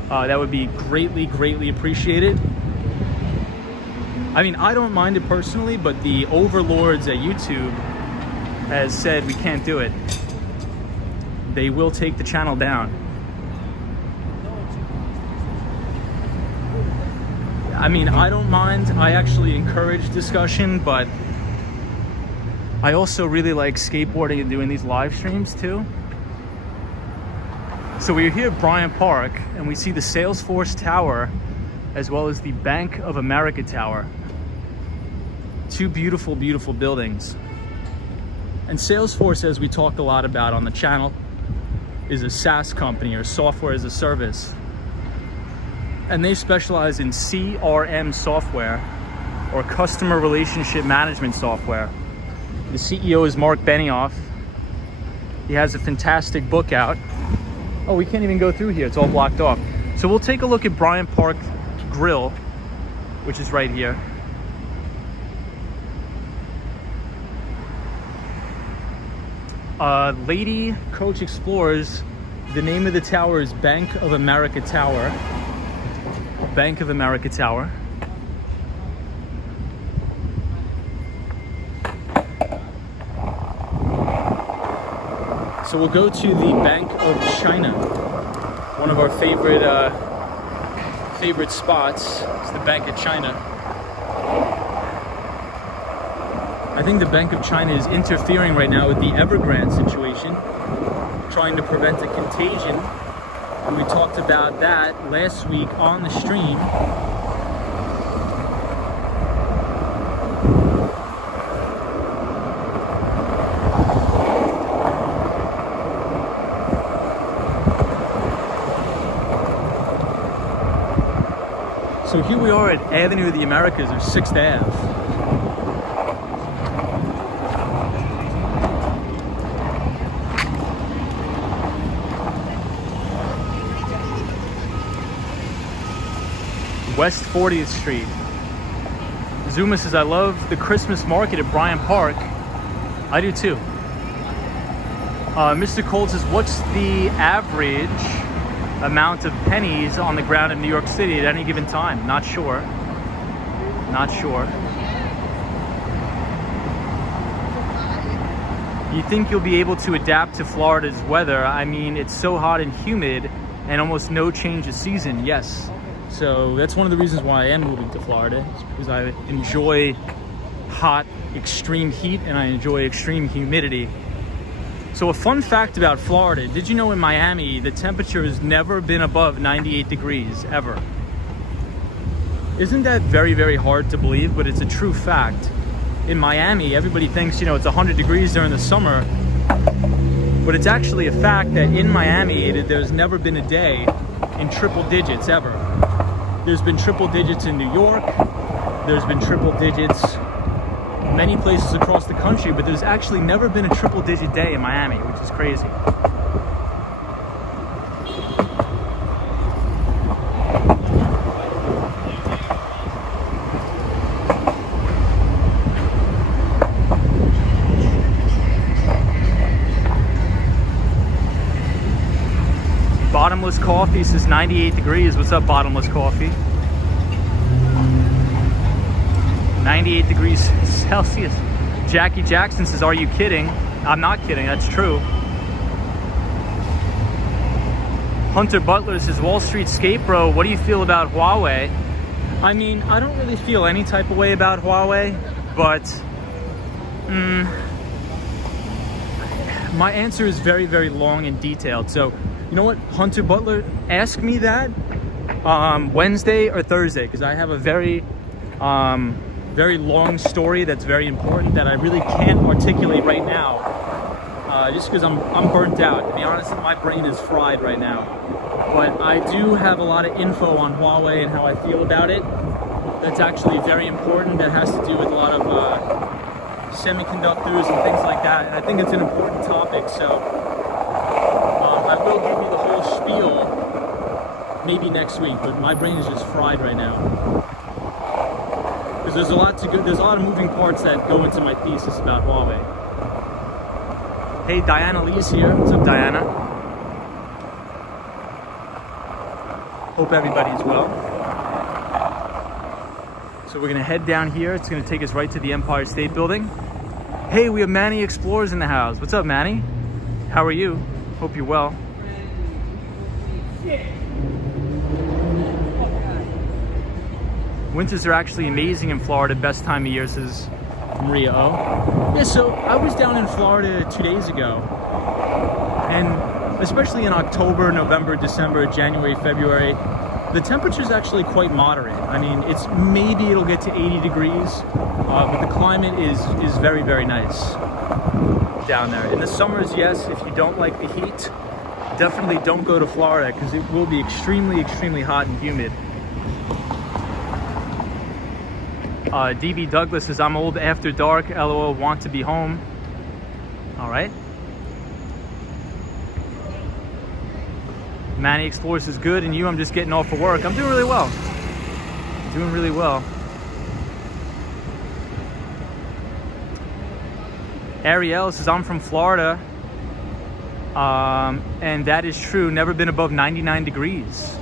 that would be greatly, greatly appreciated. I mean, I don't mind it personally, but the overlords at YouTube has said we can't do it. They will take the channel down. I mean, I don't mind. I actually encourage discussion, but I also really like skateboarding and doing these live streams too. So we're here at Bryant Park and we see the Salesforce Tower as well as the Bank of America Tower. Two beautiful, beautiful buildings. And Salesforce, as we talked a lot about on the channel, is a SaaS company, or software as a service. And they specialize in CRM software, or customer relationship management software. The CEO is Mark Benioff. He has a fantastic book out. Oh, we can't even go through here. It's all blocked off. So we'll take a look at Bryant Park Grill, which is right here. Lady Coach explores. The name of the tower is Bank of America Tower. Bank of America Tower. So we'll go to the Bank of China. One of our favorite spots is the Bank of China. I think the Bank of China is interfering right now with the Evergrande situation, trying to prevent a contagion. And we talked about that last week on the stream. So here we are at Avenue of the Americas, or 6th Ave. West 40th Street. Zuma says, I love the Christmas market at Bryant Park. I do too. Mr. Cole says, what's the average amount of pennies on the ground in New York City at any given time? Not sure. Not sure. You think you'll be able to adapt to Florida's weather? I mean, it's so hot and humid and almost no change of season. Yes. So that's one of the reasons why I am moving to Florida, is because I enjoy hot, extreme heat, and I enjoy extreme humidity. So a fun fact about Florida, did you know in Miami, the temperature has never been above 98 degrees, ever? Isn't that very, very hard to believe? But it's a true fact. In Miami, everybody thinks, you know, it's 100 degrees during the summer, but it's actually a fact that in Miami, there's never been a day in triple digits, ever. There's been triple digits in New York, there's been triple digits many places across the country, but there's actually never been a triple digit day in Miami, which is crazy. Bottomless Coffee says 98 degrees. What's up, Bottomless Coffee? 98 degrees Celsius. Jackie Jackson says, are you kidding? I'm not kidding, that's true. Hunter Butler says, Wall Street Skate Bro, what do you feel about Huawei? I mean, I don't really feel any type of way about Huawei, but my answer is very, very long and detailed. So, You know what, Hunter Butler, ask me that Wednesday or Thursday, because I have a very long story that's very important that I really can't articulate right now, just because I'm burnt out. To be honest, my brain is fried right now. But I do have a lot of info on Huawei and how I feel about it. That's actually very important. That has to do with a lot of semiconductors and things like that. And I think it's an important topic. So I will give you the whole spiel maybe next week. But my brain is just fried right now because there's a lot of moving parts that go into my thesis about Huawei. Hey, Diana Lee's here. What's up, Diana? Hope everybody's well. So we're gonna head down here. It's gonna take us right to the Empire State Building. Hey, we have Manny Explorers in the house. What's up, Manny? How are you? Hope you're well. Winters are actually amazing in Florida. Best time of year, says Maria O. Yeah, so I was down in Florida 2 days ago. And especially in October, November, December, January, February, the temperature is actually quite moderate. I mean, maybe it'll get to 80 degrees, but the climate is very, very nice down there. In the summers, yes, if you don't like the heat, definitely don't go to Florida because it will be extremely, extremely hot and humid. DB Douglas says, I'm old after dark, LOL, want to be home. All right. Manny Explorers is good, and you, I'm just getting off for work. I'm doing really well. Doing really well. Ariel says, I'm from Florida. And that is true. Never been above 99 degrees.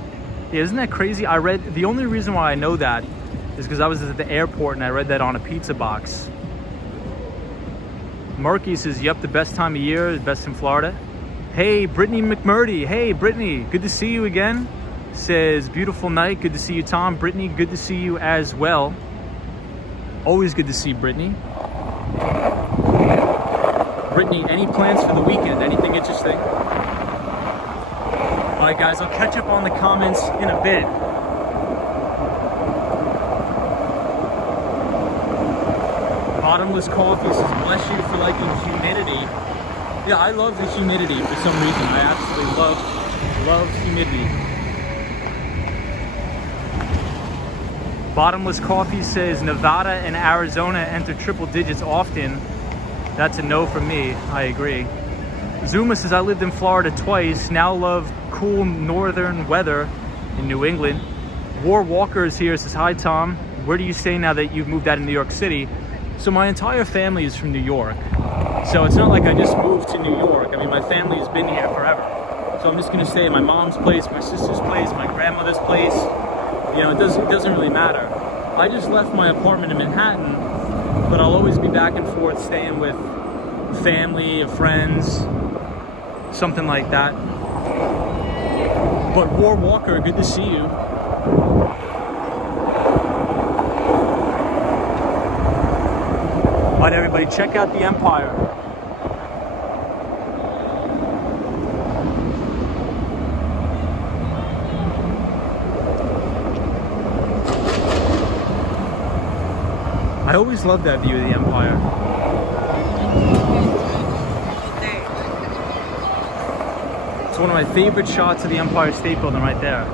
Yeah, isn't that crazy? I read, the only reason why I know that is because I was at the airport and I read that on a pizza box. Murky says, yep, the best time of year, the best in Florida. Hey, Brittany McMurdy. Hey, Brittany, good to see you again. Says, beautiful night. Good to see you, Tom. Brittany, good to see you as well. Always good to see Brittany. Brittany, any plans for the weekend? Anything interesting? All right, guys, I'll catch up on the comments in a bit. Bottomless Coffee says, bless you for liking humidity. Yeah, I love the humidity for some reason. I absolutely love humidity. Bottomless Coffee says, Nevada and Arizona enter triple digits often. That's a no from me. I agree. Zuma says, I lived in Florida twice. Now love cool northern weather in New England. War Walker is here. Says, hi, Tom. Where do you stay now that you've moved out of New York City? So my entire family is from New York. So it's not like I just moved to New York. I mean, my family has been here forever. So I'm just gonna stay at my mom's place, my sister's place, my grandmother's place. You know, it doesn't really matter. I just left my apartment in Manhattan, but I'll always be back and forth staying with family, friends, something like that. But War Walker, good to see you. All right, everybody, check out the Empire. I always love that view of the Empire. It's one of my favorite shots of the Empire State Building right there.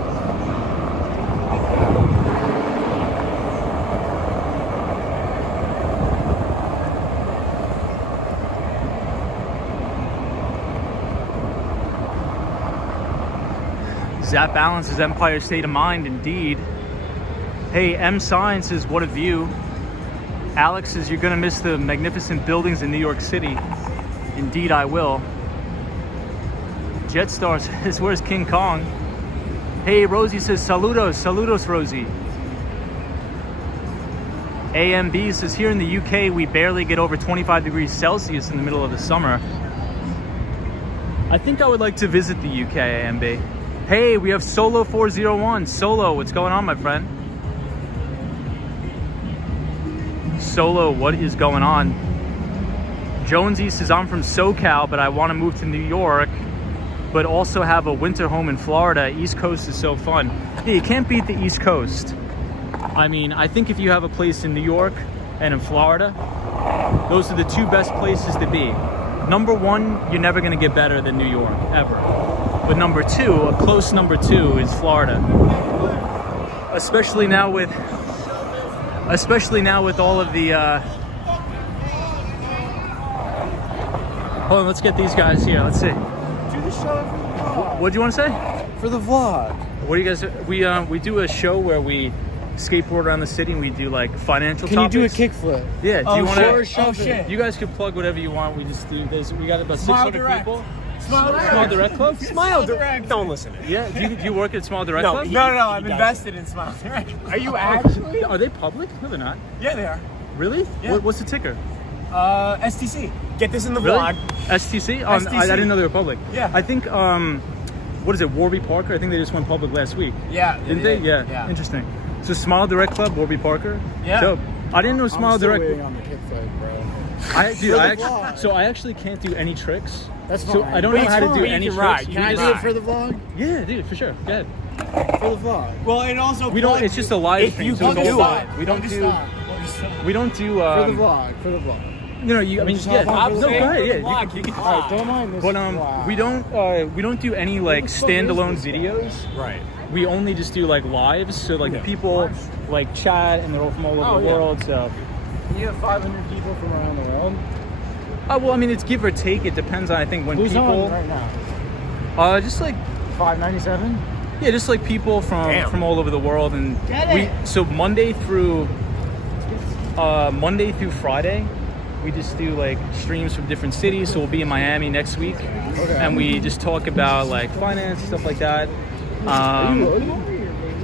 Zap Allen says, Empire State of Mind, indeed. Hey, M Science says, what a view. Alex says, you're gonna miss the magnificent buildings in New York City. Indeed, I will. Jetstar says, where's King Kong? Hey, Rosie says, saludos, Rosie. AMB says, here in the UK, we barely get over 25 degrees Celsius in the middle of the summer. I think I would like to visit the UK, AMB. Hey, we have Solo 401. Solo, what's going on, my friend? Solo, what is going on? Jonesy says, I'm from SoCal, but I want to move to New York. but also have a winter home in Florida. East Coast is so fun. Yeah, you can't beat the East Coast. I mean, I think if you have a place in New York and in Florida, those are the two best places to be. Number one, you're never going to get better than New York, ever. But number two, a close number two, is Florida. Especially now with all of the hold on, let's get these guys here. Let's see. Do the show for the vlog. What do you want to say? For the vlog. What do you guys? We do a show where we skateboard around the city and we do like financial Can topics. you do a kickflip? Yeah. Do you want to? Oh shit. You guys can plug whatever you want. We just do this. We got about Smile 600 Direct. people. Smile Direct Club? Smile Direct. Don't listen to it. Yeah. Do you work at Smile Direct Club? No. I'm invested in Smile Direct. Are you actually? Are they public? No, they're not. Yeah, they are. Really? Yeah. What's the ticker? STC. Get this in the vlog. STC? STC. I didn't know they were public. Yeah. I think, what is it, Warby Parker? I think they just went public last week. Yeah. Didn't they? Yeah. Interesting. So Smile Direct Club, Warby Parker? Yeah. Dope. I didn't know Smile Direct. I'm still waiting on the kickflip, bro. So I actually can't do any tricks. That's fine. So I don't know how to do any tricks. Ride. You Can I just- do it for the vlog? Yeah, dude, for sure. Go ahead. For the vlog. Well, and also We don't. It's just a live if stream. you so it's can all do live. it. We don't do. For We don't do. the vlog. For the vlog. You know, I mean, Just yeah. hop on No, for go the ahead. Yeah. vlog. You can Alright, don't mind this. But vlog. we don't do any like standalone videos. Right. We only just do like lives. So like the people like chat and they're all from all over the world. So. You have 500 people from around the world. Well, I mean, it's give or take. It depends on I think when Who's people. on right now? Just like 597. yeah, just like people from all over the world, and so Monday through Friday, we just do like streams from different cities. So we'll be in Miami next week, and we just talk about like finance stuff like that.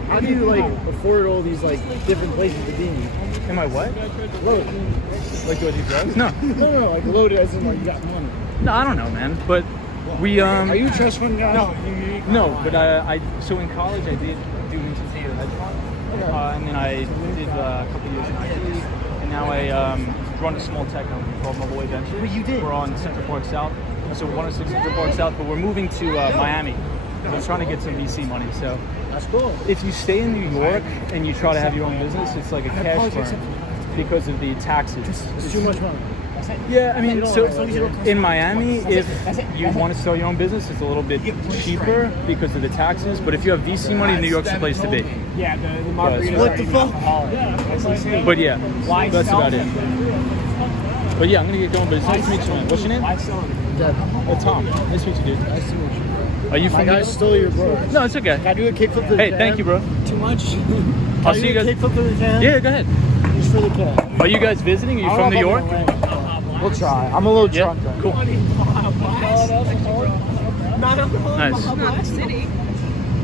How do you like afford all these like different places to be? Am I what? Loaded. Like do I do drugs? No, No, like loaded as in like you got money. no, I don't know, man. But we Are you a trust fund guy? No, but so in college I did do institute hedge fund, and then I did a couple years in IT, and now I run a small tech company called Mobile Way Ventures. But you did. We're on Central Park South, so 106 Central Park South, but we're moving to Miami. We're trying to get some VC money. So That's cool. if you stay in New York and you try to have your own business, it's like a cash burn because of the taxes. It's too much money. Yeah, I mean, so in Miami, if you want to start your own business, it's a little bit cheaper because of the taxes. But if you have VC money, New York's the place to be. Yeah, the margarita. What the fuck? But yeah, that's about it. But yeah, I'm gonna get going. But it's nice to meet you, man. What's your name? Tom. Nice to meet you, dude. Nice to meet you. Are you My from? guy stole your words. No, it's okay. Can I do a kickflip to the Hey, cab? thank you, bro. Too much? I'll see you guys. Kickflip to the cab? Yeah, go ahead. Just for the cab. Are you guys visiting? Are you from New York? We'll try. I'm a little Yeah, drunk then. cool. Nice. What city?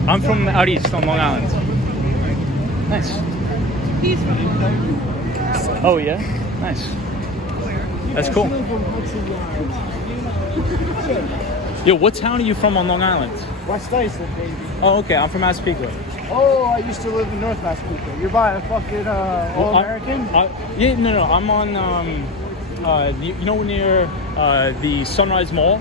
I'm from out east on Long Island. Nice. He's from. Oh yeah, nice. That's cool. Yo, what town are you from on Long Island? West Iceland, baby. Oh, okay. I'm from Massapequa. Oh, I used to live in North Massapequa. You're by a fucking All-American? Yeah, no. I'm on, you know, near the Sunrise Mall.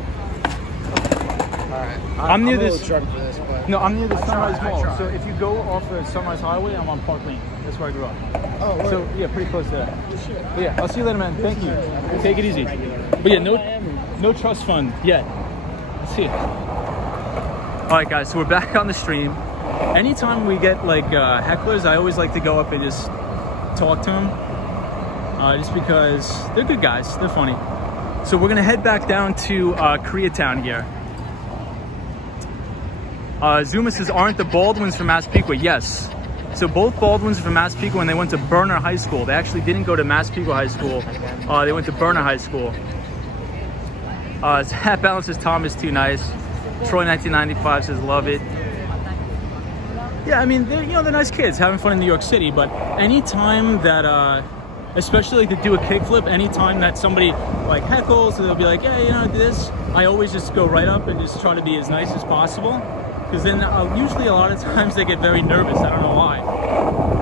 Alright. I'm near a little this- drunk for this, but... No, I'm near the Sunrise I Mall. try. So if you go off the Sunrise Highway, I'm on Park Lane. That's where I grew up. Oh, word. So yeah, pretty close to that. But yeah, I'll see you later, man. Thank you. Take it easy. But yeah, no trust fund yet. Let's see it. All right, guys. So we're back on the stream. Anytime we get like hecklers, I always like to go up and just talk to them. Just because they're good guys. They're funny. So we're gonna head back down to Koreatown here. Zuma says, aren't the Baldwins from Massapequa? Yes. So both Baldwins are from Massapequa and they went to Berner High School. They actually didn't go to Massapequa High School. They went to Berner High School. Hat Balance says, Tom is too nice. Troy 1995 says, love it. Yeah, I mean, they're nice kids having fun in New York City, but anytime that, especially like to do a kickflip, anytime that somebody like heckles, they'll be like, yeah, do this. I always just go right up and just try to be as nice as possible. Because then usually a lot of times they get very nervous. I don't know why.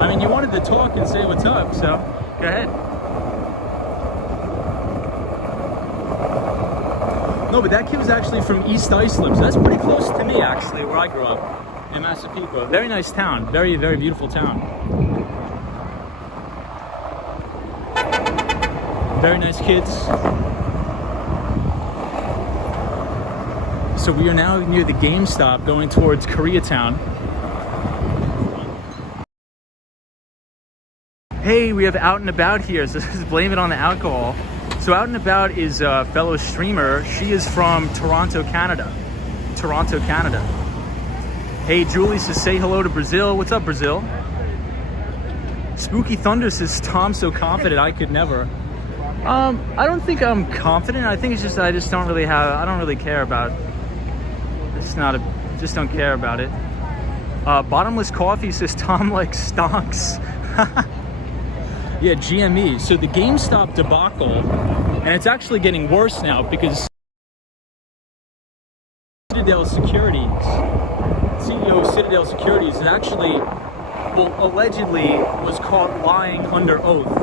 I mean, you wanted to talk and say what's up, so go ahead. No, but that kid was actually from East Islip, so that's pretty close to me, actually, where I grew up, in Massapequa. Very nice town. Very, very beautiful town. Very nice kids. So we are now near the GameStop going towards Koreatown. Hey, we have Out and About here, so let's blame it on the alcohol. So Out and About is a fellow streamer. She is from Toronto, Canada. Toronto, Canada. Hey, Julie says, say hello to Brazil. What's up, Brazil? Spooky Thunder says, Tom so confident I could never. I don't think I'm confident. I think it's just I just don't really have, I don't really care about, it's not a, just don't care about it. Bottomless Coffee says, Tom likes stonks. Yeah, GME. So the GameStop debacle, and it's actually getting worse now because Citadel Securities, CEO of Citadel Securities, is actually, well, allegedly was caught lying under oath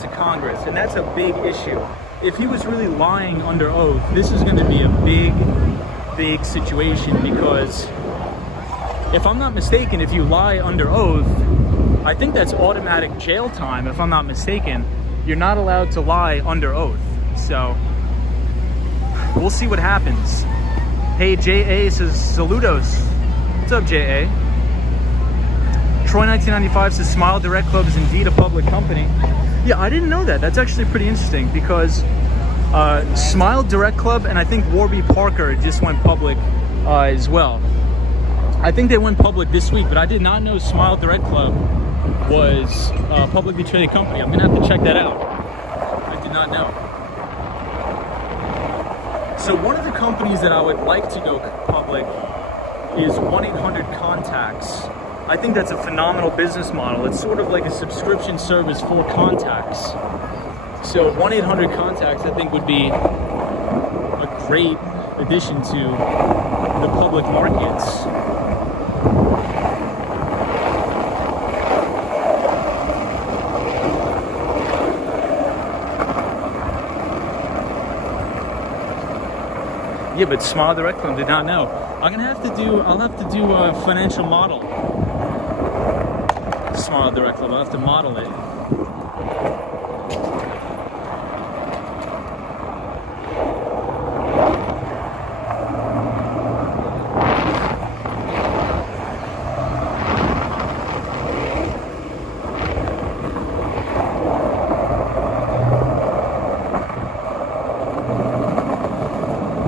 to Congress, and that's a big issue. If he was really lying under oath, this is going to be a big situation, because if I'm not mistaken, if you lie under oath, I think that's automatic jail time, if I'm not mistaken. You're not allowed to lie under oath. So, we'll see what happens. Hey, J.A. says, saludos. What's up, J.A.? Troy1995 says, Smile Direct Club is indeed a public company. Yeah, I didn't know that. That's actually pretty interesting, because Smile Direct Club and I think Warby Parker just went public as well. I think they went public this week, but I did not know Smile Direct Club was a publicly traded company. I'm gonna have to check that out. I did not know. So one of the companies that I would like to go public is 1-800-CONTACTS. I think that's a phenomenal business model. It's sort of like a subscription service for contacts. So 1-800-CONTACTS I think would be a great addition to the public markets. Yeah, but Smile Direct Club did not know. I'll have to do a financial model. Smile Direct Club, I'll have to model it.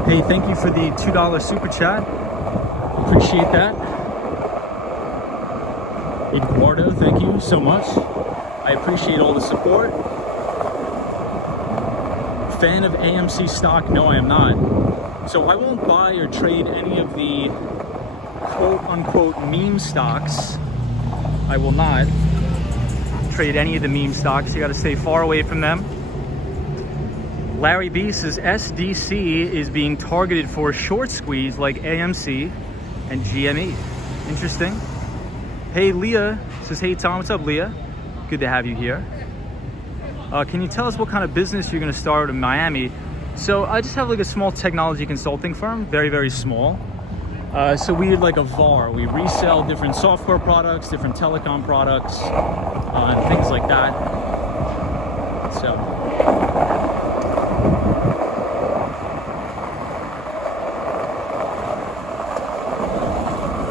Hey, thank you for the $2 super chat. Appreciate that. Eduardo, thank you so much. I appreciate all the support. Fan of AMC stock? No, I am not. So I won't buy or trade any of the quote-unquote meme stocks. I will not trade any of the meme stocks. You got to stay far away from them. Larry B says SDC is being targeted for a short squeeze like AMC and GME. Interesting. Hey, Leah says, hey Tom, what's up, Leah? Good to have you here. Can you tell us what kind of business you're going to start in Miami? So I just have like a small technology consulting firm, very, very small. So we did like a VAR. We resell different software products, different telecom products, and things like that.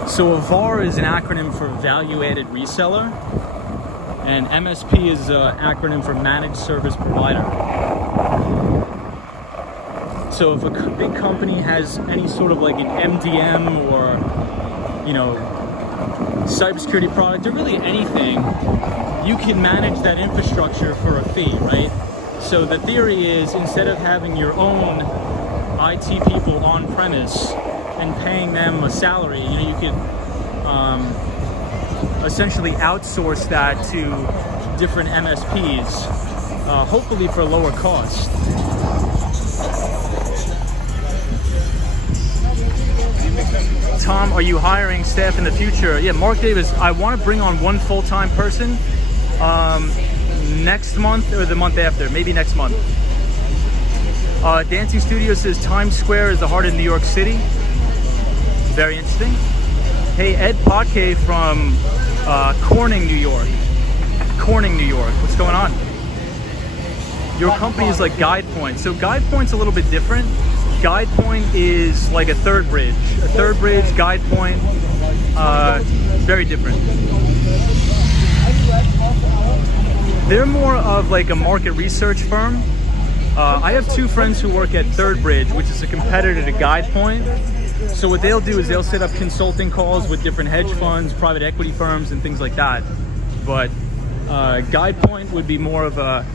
So a VAR is an acronym for value-added reseller, and MSP is an acronym for managed service provider. So if a big company has any sort of like an MDM or, you know, cybersecurity product or really anything, you can manage that infrastructure for a fee, right? So the theory is, instead of having your own IT people on premise and paying them a salary, you know, you can essentially outsource that to different MSPs, hopefully for lower cost. Tom, are you hiring staff in the future? Yeah, Mark Davis, I want to bring on one full-time person next month or the month after, maybe next month. Dancing Studio says Times Square is the heart of New York City. Very interesting. Hey, Ed Potke from Corning, New York. Corning, New York. What's going on? Your company is like Guide Point. So Guide Point's a little bit different. Guide Point is like a third bridge. A third bridge, Guide Point, very different. They're more of like a market research firm. I have two friends who work at Third Bridge, which is a competitor to Guide Point. So what they'll do is they'll set up consulting calls with different hedge funds, private equity firms, and things like that. But Guide Point would be more of a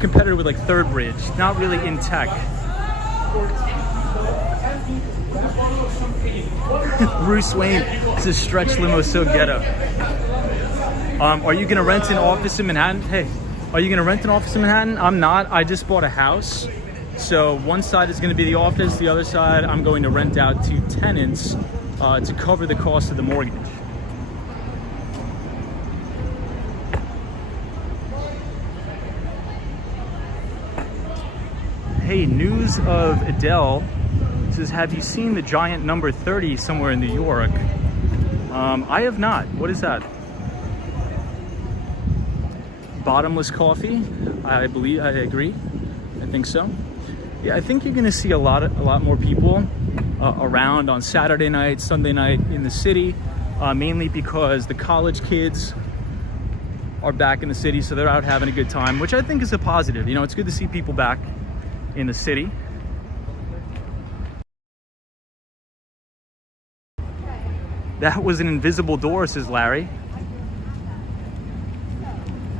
competitor with like Third Bridge, not really in tech. Bruce Wayne says stretch limo so ghetto. Are you gonna rent an office in Manhattan? Hey, are you gonna rent an office in Manhattan? I'm not. I just bought a house. So one side is gonna be the office, the other side I'm going to rent out to tenants to cover the cost of the mortgage. Hey, news of Adele says, have you seen the giant number 30 somewhere in New York? I have not. What is that? Bottomless coffee? I believe, I agree. I think so. Yeah, I think you're gonna see a lot more people around on Saturday night, Sunday night in the city, mainly because the college kids are back in the city, so they're out having a good time, which I think is a positive. You know, it's good to see people back in the city. That was an invisible door, says Larry.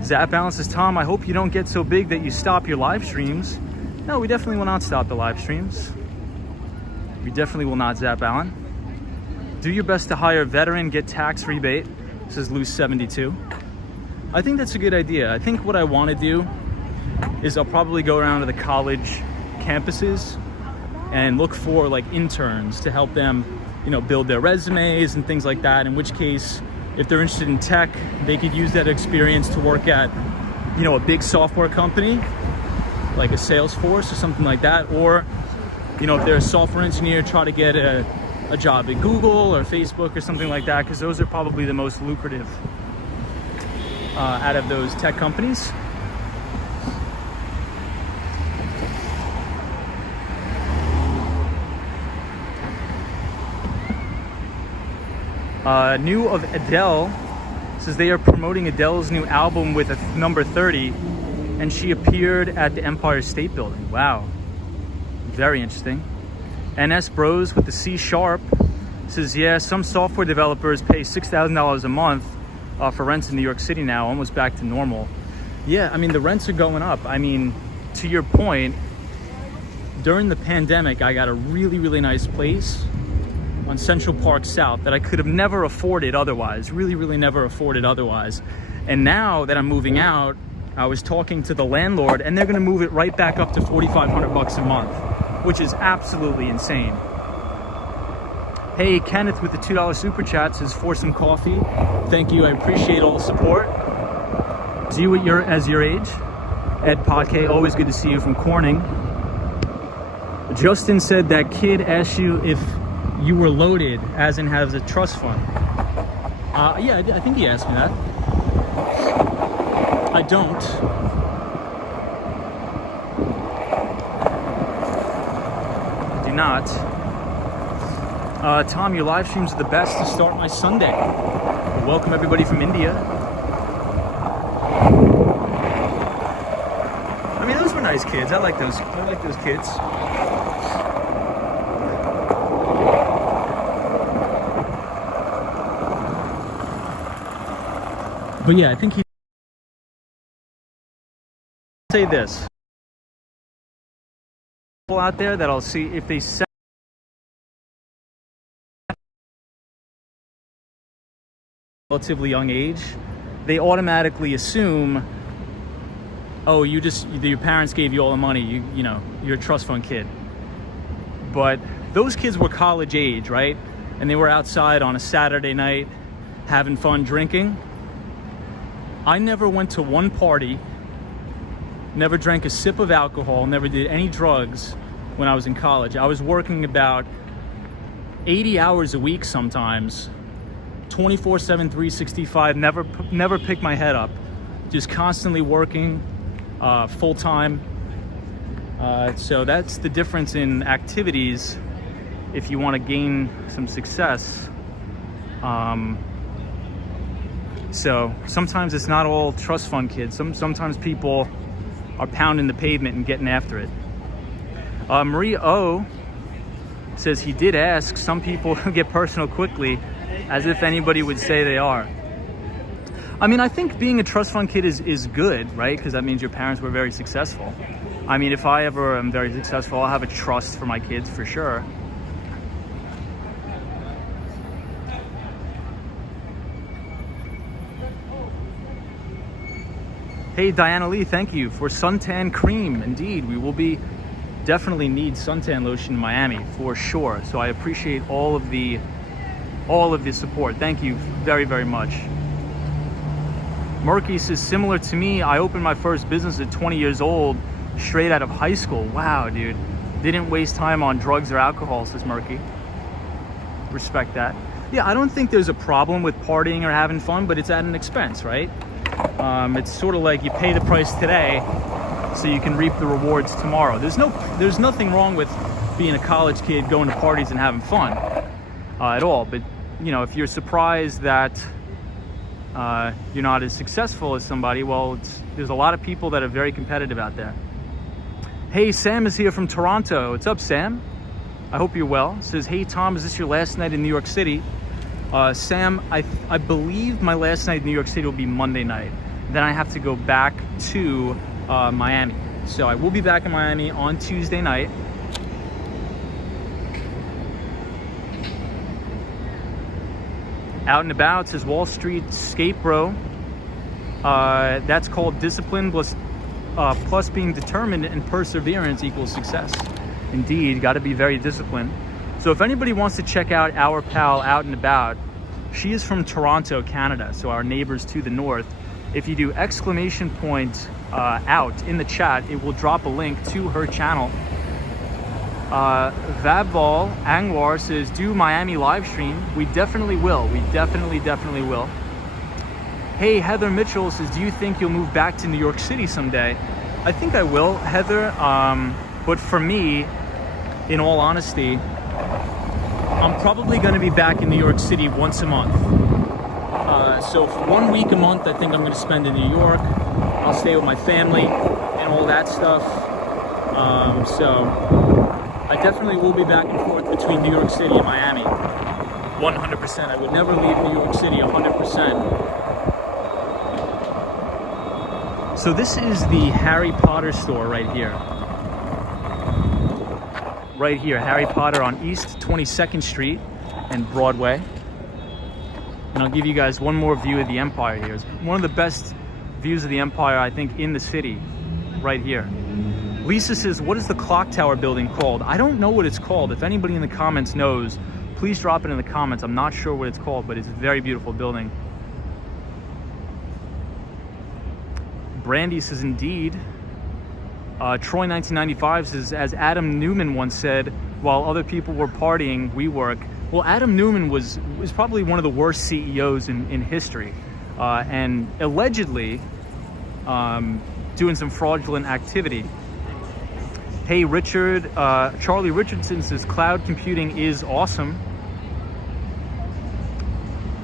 Zap Balance says, Tom, I hope you don't get so big that you stop your live streams. No, we definitely will not stop the live streams. We definitely will not, Zap Allen. Do your best to hire a veteran, get tax rebate, says Loose72. I think that's a good idea. I think what I want to do is I'll probably go around to the college campuses and look for like interns to help them, you know, build their resumes and things like that. In which case, if they're interested in tech, they could use that experience to work at, you know, a big software company like a Salesforce or something like that. Or, you know, if they're a software engineer, try to get a job at Google or Facebook or something like that, because those are probably the most lucrative out of those tech companies. New of Adele says they are promoting Adele's new album with a number 30, and she appeared at the Empire State Building. Wow, very interesting. NS Bros with the C# says, yeah, some software developers pay $6,000 a month for rents in New York City now, almost back to normal. Yeah, I mean, the rents are going up. I mean, to your point, during the pandemic, I got a really, really nice place on Central Park South that I could have never afforded otherwise, really, really never afforded otherwise. And now that I'm moving out, I was talking to the landlord and they're gonna move it right back up to $4,500 a month, which is absolutely insane. Hey, Kenneth with the $2 super chat says, for some coffee. Thank you, I appreciate all the support. See you as your age. Ed Podke, always good to see you from Corning. Justin said that kid asked you if you were loaded, as in has a trust fund. Yeah, I think he asked me that. I don't. I do not. Tom, your live streams are the best to start my Sunday. Welcome everybody from India. I mean, those were nice kids. I like those kids. But yeah, I think he say this. People out there that I'll see if they send relatively young age, they automatically assume, oh, your parents gave you all the money, you know, you're a trust fund kid. But those kids were college age, right? And they were outside on a Saturday night having fun drinking. I never went to one party never drank a sip of alcohol, never did any drugs when I was in college. I was working about 80 hours a week sometimes, 24/7, 365, never picked my head up. Just constantly working full time. So that's the difference in activities if you want to gain some success. So sometimes it's not all trust fund kids. Sometimes people are pounding the pavement and getting after it. Marie O says he did ask, some people get personal quickly, as if anybody would say they are. I mean, I think being a trust fund kid is good, right? Because that means your parents were very successful. I mean, if I ever am very successful, I'll have a trust for my kids for sure. Hey, Diana Lee, thank you for suntan cream. Indeed, we will be definitely need suntan lotion in Miami for sure. So I appreciate all of the support. Thank you very, very much. Murky says, similar to me, I opened my first business at 20 years old, straight out of high school. Wow, dude. Didn't waste time on drugs or alcohol, says Murky. Respect that. Yeah, I don't think there's a problem with partying or having fun, but it's at an expense, right? It's sort of like you pay the price today so you can reap the rewards tomorrow. There's nothing wrong with being a college kid, going to parties and having fun at all. But you know, if you're surprised that you're not as successful as somebody, well, there's a lot of people that are very competitive out there. Hey, Sam is here from Toronto. What's up, Sam? I hope you're well. Says, hey, Tom, is this your last night in New York City? Sam, I believe my last night in New York City will be Monday night. Then I have to go back to Miami. So I will be back in Miami on Tuesday night. Out and About says Wall Street Skate Bro. That's called discipline plus being determined, and perseverance equals success. Indeed, got to be very disciplined. So if anybody wants to check out our pal Out and About, she is from Toronto, Canada, so our neighbors to the north. If you do exclamation point out in the chat, it will drop a link to her channel. Vabval Angwar says, do Miami live stream. We definitely will. We definitely will. Hey, Heather Mitchell says, do you think you'll move back to New York City someday? I think I will, Heather. But for me, in all honesty, I'm probably going to be back in New York City once a month. So for 1 week a month, I think I'm going to spend in New York. I'll stay with my family and all that stuff. So I definitely will be back and forth between New York City and Miami. 100%. I would never leave New York City 100%. So this is the Harry Potter store right here. Right here, Harry Potter on East 22nd Street and Broadway. And I'll give you guys one more view of the Empire here. It's one of the best views of the Empire, I think, in the city, right here. Lisa says, what is the clock tower building called? I don't know what it's called. If anybody in the comments knows, please drop it in the comments. I'm not sure what it's called, but it's a very beautiful building. Brandy says, indeed. Troy 1995 says, as Adam Newman once said, while other people were partying, we work. Well, Adam Newman was probably one of the worst CEOs in history, and allegedly doing some fraudulent activity. Hey, Richard, Charlie Richardson says, cloud computing is awesome.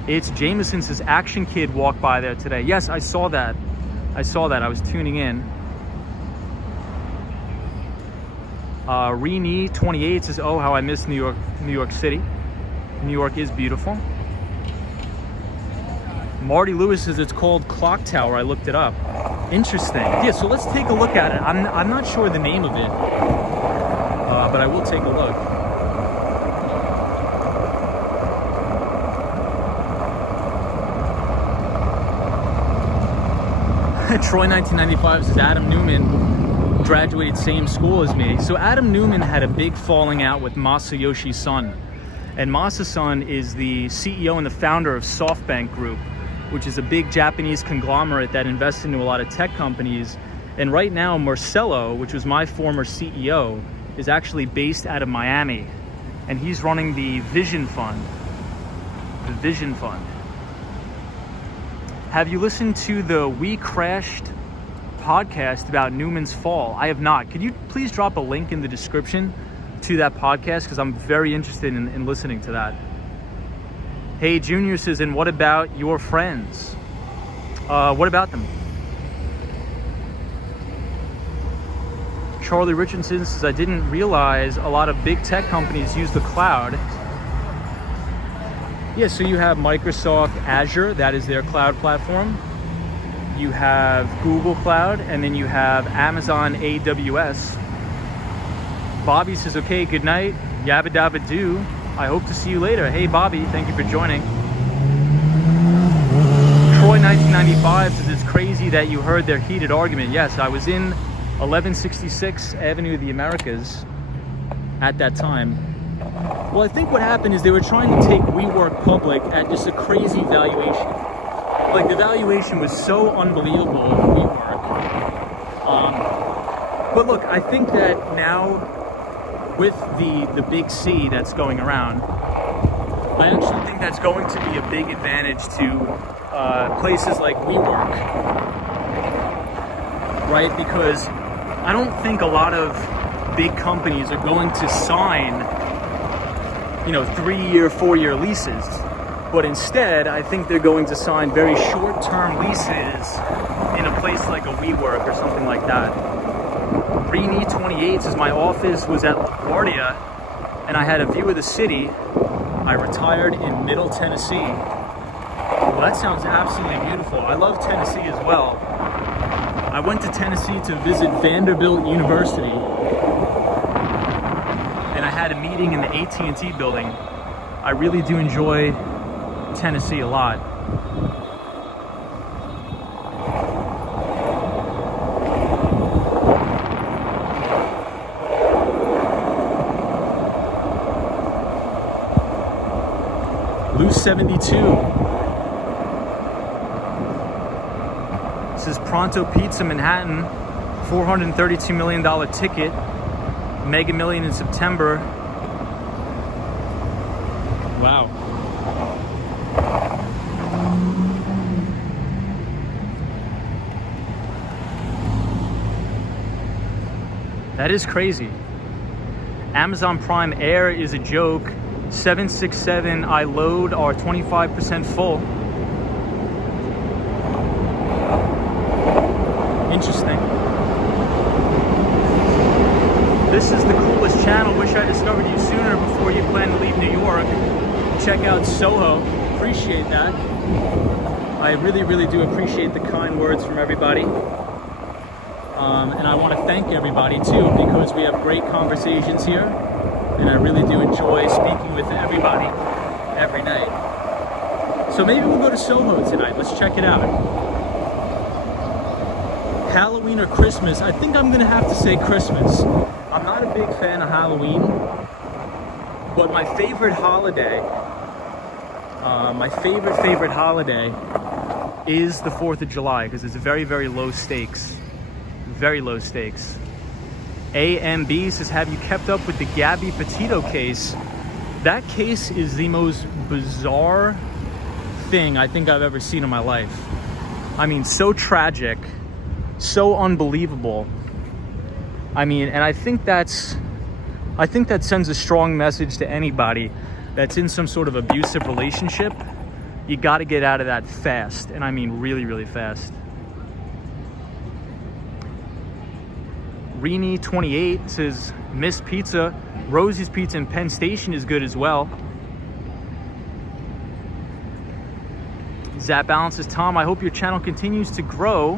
It's Jameson says, Action Kid walked by there today. Yes, I saw that. I was tuning in. Rini 28 says, oh, how I miss New York City. New York is beautiful. Marty Lewis says it's called Clock Tower. I looked it up. Interesting. Yeah, so let's take a look at it. I'm not sure the name of it, but I will take a look. Troy 1995 says Adam Newman graduated same school as me. So Adam Newman had a big falling out with Masayoshi Son. And Masa Son is the CEO and the founder of SoftBank Group, which is a big Japanese conglomerate that invests into a lot of tech companies. And right now, Marcelo, which was my former CEO, is actually based out of Miami, and he's running the Vision Fund. The Vision Fund. Have you listened to the We Crashed podcast about Newman's Fall? I have not. Could you please drop a link in the description to that podcast, because I'm very interested in listening to that. Hey, Junior says, and what about your friends? What about them? Charlie Richardson says, I didn't realize a lot of big tech companies use the cloud. Yeah, so you have Microsoft Azure, that is their cloud platform. You have Google Cloud, and then you have Amazon AWS. Bobby says, okay, good night. Yabba dabba doo. I hope to see you later. Hey, Bobby, thank you for joining. Troy 1995 says, it's crazy that you heard their heated argument. Yes, I was in 1166 Avenue of the Americas at that time. Well, I think what happened is they were trying to take WeWork public at just a crazy valuation. Like, the valuation was so unbelievable of WeWork. But look, I think that now, with the big C that's going around, I actually think that's going to be a big advantage to places like WeWork, right? Because I don't think a lot of big companies are going to sign, 3-year, 4-year leases, but instead, I think they're going to sign very short-term leases in a place like a WeWork or something like that. Rini 28 says, my office was at LaGuardia and I had a view of the city. I retired in Middle Tennessee. Well, that sounds absolutely beautiful. I love Tennessee as well. I went to Tennessee to visit Vanderbilt University, and I had a meeting in the AT&T building. I really do enjoy Tennessee a lot. Loose 72 this is Pronto Pizza Manhattan, $432 million ticket, Mega Million in September. Wow. That is crazy. Amazon Prime Air is a joke. 767 I load are 25% full. Interesting. This is the coolest channel. Wish I discovered you sooner before you plan to leave New York. Check out Soho. Appreciate that. I really, really do appreciate the kind words from everybody. And I want to thank everybody too, because we have great conversations here. And I really do enjoy speaking with everybody every night. So maybe we'll go to Soho tonight. Let's check it out. Halloween or Christmas? I think I'm gonna have to say Christmas. I'm not a big fan of Halloween, but my favorite holiday, is the 4th of July, because it's very, very low stakes. Very low stakes. AMB says, have you kept up with the Gabby Petito case? That case is the most bizarre thing I think I've ever seen in my life. I mean, so tragic, so unbelievable. I mean, and I think that sends a strong message to anybody that's in some sort of abusive relationship. You got to get out of that fast, and I mean really, really fast. Rini 28 says, Miss Pizza. Rosie's Pizza in Penn Station is good as well. Zap Allen says, Tom, I hope your channel continues to grow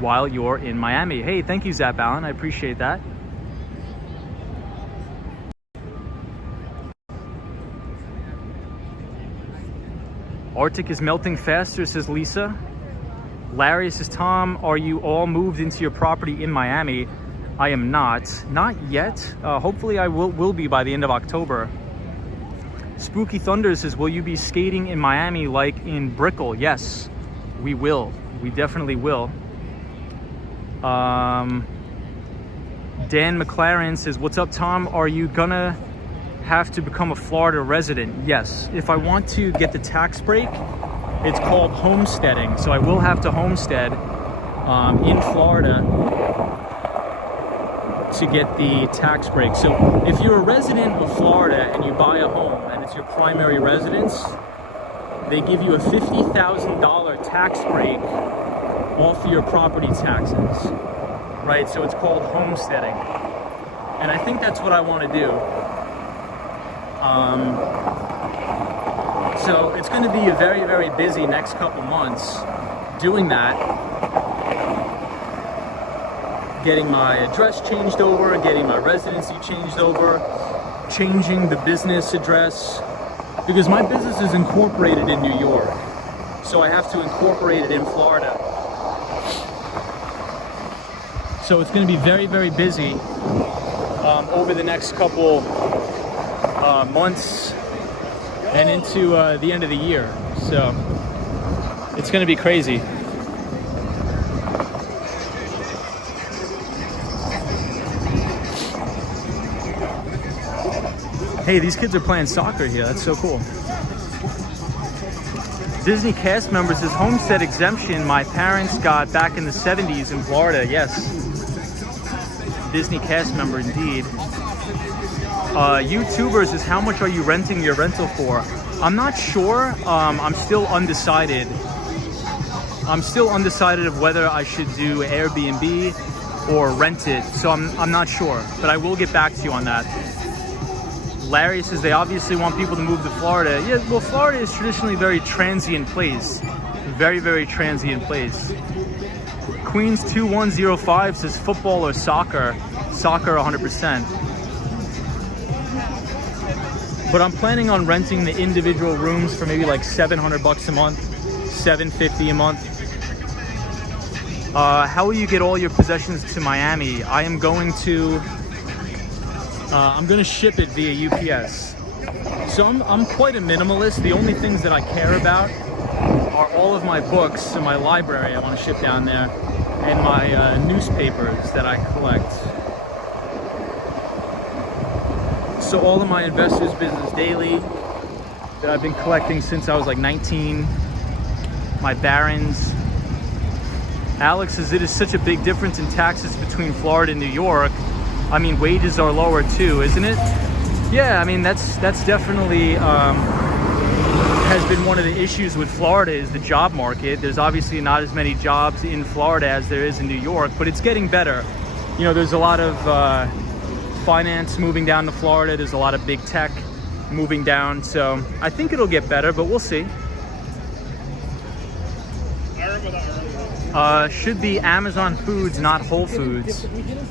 while you're in Miami. Hey, thank you, Zap Allen. I appreciate that. Arctic is melting faster, says Lisa. Larry says, Tom, are you all moved into your property in Miami? I am not. Not yet. Hopefully I will be by the end of October. Spooky Thunder says, will you be skating in Miami like in Brickell? Yes, we will. We definitely will. Dan McLaren says, what's up, Tom? Are you gonna have to become a Florida resident? Yes. If I want to get the tax break, it's called homesteading. So I will have to homestead in Florida to get the tax break. So if you're a resident of Florida and you buy a home and it's your primary residence, they give you a $50,000 tax break off your property taxes, right? So it's called homesteading. And I think that's what I want to do. So it's going to be a very, very busy next couple months doing that. Getting my address changed over, getting my residency changed over, changing the business address, because my business is incorporated in New York, so I have to incorporate it in Florida. So it's going to be very, very busy over the next couple months and into the end of the year. So it's going to be crazy. Hey, these kids are playing soccer here. That's so cool. Disney cast members says homestead exemption my parents got back in the 70s in Florida. Yes. Disney cast member indeed. YouTubers is how much are you renting your rental for? I'm not sure. I'm still undecided. I'm still undecided of whether I should do Airbnb or rent it. So I'm not sure, but I will get back to you on that. Larry says they obviously want people to move to Florida. Yeah, well, Florida is traditionally a very transient place. Very, very transient place. Queens 2105 says football or soccer. Soccer 100%. But I'm planning on renting the individual rooms for maybe like $700 a month, $750 a month. How will you get all your possessions to Miami? I am going to I'm gonna ship it via UPS. So I'm quite a minimalist. The only things that I care about are all of my books in my library I want to ship down there, and my newspapers that I collect. So all of my Investors Business Daily that I've been collecting since I was like 19, my Barron's. Alex says it is such a big difference in taxes between Florida and New York. I mean, wages are lower too, isn't it? Yeah, I mean, that's definitely has been one of the issues with Florida is the job market. There's obviously not as many jobs in Florida as there is in New York, but it's getting better. You know, there's a lot of finance moving down to Florida. There's a lot of big tech moving down. So I think it'll get better, but we'll see. Should be Amazon Foods, not Whole Foods.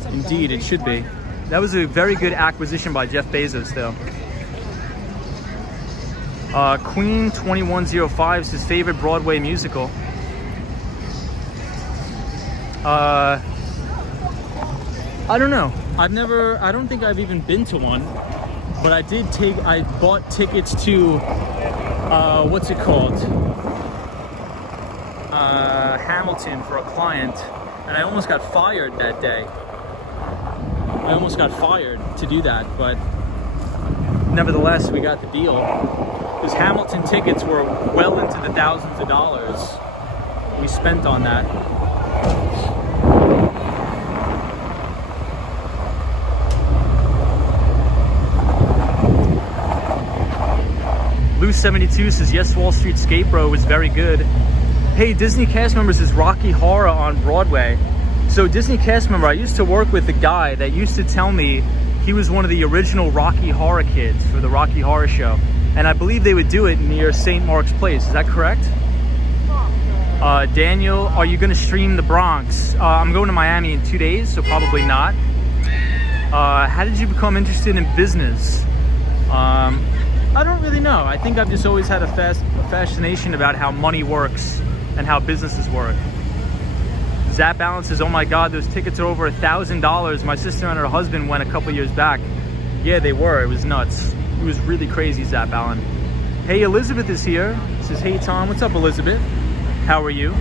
Indeed, it should be. That was a very good acquisition by Jeff Bezos, though. Queen 2105 is his favorite Broadway musical. I don't know. I don't think I've even been to one, but I bought tickets to, what's it called? Hamilton for a client, and I almost got fired that day. I almost got fired to do that, but nevertheless, we got the deal. Because Hamilton tickets were well into the thousands of dollars we spent on that. Lou72 says, yes, Wall Street Skate Bro was very good. Hey, Disney cast members is Rocky Horror on Broadway. So Disney cast member, I used to work with a guy that used to tell me he was one of the original Rocky Horror kids for the Rocky Horror Show. And I believe they would do it near St. Mark's Place. Is that correct? Daniel, are you gonna stream the Bronx? I'm going to Miami in 2 days, so probably not. How did you become interested in business? I don't really know. I think I've just always had a fascination about how money works and how businesses work. Zap Balance says, oh my God, those tickets are over $1,000. My sister and her husband went a couple years back. Yeah, they were. It was nuts. It was really crazy, Zap Allen. Hey, Elizabeth is here. Says, hey Tom, what's up, Elizabeth? How are you?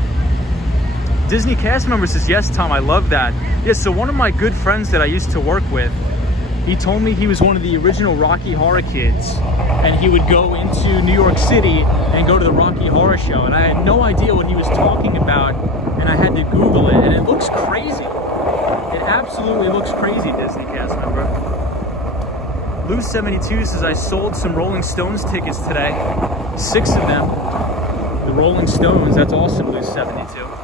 Disney cast member says, yes, Tom, I love that. Yeah, so one of my good friends that I used to work with, he told me he was one of the original Rocky Horror kids, and he would go into New York City and go to the Rocky Horror Show, and I had no idea what he was talking about, and I had to Google it, and it looks crazy. It absolutely looks crazy, Disney cast member. Lou72 says, I sold some Rolling Stones tickets today. 6 of them. The Rolling Stones, that's awesome, Lou72.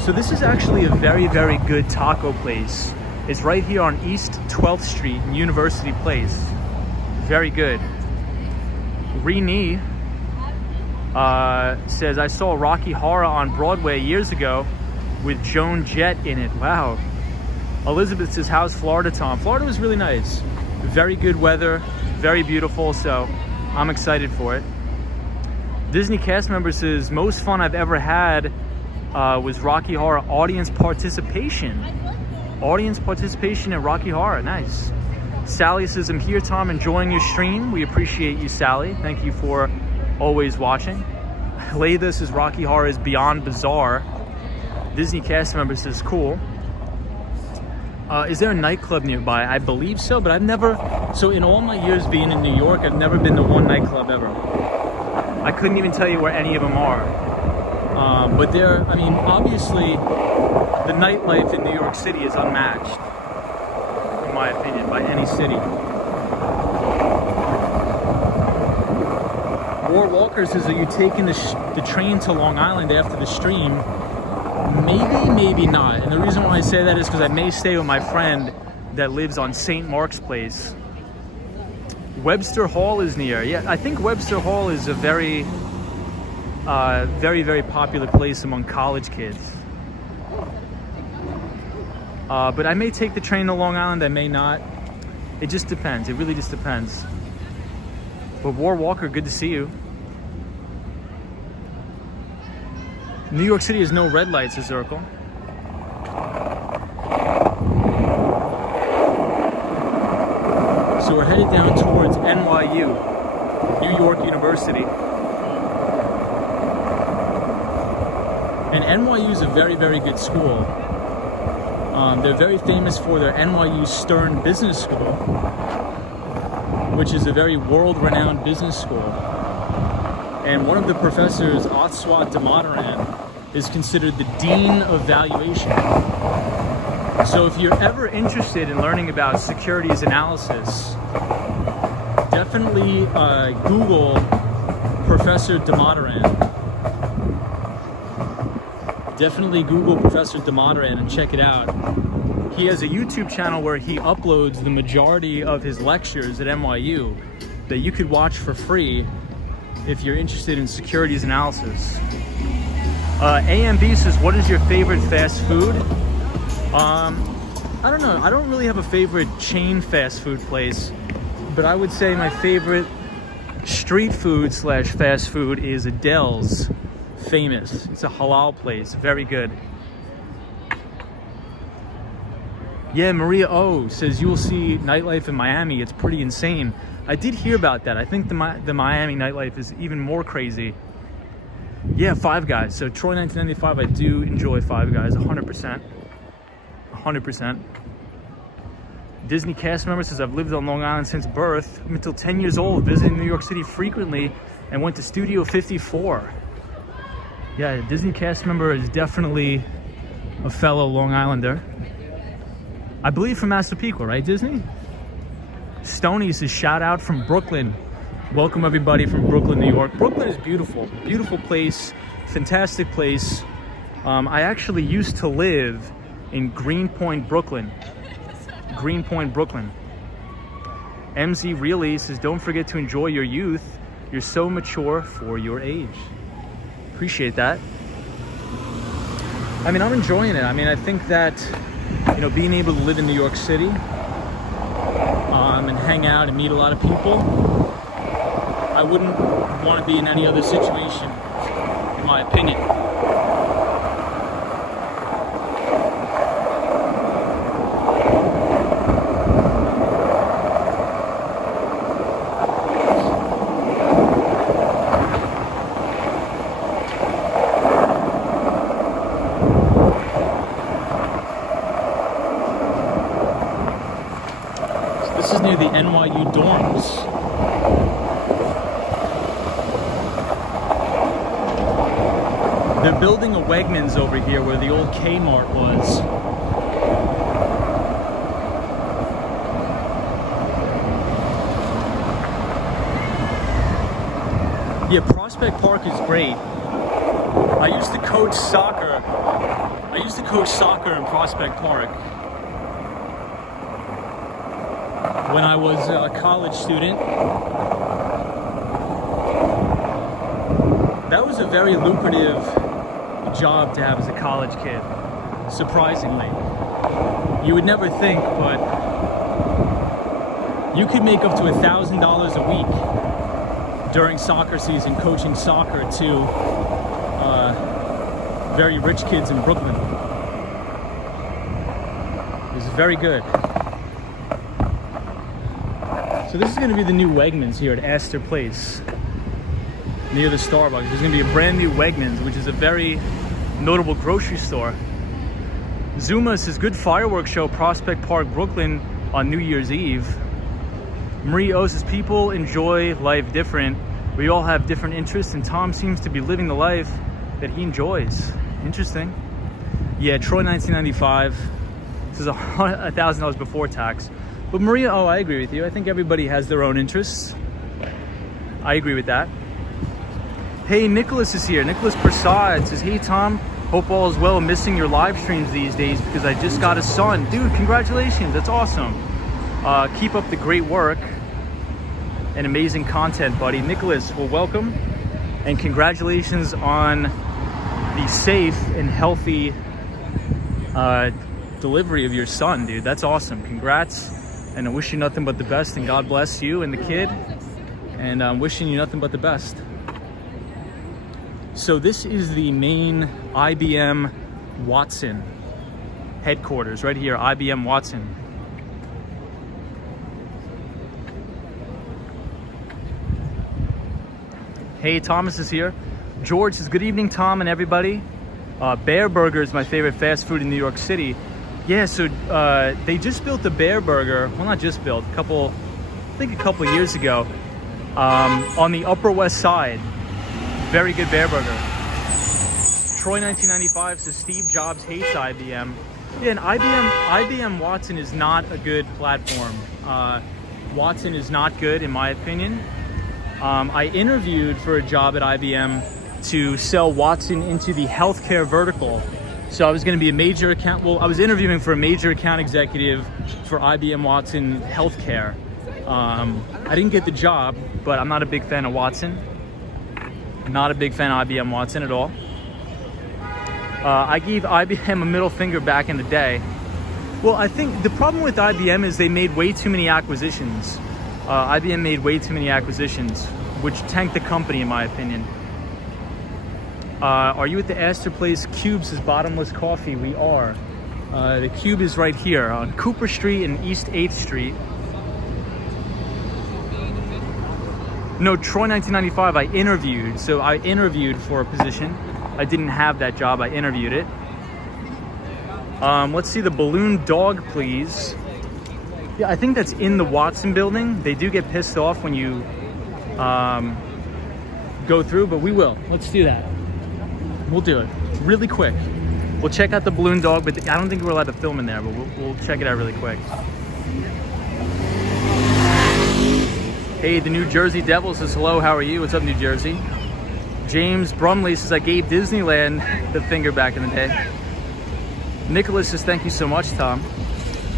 So this is actually a very, very good taco place. It's right here on East 12th Street in University Place. Very good. Renee says, I saw Rocky Horror on Broadway years ago with Joan Jett in it. Wow. Elizabeth says, how's Florida, Tom? Florida was really nice. Very good weather, very beautiful, so I'm excited for it. Disney cast member says, most fun I've ever had was Rocky Horror audience participation. Audience participation in Rocky Horror, nice. Sally says, I'm here, Tom, enjoying your stream. We appreciate you, Sally. Thank you for always watching. Layla says, Rocky Horror is beyond bizarre. Disney cast member says, cool. Is there a nightclub nearby? I believe so, but I've never, so in all my years being in New York, I've never been to one nightclub ever. I couldn't even tell you where any of them are. But there, I mean, obviously, the nightlife in New York City is unmatched, in my opinion, by any city. War Walker says, are you taking the train to Long Island after the stream? Maybe, maybe not. And the reason why I say that is because I may stay with my friend that lives on St. Mark's Place. Webster Hall is near. Yeah, I think Webster Hall is a very, very popular place among college kids. But I may take the train to Long Island, I may not. It just depends. It really just depends. But War Walker, good to see you. New York City has no red lights, says Urkel. So we're headed down towards NYU, New York University. And NYU is a very, very good school. They're very famous for their NYU Stern Business School, which is a very world-renowned business school. And one of the professors, Otswat Damodaran, is considered the Dean of Valuation. So if you're ever interested in learning about securities analysis, definitely Google Professor Damodaran. Definitely Google Professor Damodaran and check it out. He has a YouTube channel where he uploads the majority of his lectures at NYU that you could watch for free if you're interested in securities analysis. AMB says, what is your favorite fast food? I don't know. I don't really have a favorite chain fast food place, but I would say my favorite street food / fast food is Adele's. Famous. It's a halal place. Very good. Yeah, Maria O says you will see nightlife in Miami. It's pretty insane. I did hear about that. I think the Miami nightlife is even more crazy. Yeah, Five Guys. So Troy 1995, I do enjoy Five Guys 100%. 100%. Disney cast member says, I've lived on Long Island since birth. I'm until 10 years old, visiting New York City frequently, and went to Studio 54. Yeah, Disney cast member is definitely a fellow Long Islander. I believe from Massapequa, right, Disney? Stoney says, shout out from Brooklyn. Welcome everybody from Brooklyn, New York. Brooklyn is beautiful. Beautiful place. Fantastic place. I actually used to live in Greenpoint, Brooklyn. Greenpoint, Brooklyn. MZ Really says, don't forget to enjoy your youth. You're so mature for your age. Appreciate that. I mean, I'm enjoying it. I mean, I think that, you know, being able to live in New York City and hang out and meet a lot of people, I wouldn't want to be in any other situation, in my opinion. This is near the NYU dorms. They're building a Wegmans over here where the old Kmart was. Yeah, Prospect Park is great. I used to coach soccer. In Prospect Park when I was a college student. That was a very lucrative job to have as a college kid, surprisingly. You would never think, but you could make up to $1,000 a week during soccer season coaching soccer to very rich kids in Brooklyn. It was very good. So this is going to be the new Wegmans here at Astor Place, near the Starbucks. There's going to be a brand new Wegmans, which is a very notable grocery store. Zuma says, good fireworks show, Prospect Park, Brooklyn on New Year's Eve. Marie O says, people enjoy life different. We all have different interests, and Tom seems to be living the life that he enjoys. Interesting. Yeah, Troy 1995. This is $1,000 before tax. But Maria, oh, I agree with you. I think everybody has their own interests. I agree with that. Hey, Nicholas is here. Nicholas Prasad says, hey, Tom, hope all is well. I'm missing your live streams these days because I just got a son. Dude, congratulations. That's awesome. Keep up the great work and amazing content, buddy. Nicholas, well, welcome. And congratulations on the safe and healthy delivery of your son, dude. That's awesome. Congrats. And I wish you nothing but the best, and God bless you and the kid. And I'm wishing you nothing but the best. So this is the main IBM Watson headquarters right here, IBM Watson. Hey, Thomas is here. George says, good evening, Tom and everybody. Bear Burger is my favorite fast food in New York City. Yeah, so they just built the Bear Burger. Well, not just built, I think a couple years ago, on the Upper West Side. Very good Bear Burger. Troy 1995 says, Steve Jobs hates IBM. Yeah, and IBM Watson is not a good platform. Watson is not good, in my opinion. I interviewed for a job at IBM to sell Watson into the healthcare vertical. So I was going to be a major account. Well, I was interviewing for a major account executive for IBM Watson Healthcare. I didn't get the job, but I'm not a big fan of Watson. Not a big fan of IBM Watson at all. I gave IBM a middle finger back in the day. Well, I think the problem with IBM is they made way too many acquisitions. IBM made way too many acquisitions, which tanked the company, in my opinion. Are you at the Astor Place? Cubes is bottomless coffee. We are. The Cube is right here on Cooper Street and East 8th Street. No, Troy 1995, I interviewed. So I interviewed for a position. I didn't have that job, I interviewed it. Let's see the balloon dog, please. Yeah, I think that's in the Watson building. They do get pissed off when you go through, but we will. Let's do that. We'll do it really quick. We'll check out the balloon dog, but I don't think we're allowed to film in there, but we'll check it out really quick. Hey, the New Jersey Devil says, hello, how are you? What's up, New Jersey? James Brumley says, I gave Disneyland the finger back in the day. Nicholas says, thank you so much, Tom.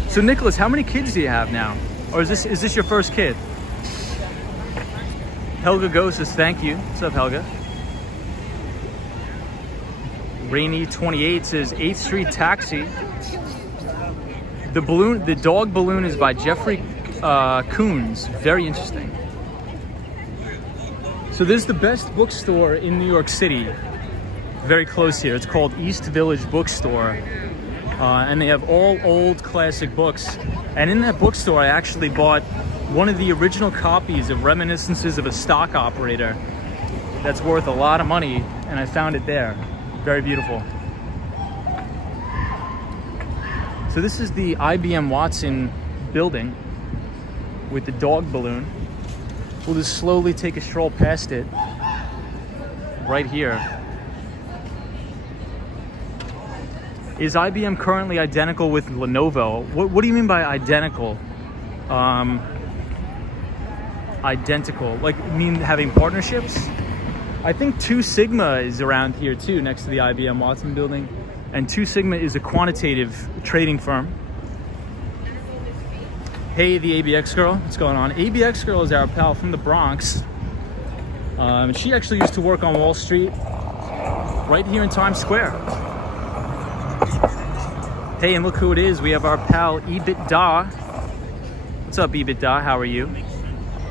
So Nicholas, how many kids do you have now? Or is this your first kid? Helga Go says, thank you. What's up, Helga? Rainy28 says, 8th Street Taxi. The dog balloon is by Jeffrey Koons. Very interesting. So this is the best bookstore in New York City. Very close here. It's called East Village Bookstore. And they have all old classic books. And in that bookstore, I actually bought one of the original copies of Reminiscences of a Stock Operator. That's worth a lot of money, and I found it there. Very beautiful. So this is the IBM Watson building. with the dog balloon. We'll just slowly take a stroll past it right here. Is IBM currently identical with Lenovo? What do you mean by identical? Identical, like you mean having partnerships? I think 2 Sigma is around here too, next to the IBM Watson building. And 2 Sigma is a quantitative trading firm. Hey, the ABX girl, what's going on? ABX girl is our pal from the Bronx. She actually used to work on Wall Street, right here in Times Square. Hey, and look who it is. We have our pal EBITDA. What's up, EBITDA? How are you?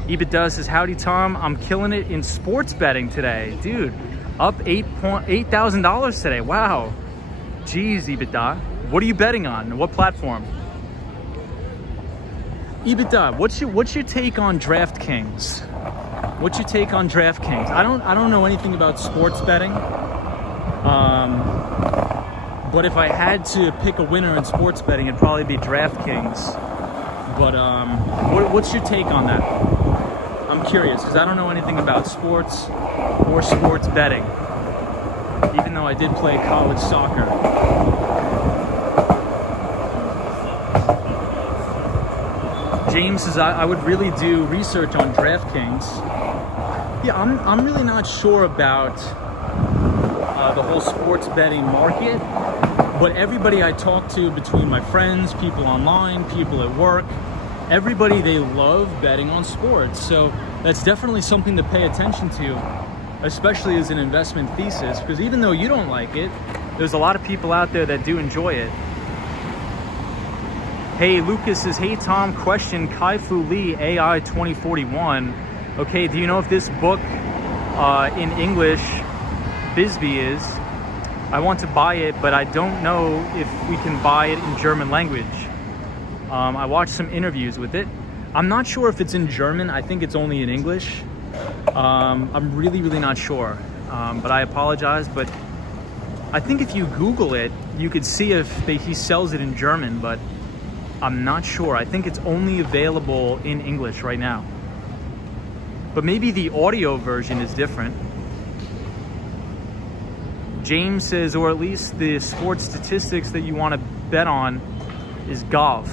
EBITDA says, howdy, Tom. I'm killing it in sports betting today. Dude, up $8,000 today. Wow. Jeez, EBITDA. What are you betting on? What platform? EBITDA, what's your take on DraftKings? What's your take on DraftKings? I don't know anything about sports betting. But if I had to pick a winner in sports betting, it'd probably be DraftKings. But what's your take on that? I'm curious, because I don't know anything about sports or sports betting, even though I did play college soccer. James says, I would really do research on DraftKings. Yeah, I'm really not sure about the whole sports betting market, but everybody I talk to, between my friends, people online, people at work, everybody, they love betting on sports. So that's definitely something to pay attention to, especially as an investment thesis, because even though you don't like it, there's a lot of people out there that do enjoy it. Hey, Lucas says, hey, Tom, question, Kai-Fu Lee, AI 2041. Okay, do you know if this book in English, Bisbee is? I want to buy it, but I don't know if we can buy it in German language. I watched some interviews with it. I'm not sure if it's in German. I think it's only in English. I'm really not sure, but I apologize. But I think if you Google it, you could see if he sells it in German, but I'm not sure. I think it's only available in English right now. But maybe the audio version is different. James says, or at least the sports statistics that you want to bet on is golf.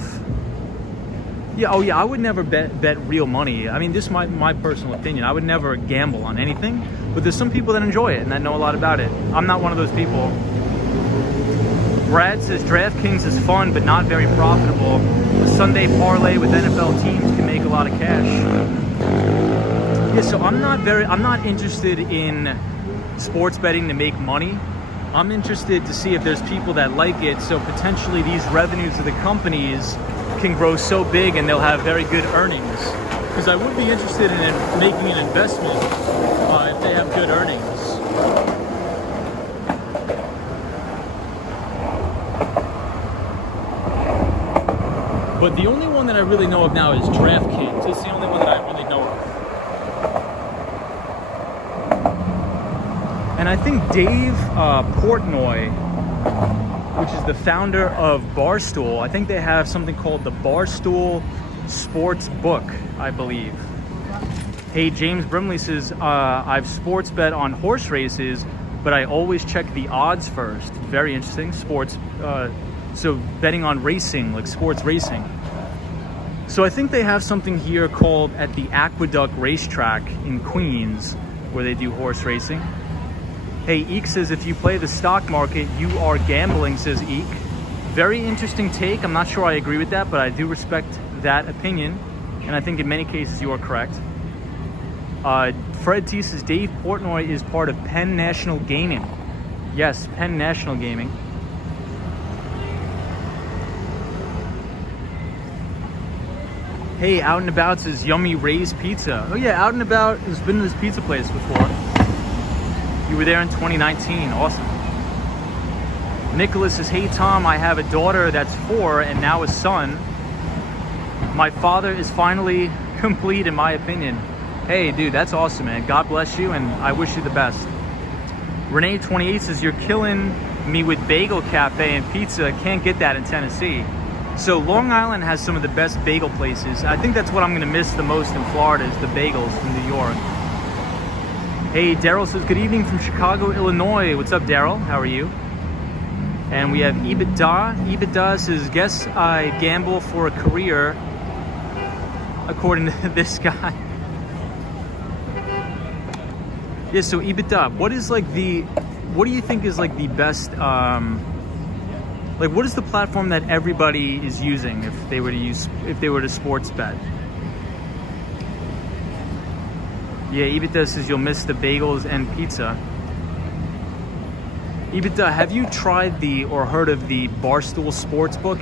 Yeah, oh yeah, I would never bet real money. I mean, this is my personal opinion. I would never gamble on anything, but there's some people that enjoy it and that know a lot about it. I'm not one of those people. Brad says, DraftKings is fun, but not very profitable. The Sunday parlay with NFL teams can make a lot of cash. Yeah, so I'm not interested in sports betting to make money. I'm interested to see if there's people that like it, so potentially these revenues of the companies can grow so big and they'll have very good earnings. Because I would be interested in making an investment if they have good earnings. But the only one that I really know of now is DraftKings. It's the only one that I really know of. And I think Dave Portnoy, which is the founder of Barstool, I think they have something called the Barstool Sports Book, I believe. Hey, James Brimley says, I've sports bet on horse races, but I always check the odds first. Very interesting. Sports, so betting on racing, like sports racing. So I think they have something here called at the Aqueduct Racetrack in Queens, where they do horse racing. Hey, Eek says, if you play the stock market, you are gambling, says Eek. Very interesting take. I'm not sure I agree with that, but I do respect that opinion. And I think in many cases you are correct. Fred T says, Dave Portnoy is part of Penn National Gaming. Yes, Penn National Gaming. Hey, Out and About says, Yummy Ray's Pizza. Oh yeah, Out and About has been to this pizza place before. You were there in 2019, awesome. Nicholas says, hey Tom, I have a daughter that's 4 and now a son. My father is finally complete in my opinion. Hey dude, that's awesome, man. God bless you and I wish you the best. Renee 28 says, you're killing me with Bagel Cafe and pizza. Can't get that in Tennessee. So Long Island has some of the best bagel places. I think that's what I'm gonna miss the most in Florida is the bagels from New York. Hey, Daryl says, good evening from Chicago, Illinois. What's up, Daryl? How are you? And we have EBITDA. EBITDA says, guess I gamble for a career, according to this guy. Yeah, so EBITDA, what do you think is like the best, like what is the platform that everybody is using if they were to sports bet? Yeah, EBITDA says you'll miss the bagels and pizza. EBITDA, have you tried or heard of the Barstool Sportsbook?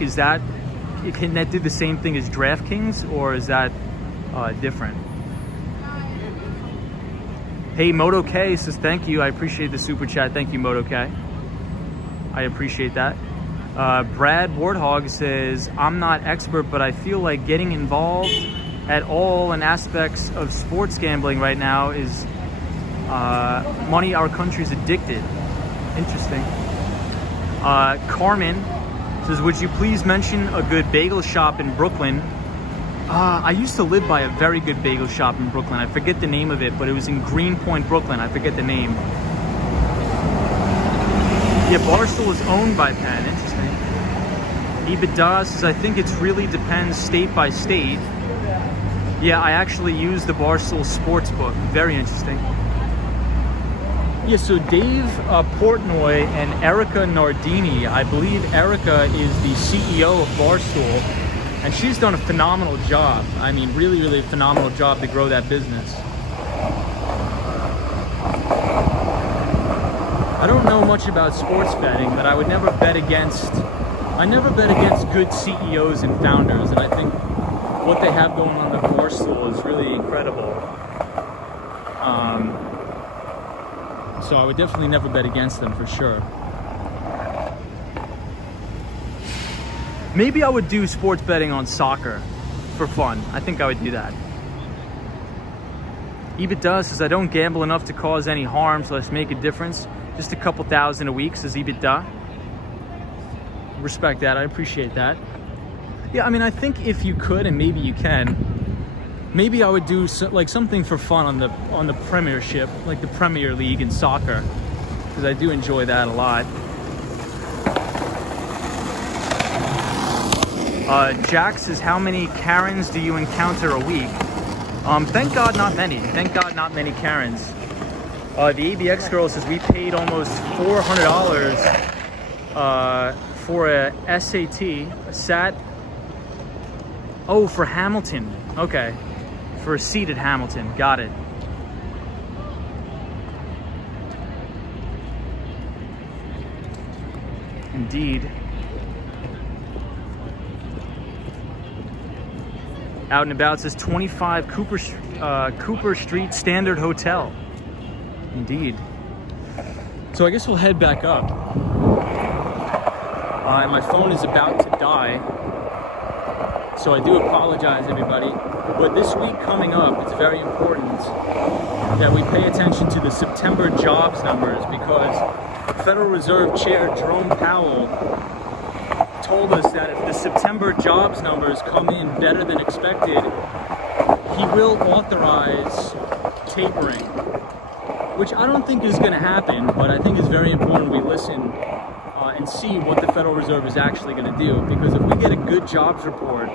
Can that do the same thing as DraftKings, or is that different? Hey, Moto K says thank you. I appreciate the super chat. Thank you, Moto K. I appreciate that. Brad Warthog says, I'm not expert, but I feel like getting involved at all in aspects of sports gambling right now is money our country's addicted. Interesting. Carmen says, would you please mention a good bagel shop in Brooklyn? I used to live by a very good bagel shop in Brooklyn. I forget the name of it, but it was in Greenpoint, Brooklyn. I forget the name. Yeah, Barstool is owned by Penn. Interesting. EBITDA says, I think it really depends state by state. Yeah, I actually use the Barstool Sportsbook. Very interesting. Yeah, so Dave Portnoy and Erica Nardini, I believe Erica is the CEO of Barstool, and she's done a phenomenal job. I mean, really, really phenomenal job to grow that business. I don't know much about sports betting, but I never bet against good CEOs and founders, and I think what they have going on at Barstool is really incredible. So I would definitely never bet against them for sure. Maybe I would do sports betting on soccer for fun. I think I would do that. EBITDA says, I don't gamble enough to cause any harm, so let's make a difference. Just a couple thousand a week, says EBITDA. Respect that, I appreciate that. Yeah, I mean, I think if you could, and maybe you can, maybe I would do like something for fun on the Premiership, like the Premier League in soccer, because I do enjoy that a lot. Jack says, how many Karens do you encounter a week? Thank God not many. Thank God not many Karens. The ABX girl says we paid almost $400 for a SAT. Oh, for Hamilton. Okay. For a seat at Hamilton. Got it. Indeed. Out and About says 25 Cooper Street Standard Hotel. Indeed. So I guess we'll head back up. My phone is about to die, so I do apologize, everybody. But this week coming up, it's very important that we pay attention to the September jobs numbers, because Federal Reserve Chair Jerome Powell told us that if the September jobs numbers come in better than expected, he will authorize tapering, which I don't think is going to happen, but I think it's very important we listen and see what the Federal Reserve is actually going to do, because if we get a good jobs report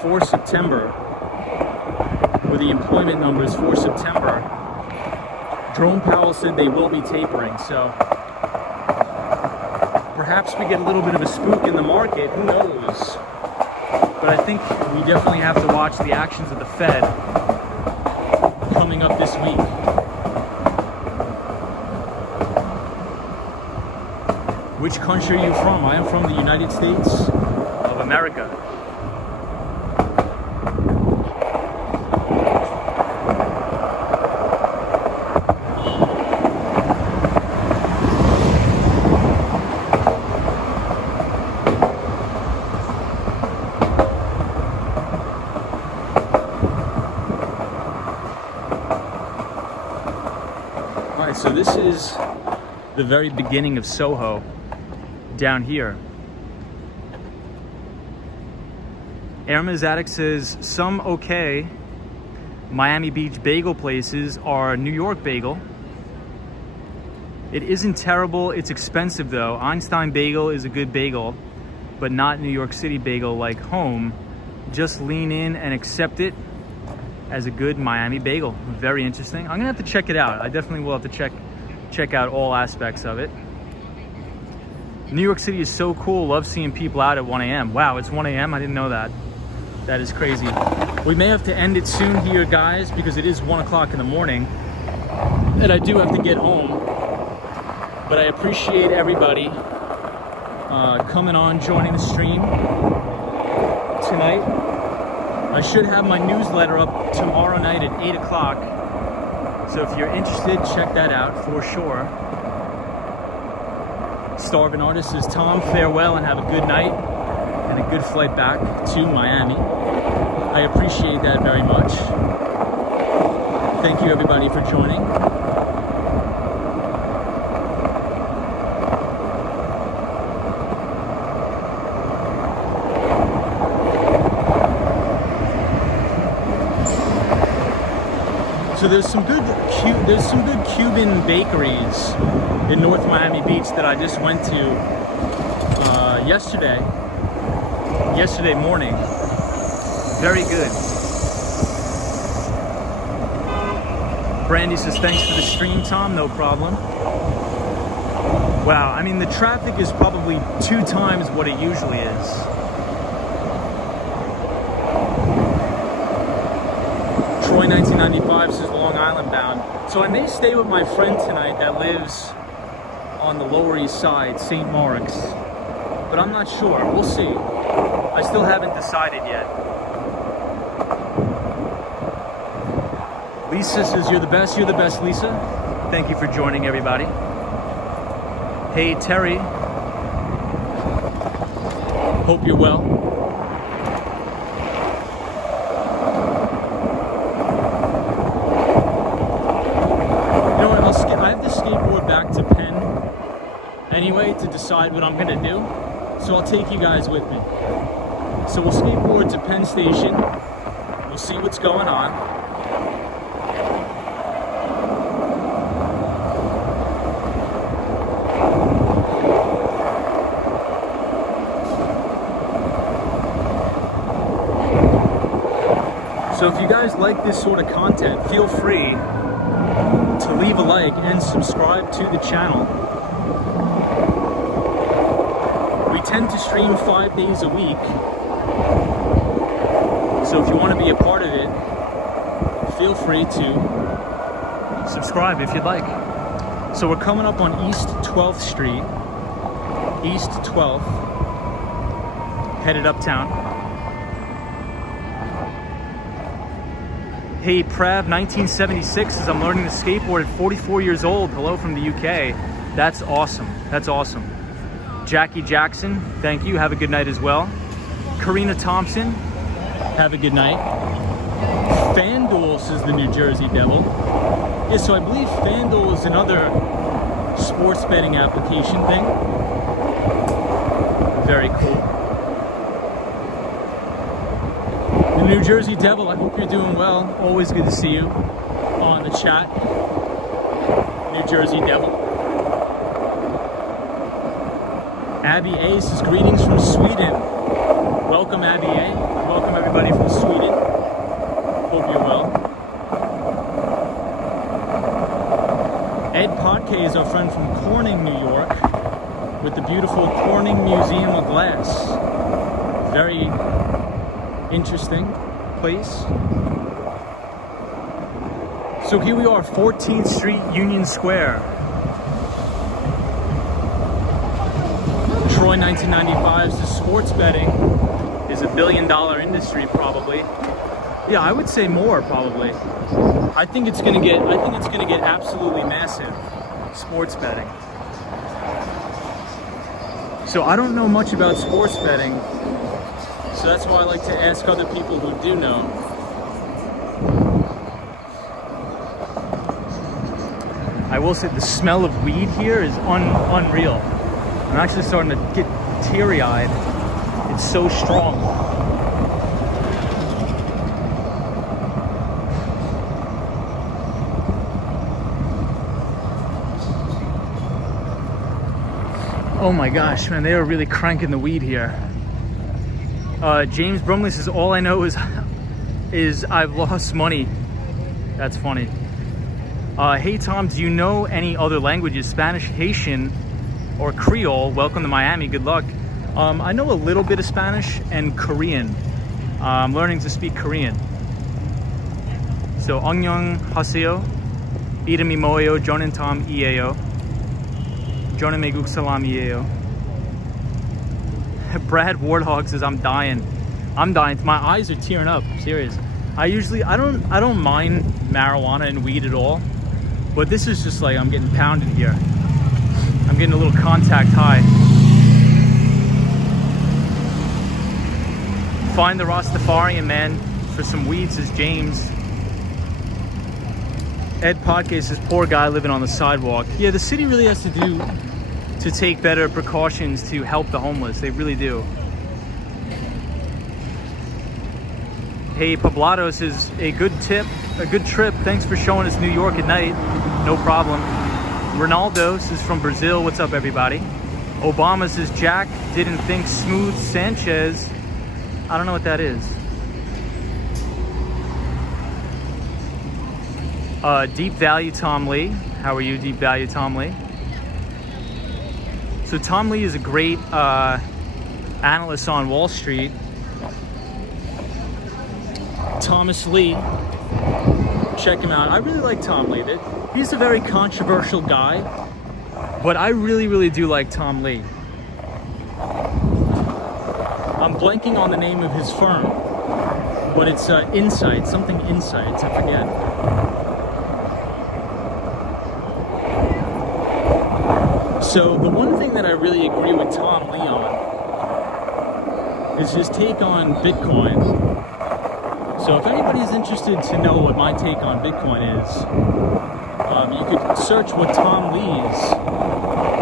for September, or the employment numbers for September, Jerome Powell said they will be tapering, so perhaps we get a little bit of a spook in the market, who knows? But I think we definitely have to watch the actions of the Fed coming up this week. Which country are you from? I am from the United States of America. All right, so this is the very beginning of Soho. Down here. Airman's Attic says some okay Miami Beach bagel places are New York bagel. It isn't terrible, it's expensive though. Einstein Bagel is a good bagel, but not New York City bagel like home. Just lean in and accept it as a good Miami bagel. Very interesting. I'm gonna have to check it out. I definitely will have to check out all aspects of it. New York City is so cool. Love seeing people out at 1 a.m. Wow, it's 1 a.m. I didn't know that. That is crazy. We may have to end it soon here, guys, because it is 1 o'clock in the morning and I do have to get home. But I appreciate everybody coming on, joining the stream tonight. I should have my newsletter up tomorrow night at 8 o'clock. So if you're interested, check that out for sure. Starving Artist says, Tom, farewell and have a good night and a good flight back to Miami. I appreciate that very much. Thank you everybody for joining. So there's some good Cuban bakeries in North Miami Beach that I just went to yesterday morning. Very good. Brandy says, thanks for the stream, Tom. No problem. Wow, I mean, the traffic is probably 2 times what it usually is. Troy 1995 says Long Island bound. So I may stay with my friend tonight that lives on the Lower East Side, St. Mark's. But I'm not sure. We'll see. I still haven't decided yet. Lisa says, you're the best, Lisa. Thank you for joining, everybody. Hey, Terry. Hope you're well. You know what, I have to skateboard back to Penn anyway to decide what I'm going to do. So I'll take you guys with me. So we'll skateboard to Penn Station. We'll see what's going on. So if you guys like this sort of content, feel free to leave a like and subscribe to the channel. We tend to stream 5 days a week. So if you want to be a part of it, feel free to subscribe if you'd like. So we're coming up on East 12th Street. East 12th. Headed uptown. Hey, Prav 1976 says, I'm learning to skateboard at 44 years old. Hello from the UK. That's awesome. That's awesome. Jackie Jackson, thank you. Have a good night as well. Karina Thompson, have a good night. FanDuel says the New Jersey Devil. Yeah, so I believe FanDuel is another sports betting application thing. Very cool. The New Jersey Devil, I hope you're doing well. Always good to see you on the chat. New Jersey Devil. Abby A says, greetings from Sweden. Welcome, Abby A. Welcome, everybody from Sweden. Hope you're well. Ed Potke is our friend from Corning, New York, with the beautiful Corning Museum of Glass. Very interesting place. So here we are, 14th Street, Union Square. Troy 1995 says sports betting is $1 billion industry, probably. Yeah, I would say more, probably. I think it's gonna get absolutely massive, sports betting. So I don't know much about sports betting, so that's why I like to ask other people who do know. I will say the smell of weed here is unreal. I'm actually starting to get teary-eyed. It's so strong. Oh my gosh, man, they are really cranking the weed here. James Brumley says, all I know is I've lost money. That's funny. Hey Tom, do you know any other languages? Spanish, Haitian, or Creole? Welcome to Miami, good luck. I know a little bit of Spanish and Korean. I'm learning to speak Korean. So, 안녕 하세요. 이름이 뭐예요? 저는 톰이에요. 저는 미국 사람이에요. Brad Warthog says, I'm dying. I'm dying. My eyes are tearing up. I'm serious. I don't mind marijuana and weed at all, but this is just like I'm getting pounded here. I'm getting a little contact high. Find the Rastafarian man for some weed, says James. Ed Podcast says, poor guy living on the sidewalk. Yeah, the city really has to take better precautions to help the homeless. They really do. Hey, Poblado says, a good trip. Thanks for showing us New York at night. No problem. Ronaldo says, from Brazil, what's up, everybody? Obama says, Jack didn't think Smooth Sanchez. I don't know what that is. Deep Value Tom Lee. How are you, Deep Value Tom Lee? So Tom Lee is a great analyst on Wall Street. Thomas Lee. Check him out. I really like Tom Lee. He's a very controversial guy, but I really do like Tom Lee. I'm blanking on the name of his firm, but it's Insights, something Insights, I forget. So the one thing that I really agree with Tom Lee on is his take on Bitcoin. So if anybody's interested to know what my take on Bitcoin is, you could search what Tom Lee's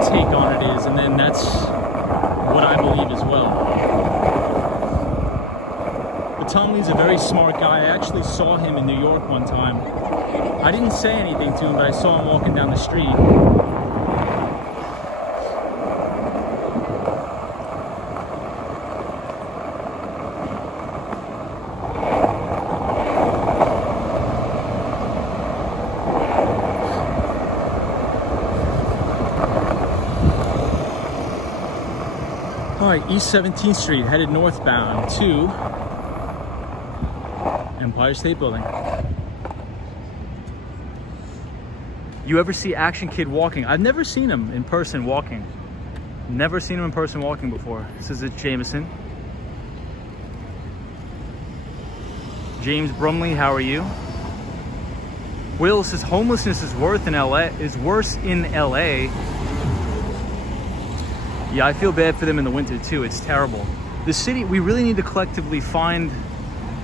take on it is, and then that's what I believe as well. But Tom Lee's a very smart guy. I actually saw him in New York one time. I didn't say anything to him, but I saw him walking down the street. Alright, East 17th Street, headed northbound to Empire State Building. You ever see Action Kid walking? I've never seen him in person walking. Never seen him in person walking before. This is it, Jameson. James Brumley, how are you? Will says homelessness is worse in LA. Yeah, I feel bad for them in the winter too. It's terrible. The city, we really need to collectively find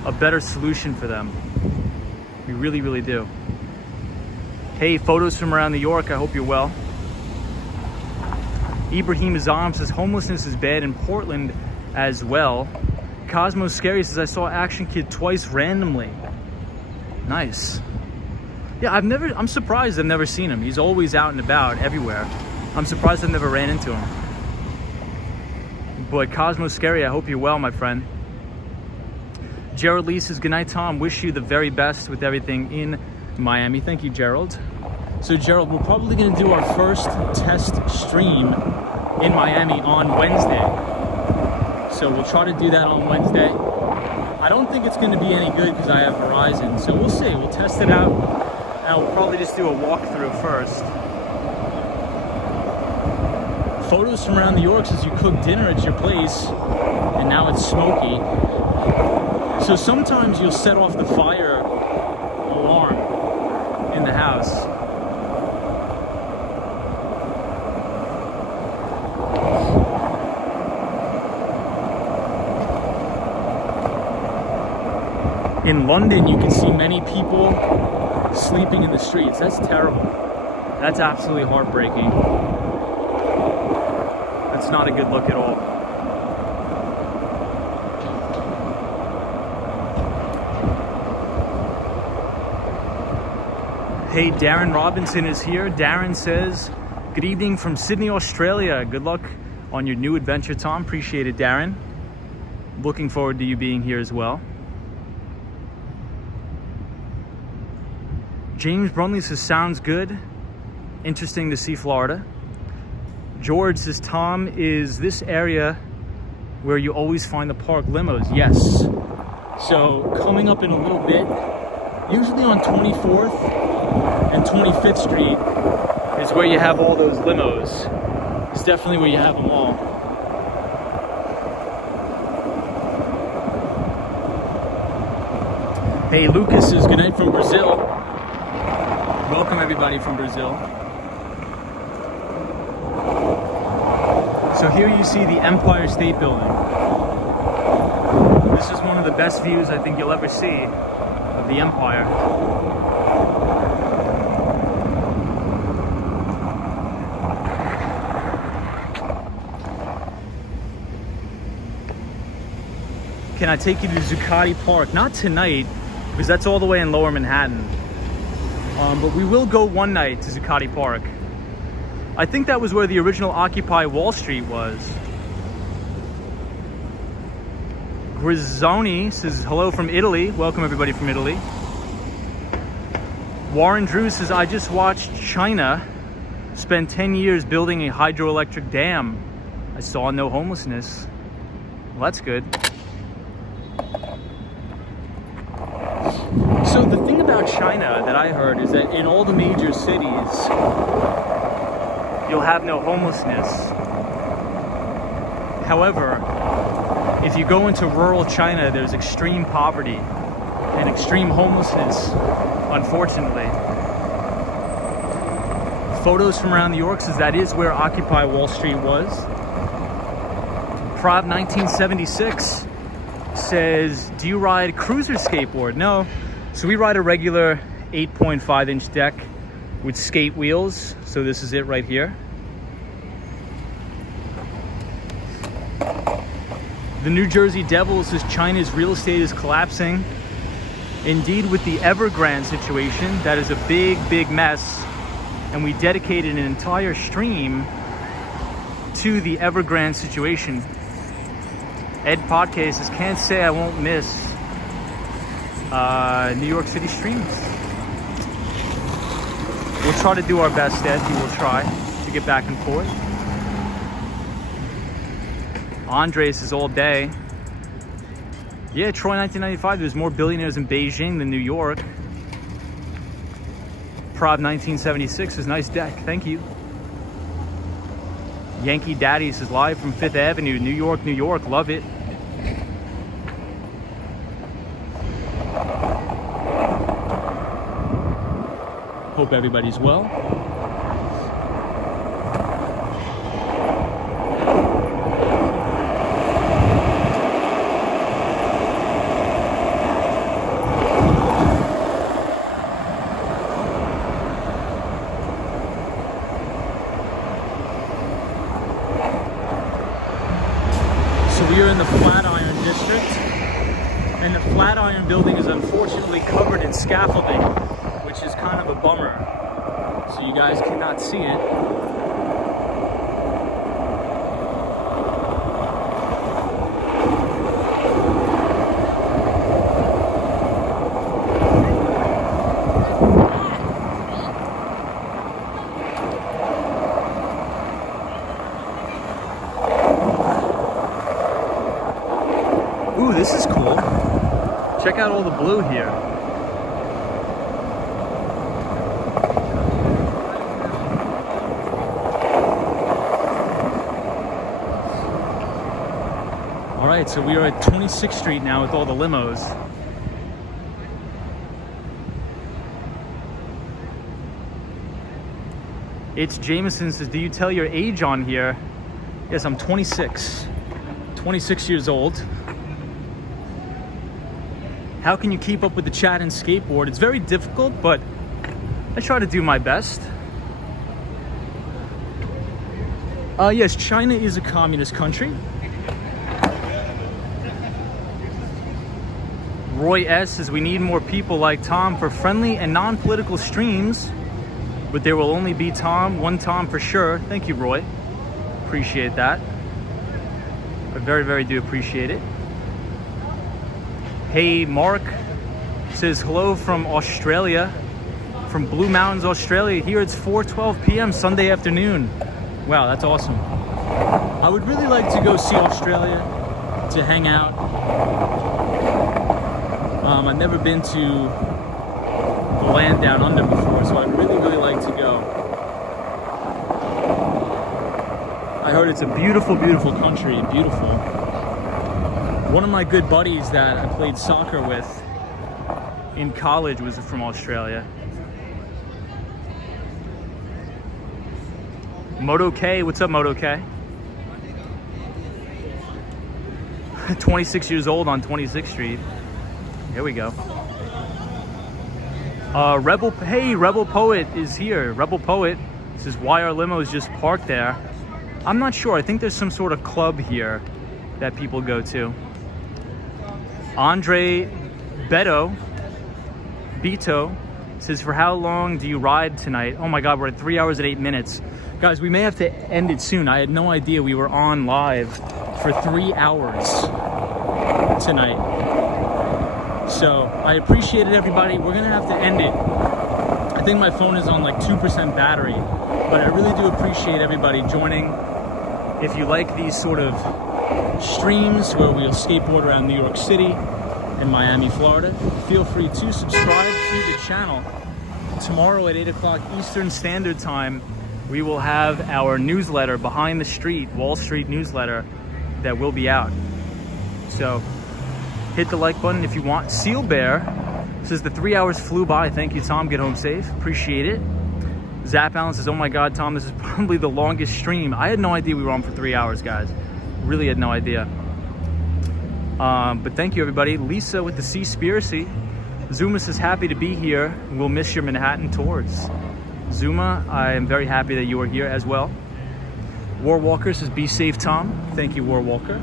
a better solution for them. We really do. Hey, photos from around New York. I hope you're well. Ibrahim Azam says homelessness is bad in Portland as well. Cosmo Scary says I saw Action Kid twice randomly. Nice. Yeah, I'm surprised I've never seen him. He's always out and about everywhere. I'm surprised I've never ran into him. But Cosmo Scary, I hope you're well, my friend. Gerald Lee says, good night, Tom. Wish you the very best with everything in Miami. Thank you, Gerald. So, Gerald, we're probably going to do our first test stream in Miami on Wednesday. So we'll try to do that on Wednesday. I don't think it's going to be any good because I have Verizon. So we'll see. We'll test it out. And we'll probably just do a walkthrough first. Photos from around New York says you cooked dinner at your place and now it's smoky. So sometimes you'll set off the fire alarm in the house. In London, you can see many people sleeping in the streets. That's terrible. That's absolutely heartbreaking. That's not a good look at all. Hey, Darren Robinson is here. Darren says, good evening from Sydney, Australia. Good luck on your new adventure, Tom. Appreciate it, Darren. Looking forward to you being here as well. James Brunley says, sounds good. Interesting to see Florida. George says, Tom, is this area where you always find the park limos? Yes. So coming up in a little bit, usually on 24th and 25th Street is where you have all those limos. It's definitely where you have them all. Hey, Lucas says, good night from Brazil. Welcome everybody from Brazil. So here you see the Empire State Building. This is one of the best views I think you'll ever see of the Empire. Can I take you to Zuccotti Park? Not tonight, because that's all the way in Lower Manhattan. But we will go one night to Zuccotti Park. I think that was where the original Occupy Wall Street was. Grizzoni says, hello from Italy. Welcome everybody from Italy. Warren Drew says, I just watched China spend 10 years building a hydroelectric dam. I saw no homelessness. Well, that's good. So the thing about China that I heard is that in all the major cities, you'll have no homelessness. However, if you go into rural China, there's extreme poverty and extreme homelessness, unfortunately. Photos from around New York says that is where Occupy Wall Street was. Prov 1976 says, do you ride cruiser skateboard? No. So we ride a regular 8.5 inch deck with skate wheels. So this is it right here. The New Jersey Devil says China's real estate is collapsing. Indeed, with the Evergrande situation, that is a big, big mess. And we dedicated an entire stream to the Evergrande situation. Ed Podcast says, can't say I won't miss New York City streams. We'll try to do our best, Ed. We will try to get back and forth. Andres is all day. Yeah, Troy 1995, there's more billionaires in Beijing than New York. Prov 1976 is nice deck, thank you. Yankee Daddy says live from 5th Avenue, New York, New York, love it. Hope everybody's well. We are in the Flatiron District, and the Flatiron building is unfortunately covered in scaffolding, which is kind of a bummer. So you guys cannot see it. Ooh, this is cool. Check out all the blue here. All right, so we are at 26th Street now with all the limos. It's Jameson says, do you tell your age on here? Yes, I'm 26. 26 years old. How can you keep up with the chat and skateboard? It's very difficult, but I try to do my best. Yes, China is a communist country. Roy S says, we need more people like Tom for friendly and non-political streams, but there will only be one Tom for sure. Thank you, Roy. Appreciate that. very, very do appreciate it. Hey, Mark says hello from Australia, from Blue Mountains, Australia. Here it's 4:12 p.m. Sunday afternoon. Wow, that's awesome. I would really like to go see Australia, to hang out. I've never been to the land down under before, so I'd really, really like to go. I heard it's a beautiful, beautiful country, beautiful. One of my good buddies that I played soccer with in college was from Australia. Moto K, what's up, Moto K? 26 years old on 26th Street. Here we go. Rebel Poet is here. Rebel Poet says, why are limos just parked there? I'm not sure. I think there's some sort of club here that people go to. Andre Beto says, for how long do you ride tonight? Oh my God, we're at 3 hours and 8 minutes. Guys, we may have to end it soon. I had no idea we were on live for 3 hours tonight. So I appreciate it, everybody. We're gonna have to end it. I think my phone is on like 2% battery, but I really do appreciate everybody joining. If you like these sort of streams where we'll skateboard around New York City and Miami, Florida, feel free to subscribe to the channel. Tomorrow at 8 o'clock Eastern Standard Time, we will have our newsletter, Behind the Street, Wall Street newsletter, that will be out. So hit the like button if you want. Seal Bear says the 3 hours flew by. Thank you, Tom. Get home safe. Appreciate it. Zap Allen says, oh my God, Tom, this is probably the longest stream. I had no idea we were on for 3 hours, guys. Really had no idea. But thank you, everybody. Lisa with the Seaspiracy. Zuma says, happy to be here. We'll miss your Manhattan tours. Zuma, I am very happy that you are here as well. Warwalker says, be safe, Tom. Thank you, Warwalker.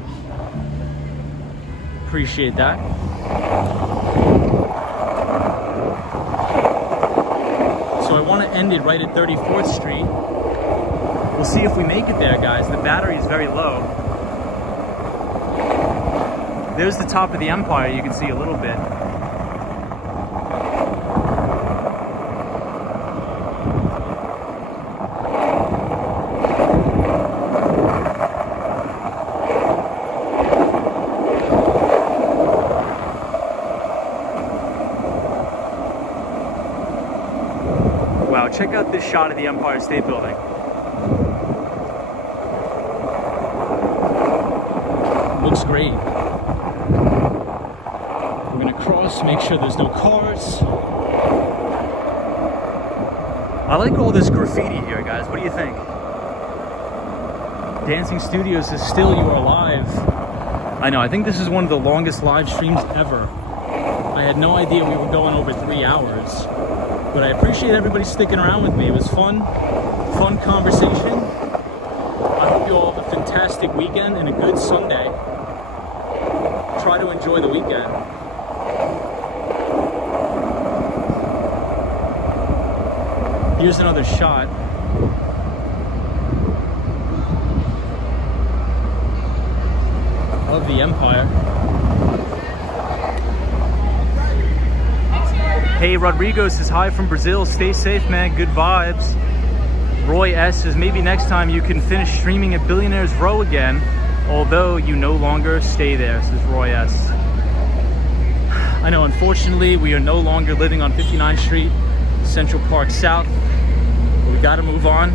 Appreciate that. So I want to end it right at 34th Street. We'll see if we make it there, guys. The battery is very low. There's the top of the Empire. You can see a little bit. Wow, check out this shot of the Empire State Building. Looks great. We're gonna cross, make sure there's no cars. I like all this graffiti here, guys. What do you think? Dancing Studios says, still you are live. I know, I think this is one of the longest live streams ever. I had no idea we were going over 3 hours. But I appreciate everybody sticking around with me. It was fun conversation. I hope you all have a fantastic weekend and a good Sunday. Try to enjoy the weekend. Here's another shot. Of the Empire. Hey, Rodrigo says, hi from Brazil. Stay safe, man. Good vibes. Roy S says, maybe next time you can finish streaming at Billionaires Row again, although you no longer stay there, says Roy S. I know, unfortunately, we are no longer living on 59th Street, Central Park South. We got to move on.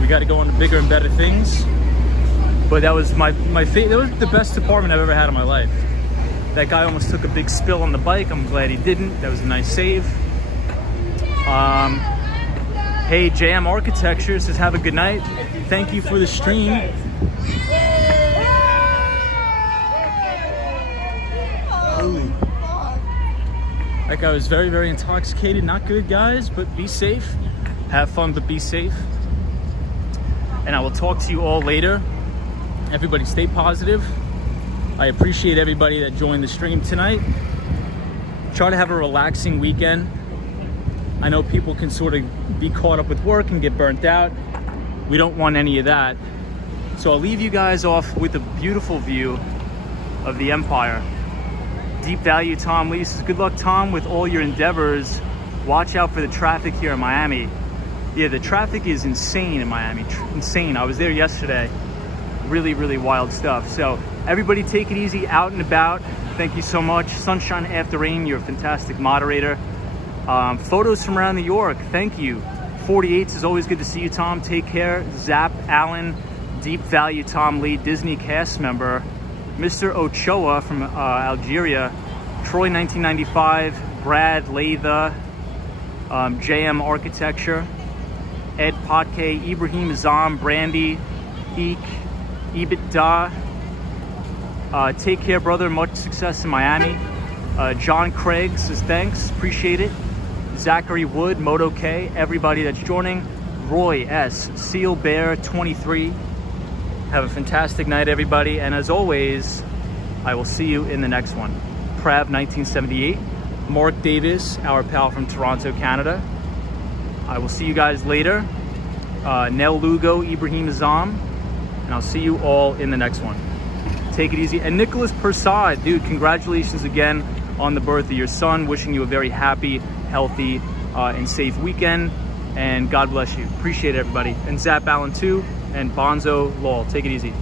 We got to go on to bigger and better things. But that was my that was the best apartment I've ever had in my life. That guy almost took a big spill on the bike. I'm glad he didn't. That was a nice save. Hey, JM Architecture says, have a good night. Thank you for the stream. Ooh. That guy was very, very intoxicated. Not good, guys, but be safe. Have fun, but be safe. And I will talk to you all later. Everybody stay positive. I appreciate everybody that joined the stream tonight. Try to have a relaxing weekend. I know people can sort of be caught up with work and get burnt out. We don't want any of that. So I'll leave you guys off with a beautiful view of the Empire. Deep value, Tom Lee says, good luck, Tom, with all your endeavors. Watch out for the traffic here in Miami. Yeah, the traffic is insane in Miami. Insane. I was there yesterday. Really, really wild stuff. So everybody take it easy out and about. Thank you so much. Sunshine After Rain, you're a fantastic moderator. Photos from around New York, thank you. 48s is always good to see you, Tom. Take care. Zap Allen, Deep Value, Tom Lee, Disney cast member. Mr. Ochoa from Algeria. Troy 1995, Brad Latha, JM Architecture, Ed Potke, Ibrahim Azam, Brandy, Eek, Ebit Da. Take care, brother. Much success in Miami. John Craig says thanks, appreciate it. Zachary Wood, Moto K, everybody that's joining. Roy S, Seal Bear 23. Have a fantastic night, everybody. And as always, I will see you in the next one. Prav 1978, Mark Davis, our pal from Toronto, Canada. I will see you guys later. Nell Lugo, Ibrahim Azam, and I'll see you all in the next one. Take it easy. And Nicholas Persad, dude, congratulations again on the birth of your son. Wishing you a very happy, healthy, and safe weekend. And God bless you. Appreciate it, everybody. And Zap Allen too, and Bonzo Lol. Take it easy.